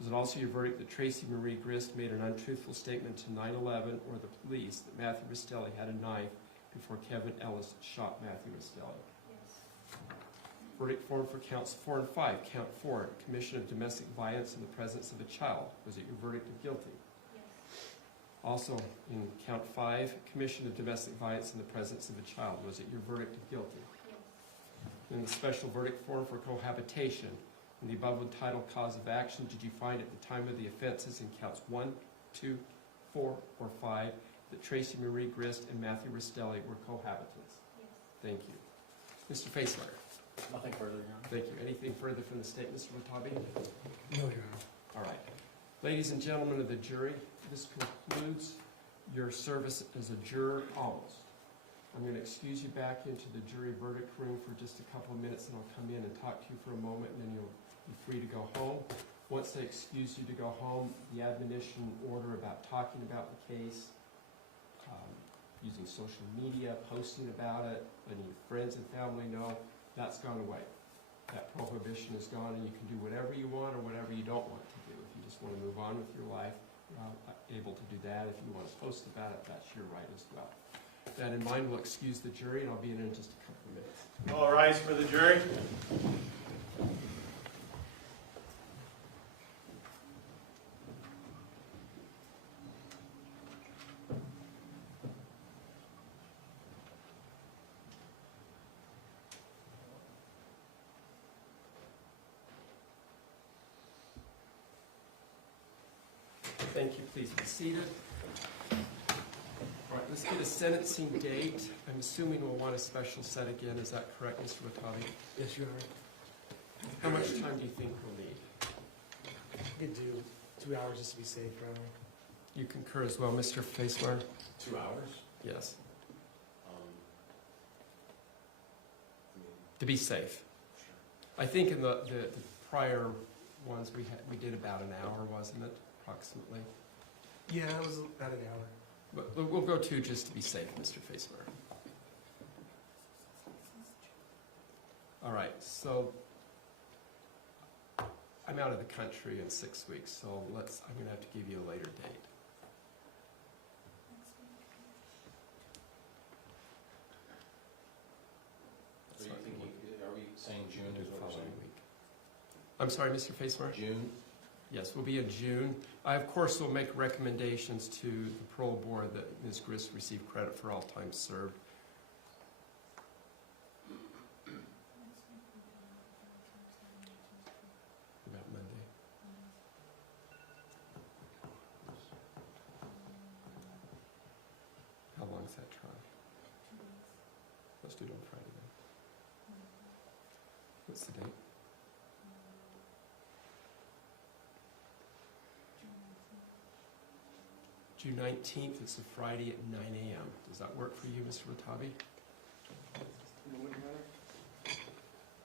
Was it also your verdict that Tracey Marie Grist made an untruthful statement to 9/11 or the police that Matthew Restelli had a knife before Kevin Ellis shot Matthew Restelli? Yes. Verdict form for counts 4 and 5. Count 4, commission of domestic violence in the presence of a child. Was it your verdict of guilty? Also, in count 5, commission of domestic violence in the presence of a child. Was it your verdict of guilty? Yes. In the special verdict form for cohabitation, in the above entitled cause of action, did you find at the time of the offenses in counts 1, 2, 4, or 5 that Tracey Marie Grist and Matthew Restelli were cohabitants? Yes. Thank you. Mr. Faisler. Nothing further, Your Honor. Thank you. Anything further from the state, Mr. Watabe? No, Your Honor. All right. Ladies and gentlemen of the jury, this concludes your service as a juror almost. I'm going to excuse you back into the jury verdict room for just a couple of minutes, and I'll come in and talk to you for a moment, and then you'll be free to go home. Once they excuse you to go home, the admonition order about talking about the case, using social media, posting about it, letting your friends and family know, that's gone away. That prohibition is gone, and you can do whatever you want or whatever you don't want to do. If you just want to move on with your life, you're able to do that. If you want to post about it, that's your right as well. With that in mind, we'll excuse the jury, and I'll be in just a couple of minutes. All rise for the jury. Thank you. Please be seated. All right, let's get a sentencing date. I'm assuming we'll want a special set again. Is that correct, Mr. Watabe? Yes, Your Honor. How much time do you think we'll need? You could do 2 hours just to be safe, Your Honor. You concur as well, Mr. Faisler? 2 hours? Yes. I mean, To be safe. sure. I think in the prior ones we did about an hour, wasn't it? Approximately. Yeah, it was about an hour. But we'll go 2 just to be safe, Mr. Faisler. All right, so I'm out of the country in 6 weeks, so I'm going to have to give you a later date. So you think, are we saying June is what we're saying? I'm sorry, Mr. Faisler? June? Yes, we'll be in June. I, of course, will make recommendations to the parole board that Ms. Grist receive credit for all time served. About Monday. How long is that trial? Let's do it on Friday then. What's the date? June 19th, it's a Friday at 9 a.m. Does that work for you, Mr. Watabe?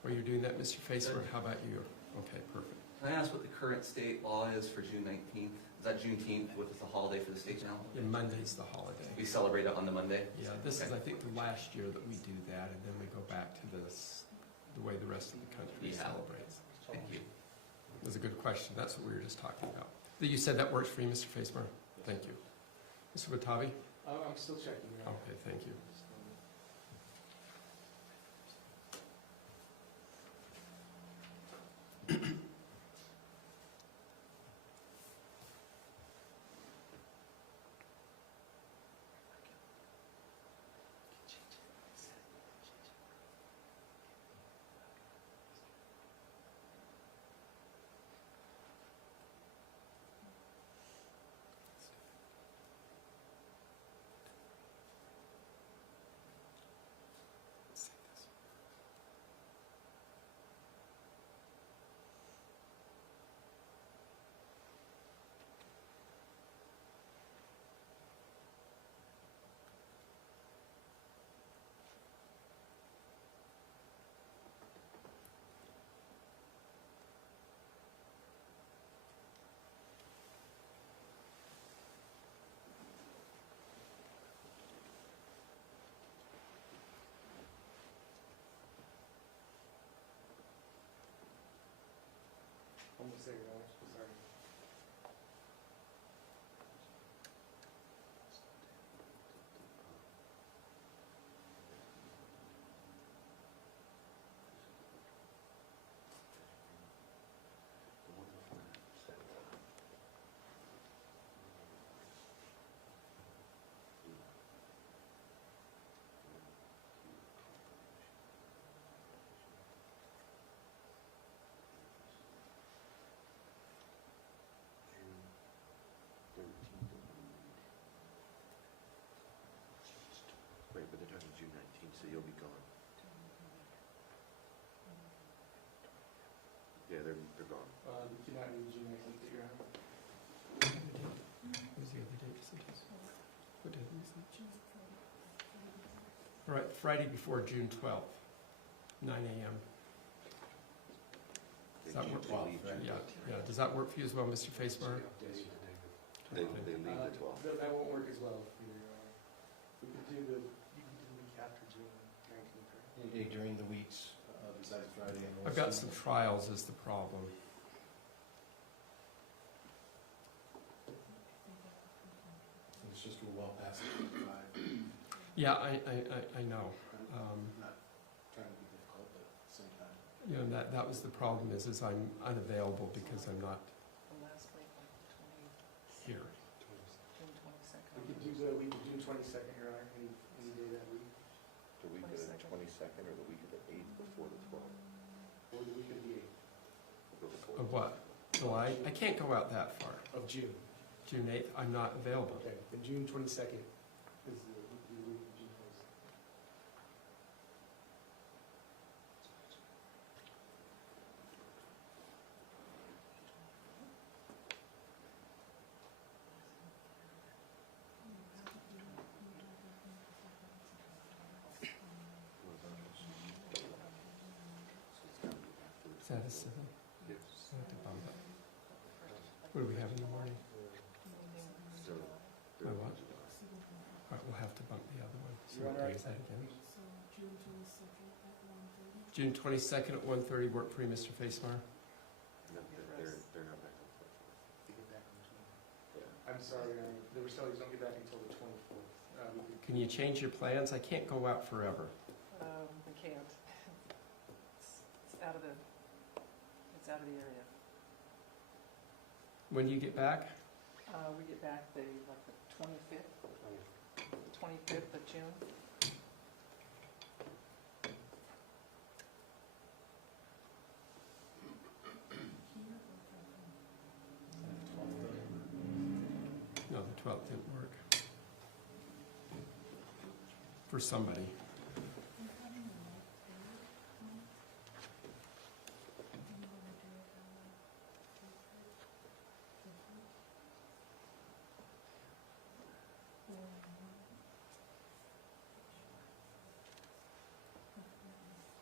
Or you're doing that, Mr. Faisler? How about you? Okay, perfect. Can I ask what the current state law is for June 19th? Is that Juneteenth, which is the holiday for the state now? Yeah, Monday's the holiday. We celebrate it on the Monday? Yeah, this is, I think, the last year that we do that, and then we go back to this, the way the rest of the country celebrates. Thank you. It was a good question. That's what we were just talking about. You said that works for you, Mr. Faisler? Thank you. Mr. Watabe? I'm still checking. Okay, thank you. Friday before June 12th, 9 a.m. Does that work? Yeah. Does that work for you as well, Mr. Facemeyer? They leave the 12th. That won't work as well. We could do the week after June 19th, right? Any day during the weeks, besides Friday and I've got some trials is the problem. It's just we're well past it. Yeah, I know. Not trying to be difficult, but at the same time. You know, that was the problem is I'm unavailable because I'm not here. We could do the week of June 22nd, Your Honor, any day that week. The week of the 22nd or the week of the 8th before the 12th? Or the week of the 8th. Of what? July? I can't go out that far. Of June. June 8th, I'm not available. Okay, then June 22nd is the week of June 22nd. Is that a 7? Yes. I have to bump it. What do we have in the morning? My what? All right, we'll have to bump the other one. So what day is that again? So June 22nd at 1:30. June 22nd at 1:30 work for you, Mr. Facemeyer? No, they're not back on the 12th. They get back on the 24th. I'm sorry, Your Honor. The Restellis don't get back until the 24th. Can you change your plans? I can't go out forever. We can't. It's out of the area. When do you get back? We get back the 25th of June. No, the 12th didn't work. For somebody.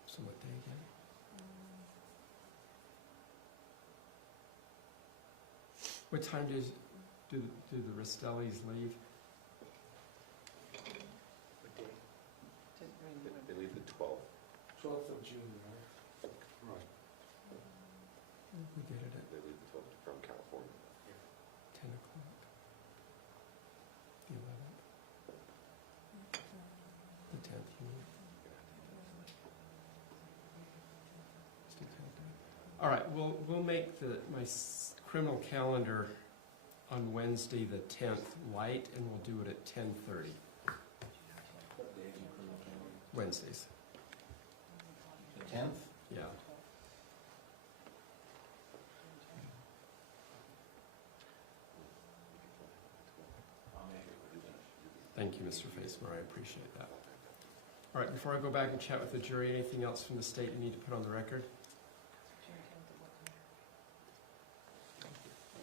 So what day again? What time do the Restellis leave? What day? They leave the 12th. 12th of June, Your Honor. Right. We get it at They leave the 12th from California. 10 o'clock. The 11th. The 10th, you mean? Let's do 10th. All right, we'll make my criminal calendar on Wednesday the 10th light, and we'll do it at 10:30. What day is your criminal calendar? Wednesdays. The 10th? Yeah. I'll make it work. Thank you, Mr. Facemeyer. I appreciate that. All right, before I go back and chat with the jury, anything else from the state you need to put on the record?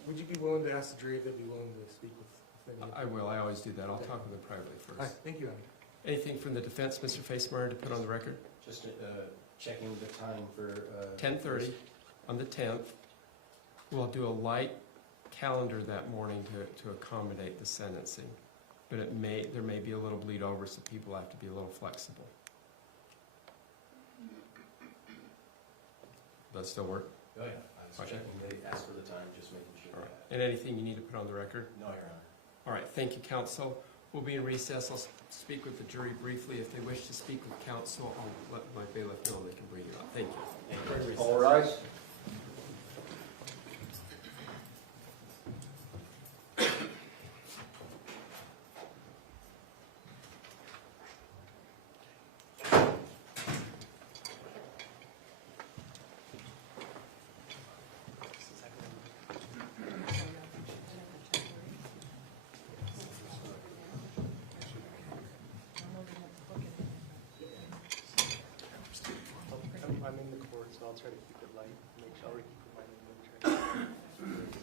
Would you be willing to ask the jury if they'd be willing to speak with them? I will. I always do that. I'll talk with them privately All right, first. thank you, Honor. Anything from the defense, Mr. Facemeyer, to put on the record? Just checking the time for... 10:30 on the 10th. We'll do a light calendar that morning to accommodate the sentencing. But there may be a little bleed over, so people have to be a little flexible. Does that still work? Oh, yeah. I was Right. checking, they asked for the time, just making sure. All right. And anything you need to put on the record? No, Your Honor. All right, thank you, counsel. We'll be in recess. I'll speak with the jury briefly. If they wish to speak with counsel, I'll let my bailiff know they can bring you up. Thank you. All rise. I'm in the court, so I'll try to keep it light, make sure I keep my name in the